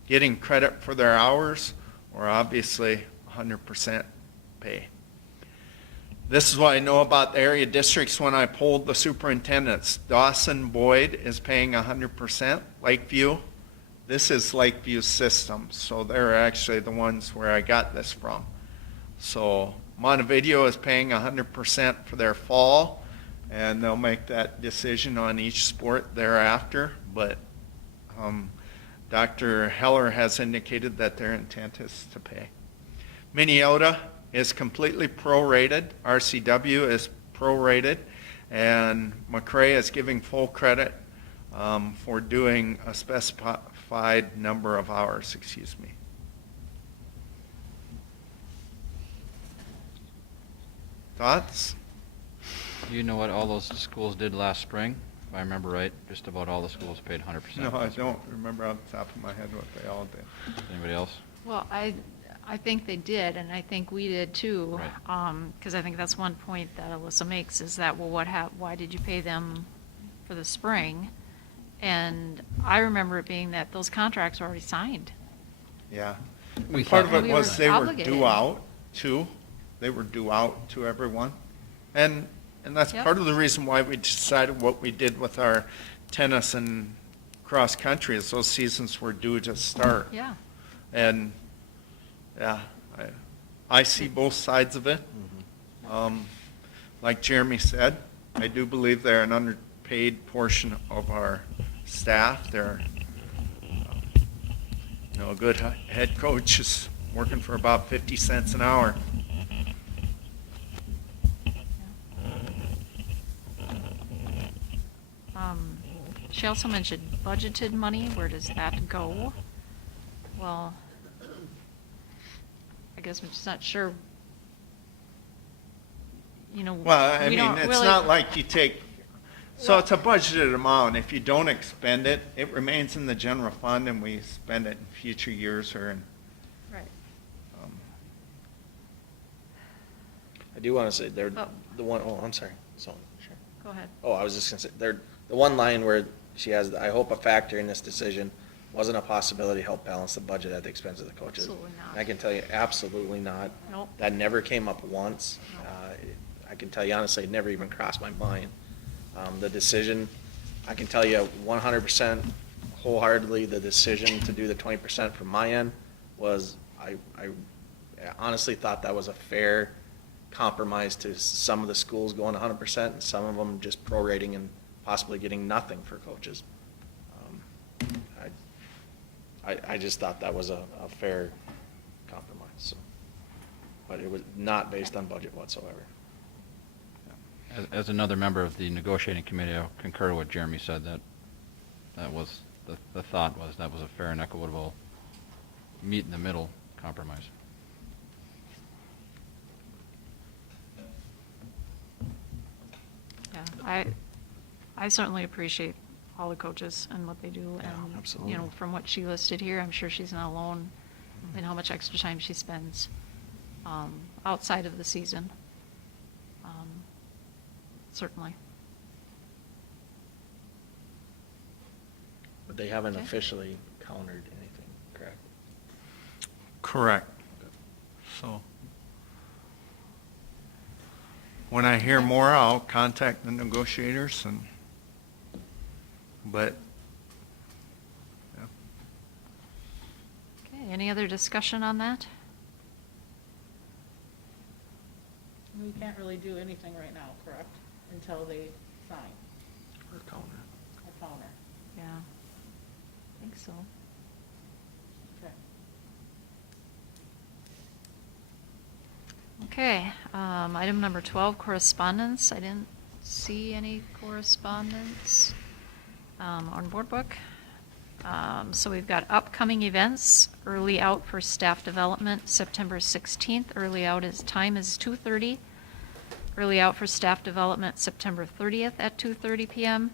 getting credit for their hours, or obviously 100% pay. This is what I know about the area districts when I polled the superintendents. Dawson Boyd is paying 100%. Lakeview, this is Lakeview's system, so they're actually the ones where I got this from. So Montevideo is paying 100% for their fall, and they'll make that decision on each sport thereafter. But Dr. Heller has indicated that their intent is to pay. Minneota is completely prorated. RCW is prorated, and McRae is giving full credit for doing a specified number of hours. Excuse me. Thoughts? Do you know what all those schools did last spring? If I remember right, just about all the schools paid 100%. No, I don't remember off the top of my head what they all did. Anybody else? Well, I think they did, and I think we did too. Right. Because I think that's one point that Alyssa makes, is that, well, why did you pay them for the spring? And I remember it being that those contracts were already signed. Yeah. We Part thought- of it We was were they were obligated. due out too. They were due out to everyone. And that's Yep. part of the reason why we decided what we did with our tennis and cross country, is those seasons were due to start. Yeah. And, yeah, I see both sides of it. Like Jeremy said, I do believe they're an underpaid portion of our staff. They're, a good head coach is working for about 50 cents an hour. She also mentioned budgeted money. Where does that go? Well, I guess I'm just not sure. Well, I we mean, don't it's really- not like you take, so it's a budgeted amount. If you don't expend it, it remains in the general fund and we spend it in future years or in. Right. I do want to say, they're Oh. the one, oh, I'm sorry, so, sure. Go ahead. Oh, I was just gonna say, they're, the one line where she has, I hope a factor in this decision wasn't a possibility to help balance the budget at the expense of the coaches. Absolutely not. And I can tell you, absolutely not. Nope. That never came up once. Nope. I can tell you honestly, it never even crossed my mind. The decision, I can tell you 100% wholeheartedly, the decision to do the 20% from my end was, I honestly thought that was a fair compromise to some of the schools going 100% and some of them just prorating and possibly getting nothing for coaches. I just thought that was a fair compromise, so. But it was not based on budget whatsoever. As another member of the negotiating committee, I concur with what Jeremy said, that was, the thought was that was a fair and equitable meet in the middle compromise. Yeah, I certainly appreciate all the coaches and what they do. Yeah, And, absolutely. from what she listed here, I'm sure she's not alone in how much extra time she spends outside of the season. Certainly. But they haven't Okay. officially countered anything, correct? Correct. so. When I hear more, I'll contact the negotiators but, yeah. Okay, any other discussion on that? We can't really do anything right now, correct? Until they sign Or counter. or counter. Yeah, I think so. Okay. Okay, item number 12, correspondence. I didn't see any correspondence on board book. So we've got upcoming events, early out for staff development, September 16th. Early out time is 2:30. Early out for staff development, September 30th at 2:30 p.m.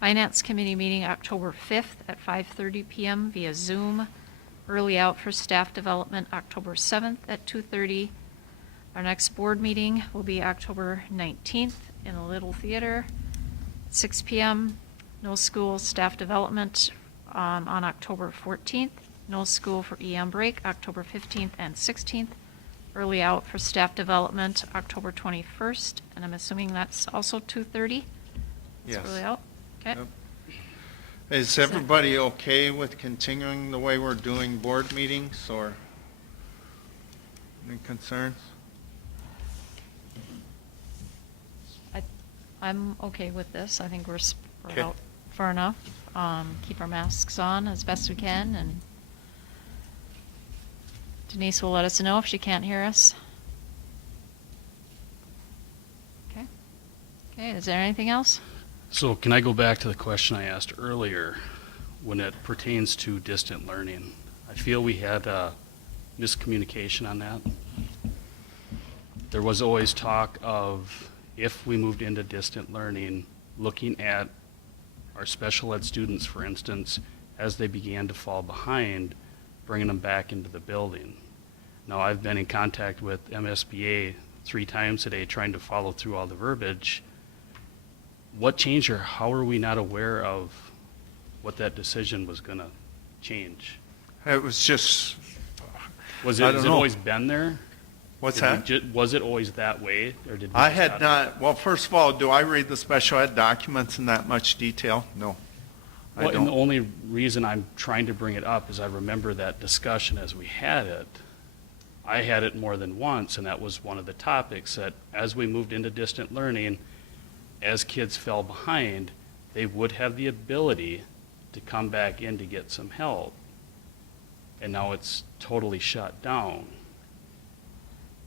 Finance Committee meeting, October 5th at 5:30 p.m. via Zoom. Early out for staff development, October 7th at 2:30. Our next board meeting will be October 19th in the Little Theater, 6 p.m. No school staff development on October 14th. No school for EM break, October 15th and 16th. Early out for staff development, October 21st, and I'm assuming that's also 2:30? It's Yes. early out, okay? Yep. Is everybody okay with continuing the way we're doing board meetings, or any concerns? I'm okay with this. I think we're spread Okay. out far enough. Keep our masks on as best we can, and Denise will let us know if she can't hear us. Okay. Okay, is there anything else? So can I go back to the question I asked earlier when it pertains to distant learning? I feel we had a miscommunication on that. There was always talk of, if we moved into distant learning, looking at our special ed students, for instance, as they began to fall behind, bringing them back into the building. Now, I've been in contact with MSBA 3 times today trying to follow through all the verbiage. What changed, or how are we not aware of what that decision was going to change? It was just, Was I it, don't has it know. always been there? what's Did we that? was it always that way, or did we I just had not, well, first of all, do I read the special ed documents in that much detail? No. I Well, and the don't. only reason I'm trying to bring it up is I remember that discussion as we had it. I had it more than once, and that was one of the topics, that as we moved into distant learning, as kids fell behind, they would have the ability to come back in to get some help. And now it's totally shut down.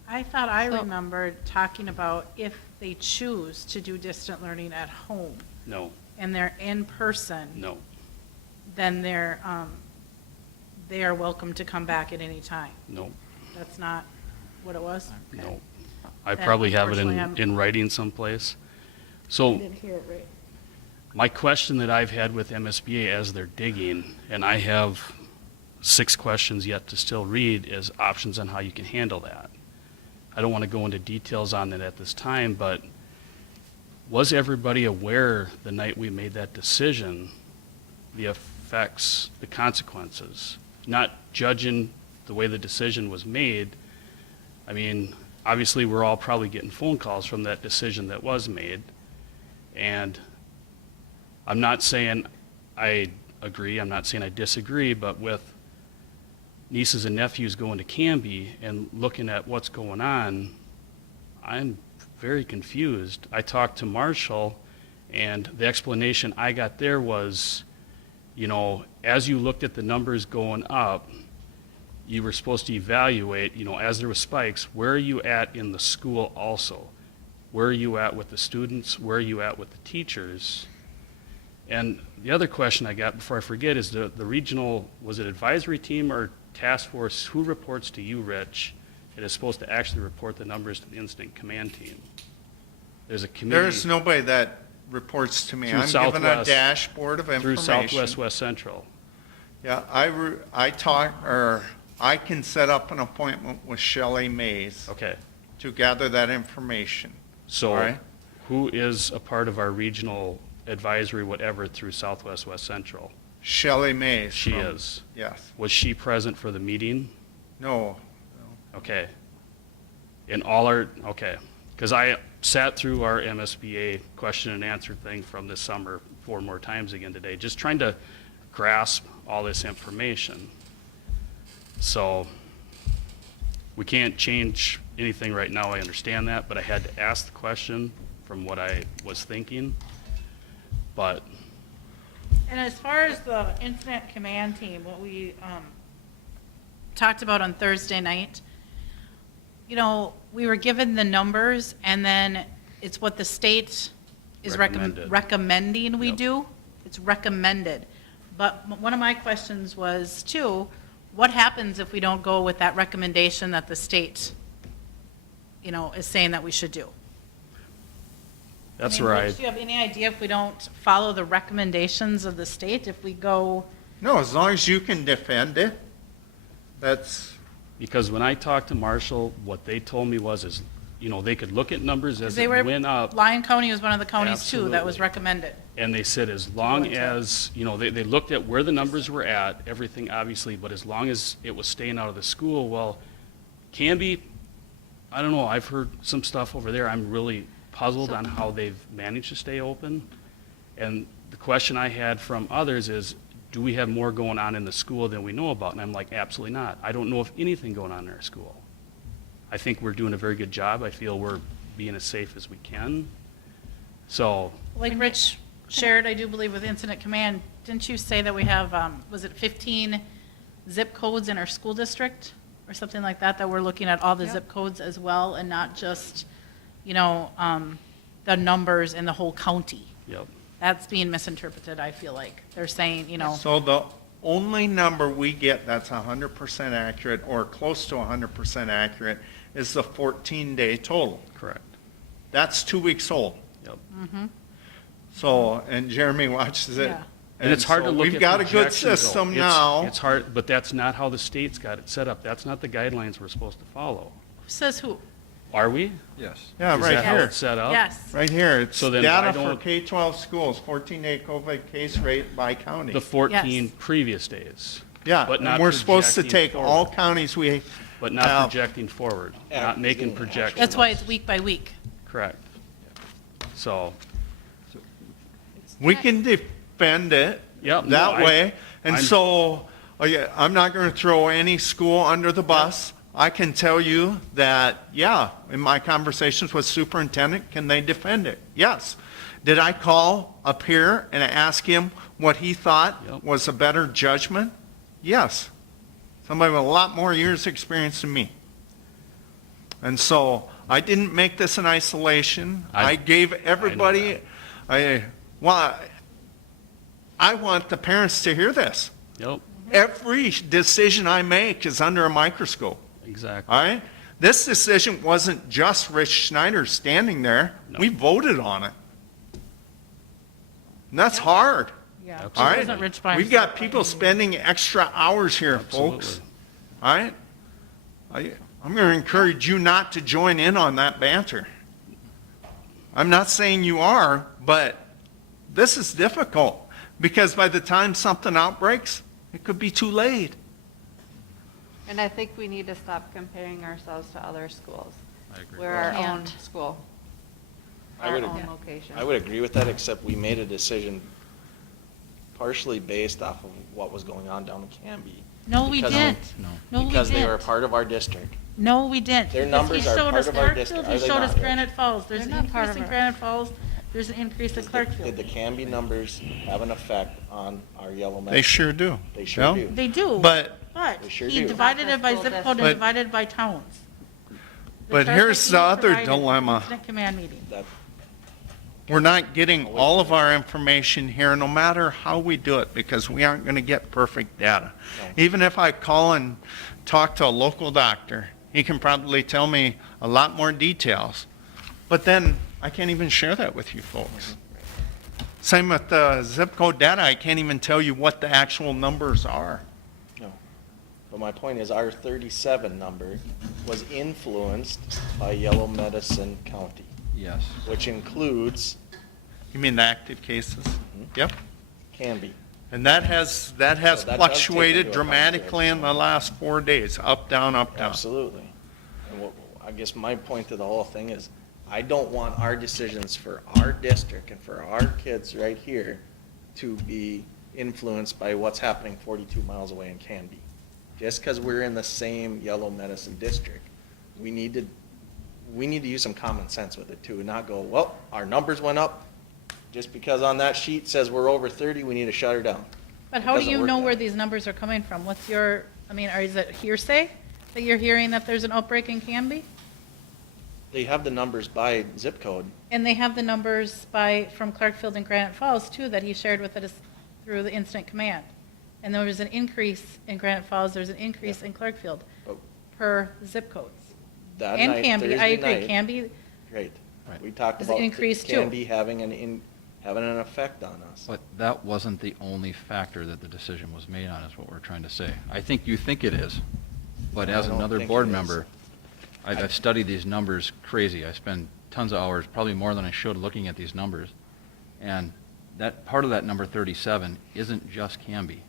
I thought I So- remembered talking about if they choose to do distant learning at home No, and they're in person, no. then they are welcome to come back at any time. No, That's not what it was? Okay. no. I Then probably have it unfortunately, I'm- in writing someplace. I So didn't hear it right. my question that I've had with MSBA as they're digging, and I have 6 questions yet to still read, is options on how you can handle that. I don't want to go into details on it at this time, but was everybody aware the night we made that decision, the effects, the consequences? Not judging the way the decision was made. I mean, obviously, we're all probably getting phone calls from that decision that was made. And I'm not saying I agree, I'm not saying I disagree, but with nieces and nephews going to Canby and looking at what's going on, I'm very confused. I talked to Marshall, and the explanation I got there was, you know, as you looked at the numbers going up, you were supposed to evaluate, you know, as there were spikes, where are you at in the school also? Where are you at with the students? Where are you at with the teachers? And the other question I got, before I forget, is the regional, was it advisory team or task force, who reports to you, Rich? It is supposed to actually report the numbers to the incident command team. There's a committee. There's nobody that reports to me. Through I'm given a Southwest- dashboard of Through information. Southwest West Central. Yeah, I can set up an appointment with Shelley Mays Okay, to gather that information. so All right. who is a part of our regional advisory, whatever, through Southwest West Central? Shelley Mays. She from- is. Yes. Was she present for the meeting? No. Okay, And all our, okay, because I sat through our MSBA question and answer thing from this summer 4 more times again today, just trying to grasp all this information. So we can't change anything right now, I understand that, but I had to ask the question from what I was thinking. But And as far as the incident command team, what we talked about on Thursday night, you know, we were given the numbers, and then it's what the state is Recommended. recommending we Yep. do. It's recommended. But one of my questions was, too, what happens if we don't go with that recommendation that the state, you know, is saying that we should do? that's I mean, right. Rich, do you have any idea if we don't follow the recommendations of the state, if we go? No, as long as you can defend it, that's, Because when I talked to Marshall, what they told me was, you know, they could look at numbers as They it were, went up. Lyon County was one of the counties, too, that was Absolutely. recommended. And they said as long into it. as, you know, they looked at where the numbers were at, everything obviously, but as long as it was staying out of the school, well, Canby, I don't know, I've heard some stuff over there. I'm really puzzled on how they've managed to stay open. And the question I had from others is, do we have more going on in the school than we know about? And I'm like, absolutely not. I don't know of anything going on in our school. I think we're doing a very good job. I feel we're being as safe as we can. So, Like Rich shared, I do believe with Incident Command, didn't you say that we have, was it 15 zip codes in our school district? Or something like that, that we're looking at all the zip codes as well, and not just, you know, the numbers in the whole county? yep. That's being misinterpreted, I feel like. They're saying, you know, so the only number we get that's 100% accurate or close to 100% accurate is the 14-day total. Correct. That's 2 weeks old. Yep. So, and Jeremy watches it. Yeah. And it's hard so to look at we've got a good projections, though. system It's- now. It's hard, but that's not how the state's got it set up. That's not the guidelines we're supposed to follow. who says who? Are we? Yes. Yeah, Is right that how here. it's set up? Yes. Right here, it's So then data why for don't- K-12 schools, 14-day COVID case rate by county. The 14 Yes. previous days. Yeah, but and not we're supposed to projecting take all forward. counties we But not have. projecting forward, not making projections. That's why it's week by week. Correct. So, We can defend it Yep, no, that I- way. And I'm- so, yeah, I'm not going to throw any school under the bus. I can tell you that, yeah, in my conversations with superintendent, can they defend it? Yes. Did I call up here and ask him what he thought Yep. was a better judgment? Yes. Somebody with a lot more years' experience than me. And so I didn't make this in isolation. I gave everybody, I want the parents to hear this. yep, Every decision I make is under a microscope, exactly. all right? This decision wasn't just Rich Schneider standing there. No. We voted on it. And that's hard, Yeah. Absolutely. all It right? wasn't Rich by We've got himself. people spending extra hours here, folks, Absolutely. all right? I'm going to encourage you not to join in on that banter. I'm not saying you are, but this is difficult because by the time something outbreaks, it could be too late. And I think we need to stop comparing ourselves to other schools. I agree. We're our own And- school, I our would- own Yeah. location. I would agree with that, except we made a decision partially based off of what was going on down in Canby. No, we Because- didn't. No. No, we Because they were a didn't. part of our district. No, we didn't. Their Because numbers he are showed part us of our Clarkfield, district, he are they showed us not, Rich? Granite Falls. There's They're an not part increase in of it. Granite Falls, there's an increase in Clarkfield. Did the Canby numbers have an effect on our yellow They medicine? sure do. They sure Yeah. do. They do. But They sure he do. divided it by Not the zip school code and district. divided by towns. But chart here's that the he other provided at the dilemma. Incident command meeting. That, we're not getting all of our information here, no matter how we do it, because we aren't going to get perfect data. No. Even if I call and talk to a local doctor, he can probably tell me a lot more details. But then I can't even share that with you folks. Same with the zip code data. I can't even tell you what the actual numbers are. no. But my point is, our 37 number was influenced by Yellow Medicine County, Yes. which includes You mean the active cases? Yep. Canby. And that has So that does take fluctuated into account dramatically in the last 4 days, up, down, up, down. Absolutely. And I guess my point to the whole thing is, I don't want our decisions for our district and for our kids right here to be influenced by what's happening 42 miles away in Canby. Just because we're in the same yellow medicine district, we need to use some common sense with it too, and not go, well, our numbers went up, just because on that sheet says we're over 30, we need to shut her down. But It how do doesn't you work know that where way. these numbers are coming from? What's your, I mean, is it hearsay that you're hearing that there's an outbreak in Canby? They have the numbers by zip code. And they have the numbers from Clarkfield and Granite Falls too, that he shared with us through the incident command. And there was an increase in Granite Falls, there's an increase in Clarkfield But per zip codes. that And night, Canby, I Thursday agree, night, Canby, Great. Right. We talked Is about increased too. Canby having an effect on us. But that wasn't the only factor that the decision was made on, is what we're trying to say. I think you think it is, but I as don't another think board it is. member, I've studied these numbers crazy. I spend tons of hours, probably more than I should, looking at these numbers. And that, part of that number 37 isn't just Canby.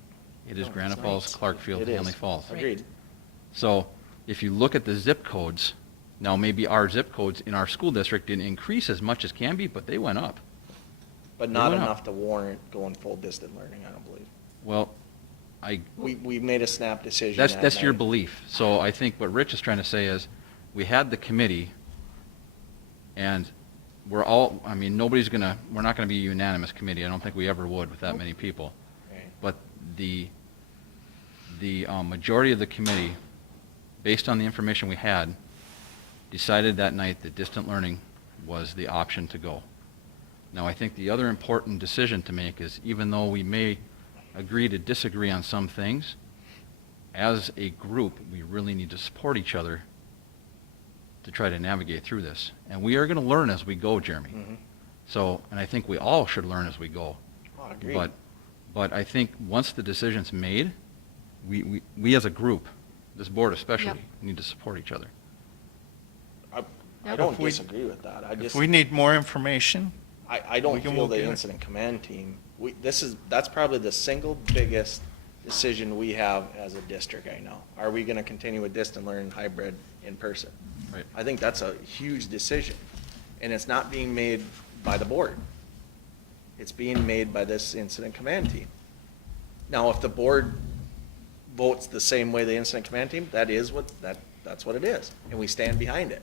It is No, Granite it's Falls, not. Clarkfield, It is. Hanley Falls. Agreed. So if you look at the zip codes, now maybe our zip codes in our school district didn't increase as much as Canby, but they went up. But not went up. enough to warrant going full distant learning, I don't believe. Well, We made a snap decision that that's your night. belief. So I think what Rich is trying to say is, we had the committee, and we're all, I mean, we're not gonna be a unanimous committee. I don't think we ever would with that many people. Right. But the majority of the committee, based on the information we had, decided that night that distant learning was the option to go. Now, I think the other important decision to make is, even though we may agree to disagree on some things, as a group, we really need to support each other to try to navigate through this. And we are going to learn as we go, Jeremy. Mhm. So, and I think we all should learn as we go. Oh, agreed. But I think once the decision's made, we as a group, this board especially, Yep. need to support each other. I Yep. don't If we- disagree with that. I If just, we need more information, I don't we can feel look the at it. incident command team, that's probably the single biggest decision we have as a district right now. Are we gonna continue with distant learning, hybrid, in person? Right. I think that's a huge decision, and it's not being made by the board. It's being made by this incident command team. Now, if the board votes the same way the incident command team, that's what it is, and we stand behind it.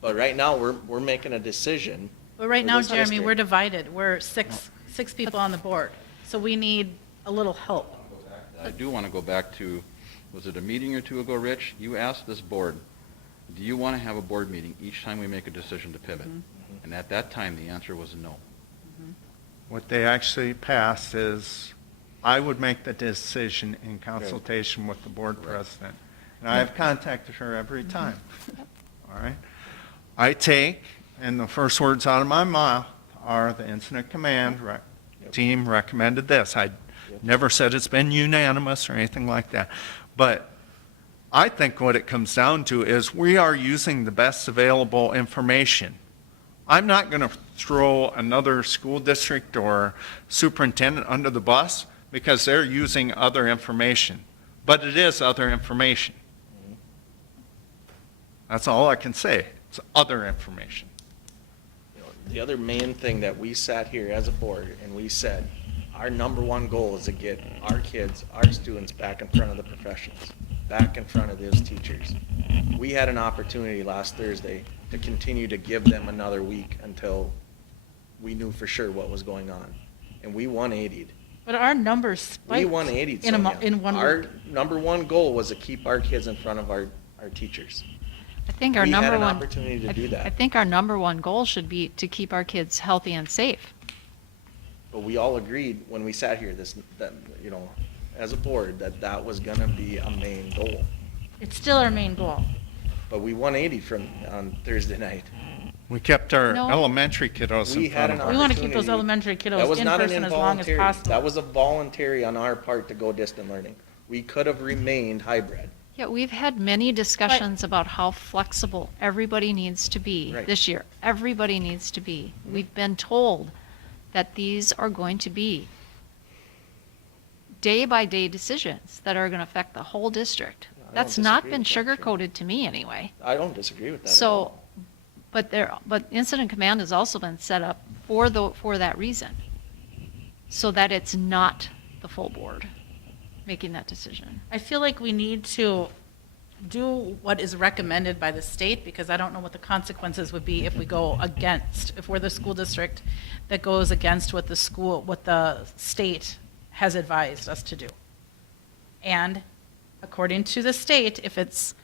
But right now, we're making a decision. but right for now, this Jeremy, district. we're divided. We're six people on the board. So we need a little help. I do want to go back to, was it a meeting or two ago, Rich? You asked this board, do you want to have a board meeting each time we make a decision to pivot? And at that time, the answer was no. what they actually passed is, I would make the decision in consultation with the board president. And I have contacted her every time. All right? I take, and the first words out of my mouth are, the incident command team recommended this. I never said it's been unanimous or anything like that. But I think what it comes down to is, we are using the best available information. I'm not going to throw another school district or superintendent under the bus because they're using other information. But it is other information. That's all I can say. It's other information. You know, the other main thing that we sat here as a board and we said, our number one goal is to get our kids, our students back in front of the professionals, back in front of those teachers. We had an opportunity last Thursday to continue to give them another week until we knew for sure what was going on. And we 180'd. But our numbers We spiked 180'd, in Sonia. in 1 Our week. number one goal was to keep our kids in front of our teachers. I think our We had number an one. opportunity to I- do that. I think our number one goal should be to keep our kids healthy and safe. But we all agreed when we sat here that, you know, as a board, that was gonna be a main goal. It's still our main goal. But we 180 on Thursday night. We kept our No. elementary kiddos We in had front an of We us. want to keep those opportunity. elementary That kiddos was in not an person as long as involuntary. possible. That was a voluntary on our part to go distant learning. We could have remained hybrid. Yeah, we've had many discussions about how flexible everybody needs to be Right. this year. Everybody needs to be. We've been told that these are going to be day-by-day decisions that are going to affect the whole district. That's not been sugar-coated to me anyway. I don't disagree with that at So, all. but incident command has also been set up for that reason. So that it's not the full board making that decision. I feel like we need to do what is recommended by the state, because I don't know what the consequences would be if we go against, if we're the school district that goes against what the state has advised us to do. And according to the state, if it's,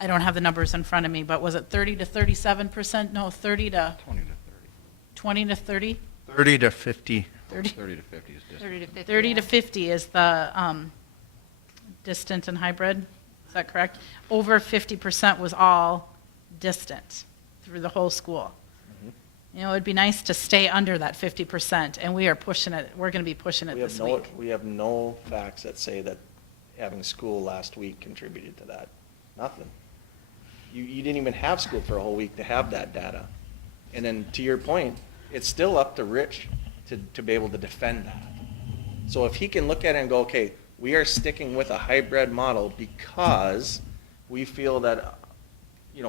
I don't have the numbers in front of me, but was it 30 to 37%? No, 30 to 20 to 30. 20 to 30? 30 to 50. 30, 30 to 50 is distant. 30 to 50. 30 to 50 is the distant and hybrid. Is that correct? Over 50% was all distant through the whole school. You know, it'd be nice to stay under that 50%, and we are pushing it. We're going to be pushing it this week. We have no facts that say that having school last week contributed to that. Nothing. You didn't even have school for a whole week to have that data. And then, to your point, it's still up to Rich to be able to defend that. So if he can look at it and go, okay, we are sticking with a hybrid model because we feel that,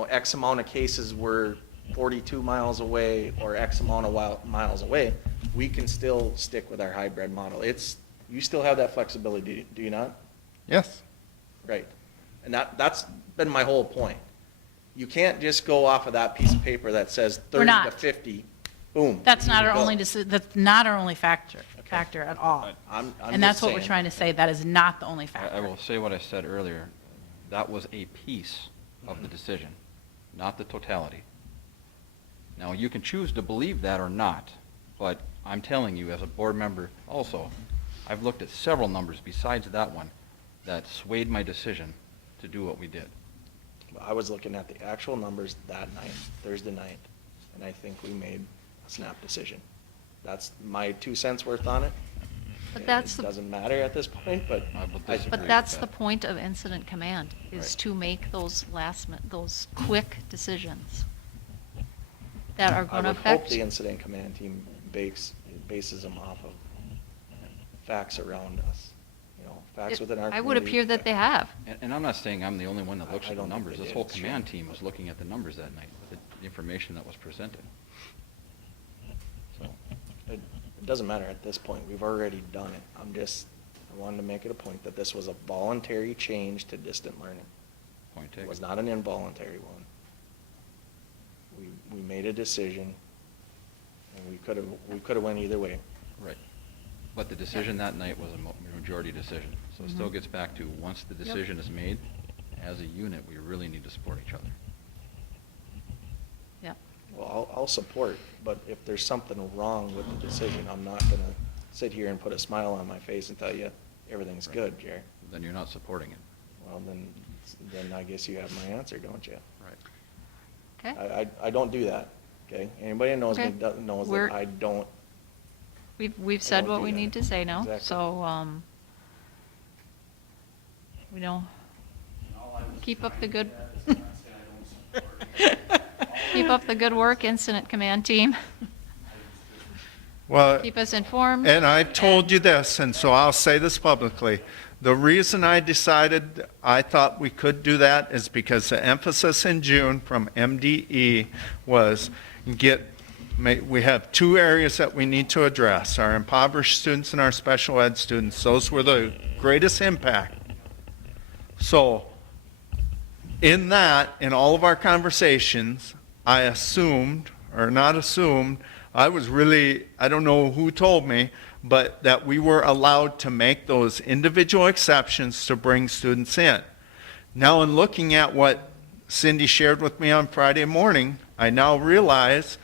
X amount of cases were 42 miles away or X amount of miles away, we can still stick with our hybrid model. You still have that flexibility, do you not? Yes. Right. And that's been my whole point. You can't just go off of that piece of paper that says 30 to not. 50, boom. That's not here our you only go. that's not our only factor at all. I'm And that's just what we're saying. trying to say. That is not the only I factor. will say what I said earlier. That was a piece of the decision, not the totality. Now, you can choose to believe that or not, but I'm telling you as a board member also, I've looked at several numbers besides that one that swayed my decision to do what we did. I was looking at the actual numbers that night, Thursday night, and I think we made a snap decision. That's my 2 cents worth on it. But that's It the, doesn't matter at this point, but I will I- disagree. but with that's that. the point of incident command, is Right. to make those those quick decisions that are I going to would hope affect. the incident command team bases them off of facts around us, facts within our I would community. appear that they have. And I'm not saying I'm the only one that looks I at the don't think numbers. they This did. whole It's command true. team was looking at the numbers that night with the information that was presented. So, It doesn't matter at this point. We've already done it. I wanted to make it a point that this was a voluntary change to distant learning. point It taken. was not an involuntary one. We made a decision, and we could have went either way. Right. But the decision that night was a majority decision. So it still gets back to, once the decision is made, as a unit, we really need to support each other. Yep. Well, I'll support, but if there's something wrong with the decision, I'm not gonna sit here and put a smile on my face and tell you everything's good, Jerry. Then you're not supporting it. Well, then I guess you have my answer, don't you? Right. Okay. I don't do that, okay? Anybody that knows me Okay. knows We're- that I don't. We've said don't what do we that. need to say now, Exactly. so, we know, All I was keep up trying the to good, get at is not say I don't support it. keep up the good work, incident command team. Well, Keep us informed. and I've told you this, and so I'll say this publicly. The reason I decided I thought we could do that is because the emphasis in June from MDE was we have 2 areas that we need to address, our impoverished students and our special ed students. Those were the greatest impact. So in all of our conversations, I assumed, or not assumed, I don't know who told me, but that we were allowed to make those individual exceptions to bring students in. Now, in looking at what Cindy shared with me on Friday morning, I now realize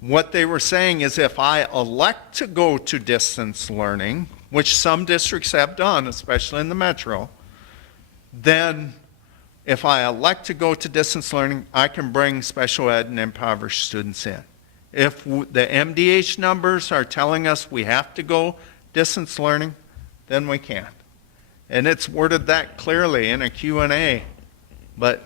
what they were saying is if I elect to go to distance learning, which some districts have done, especially in the metro, then if I elect to go to distance learning, I can bring special ed and impoverished students in. If the MDH numbers are telling us we have to go distance learning, then we can't. And it's worded that clearly in a Q&A, but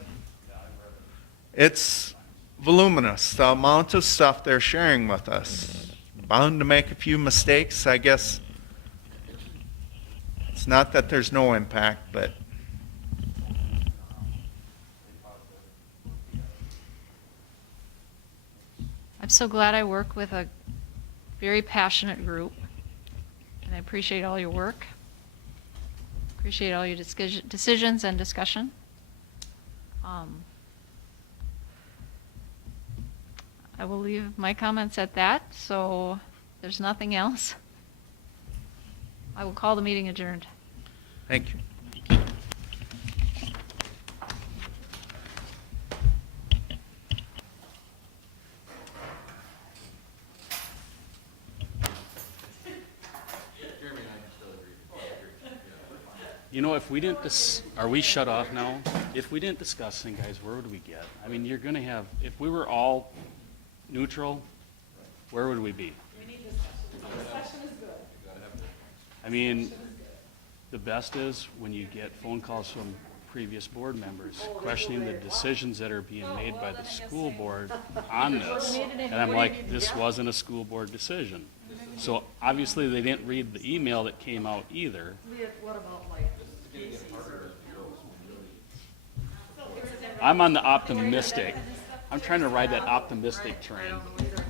it's voluminous, the amount of stuff they're sharing with us. Bound to make a few mistakes, I guess. It's not that there's no impact, but I'm so glad I work with a very passionate group, and I appreciate all your work. Appreciate all your decisions and discussion. I will leave my comments at that, so if there's nothing else. I will call the meeting adjourned. Thank you. You know, if we didn't, are we shut off now? If we didn't discuss things, guys, where would we get? I mean, you're gonna have, if we were all neutral, where would we be? We need discussion. Discussion is good. I mean, the best is when you get phone calls from previous board members questioning the decisions that are being made by the school board on this. And I'm like, this wasn't a school board decision. So obviously they didn't read the email that came out either. What about like? I'm on the optimistic. I'm trying to ride that optimistic train. I don't know either.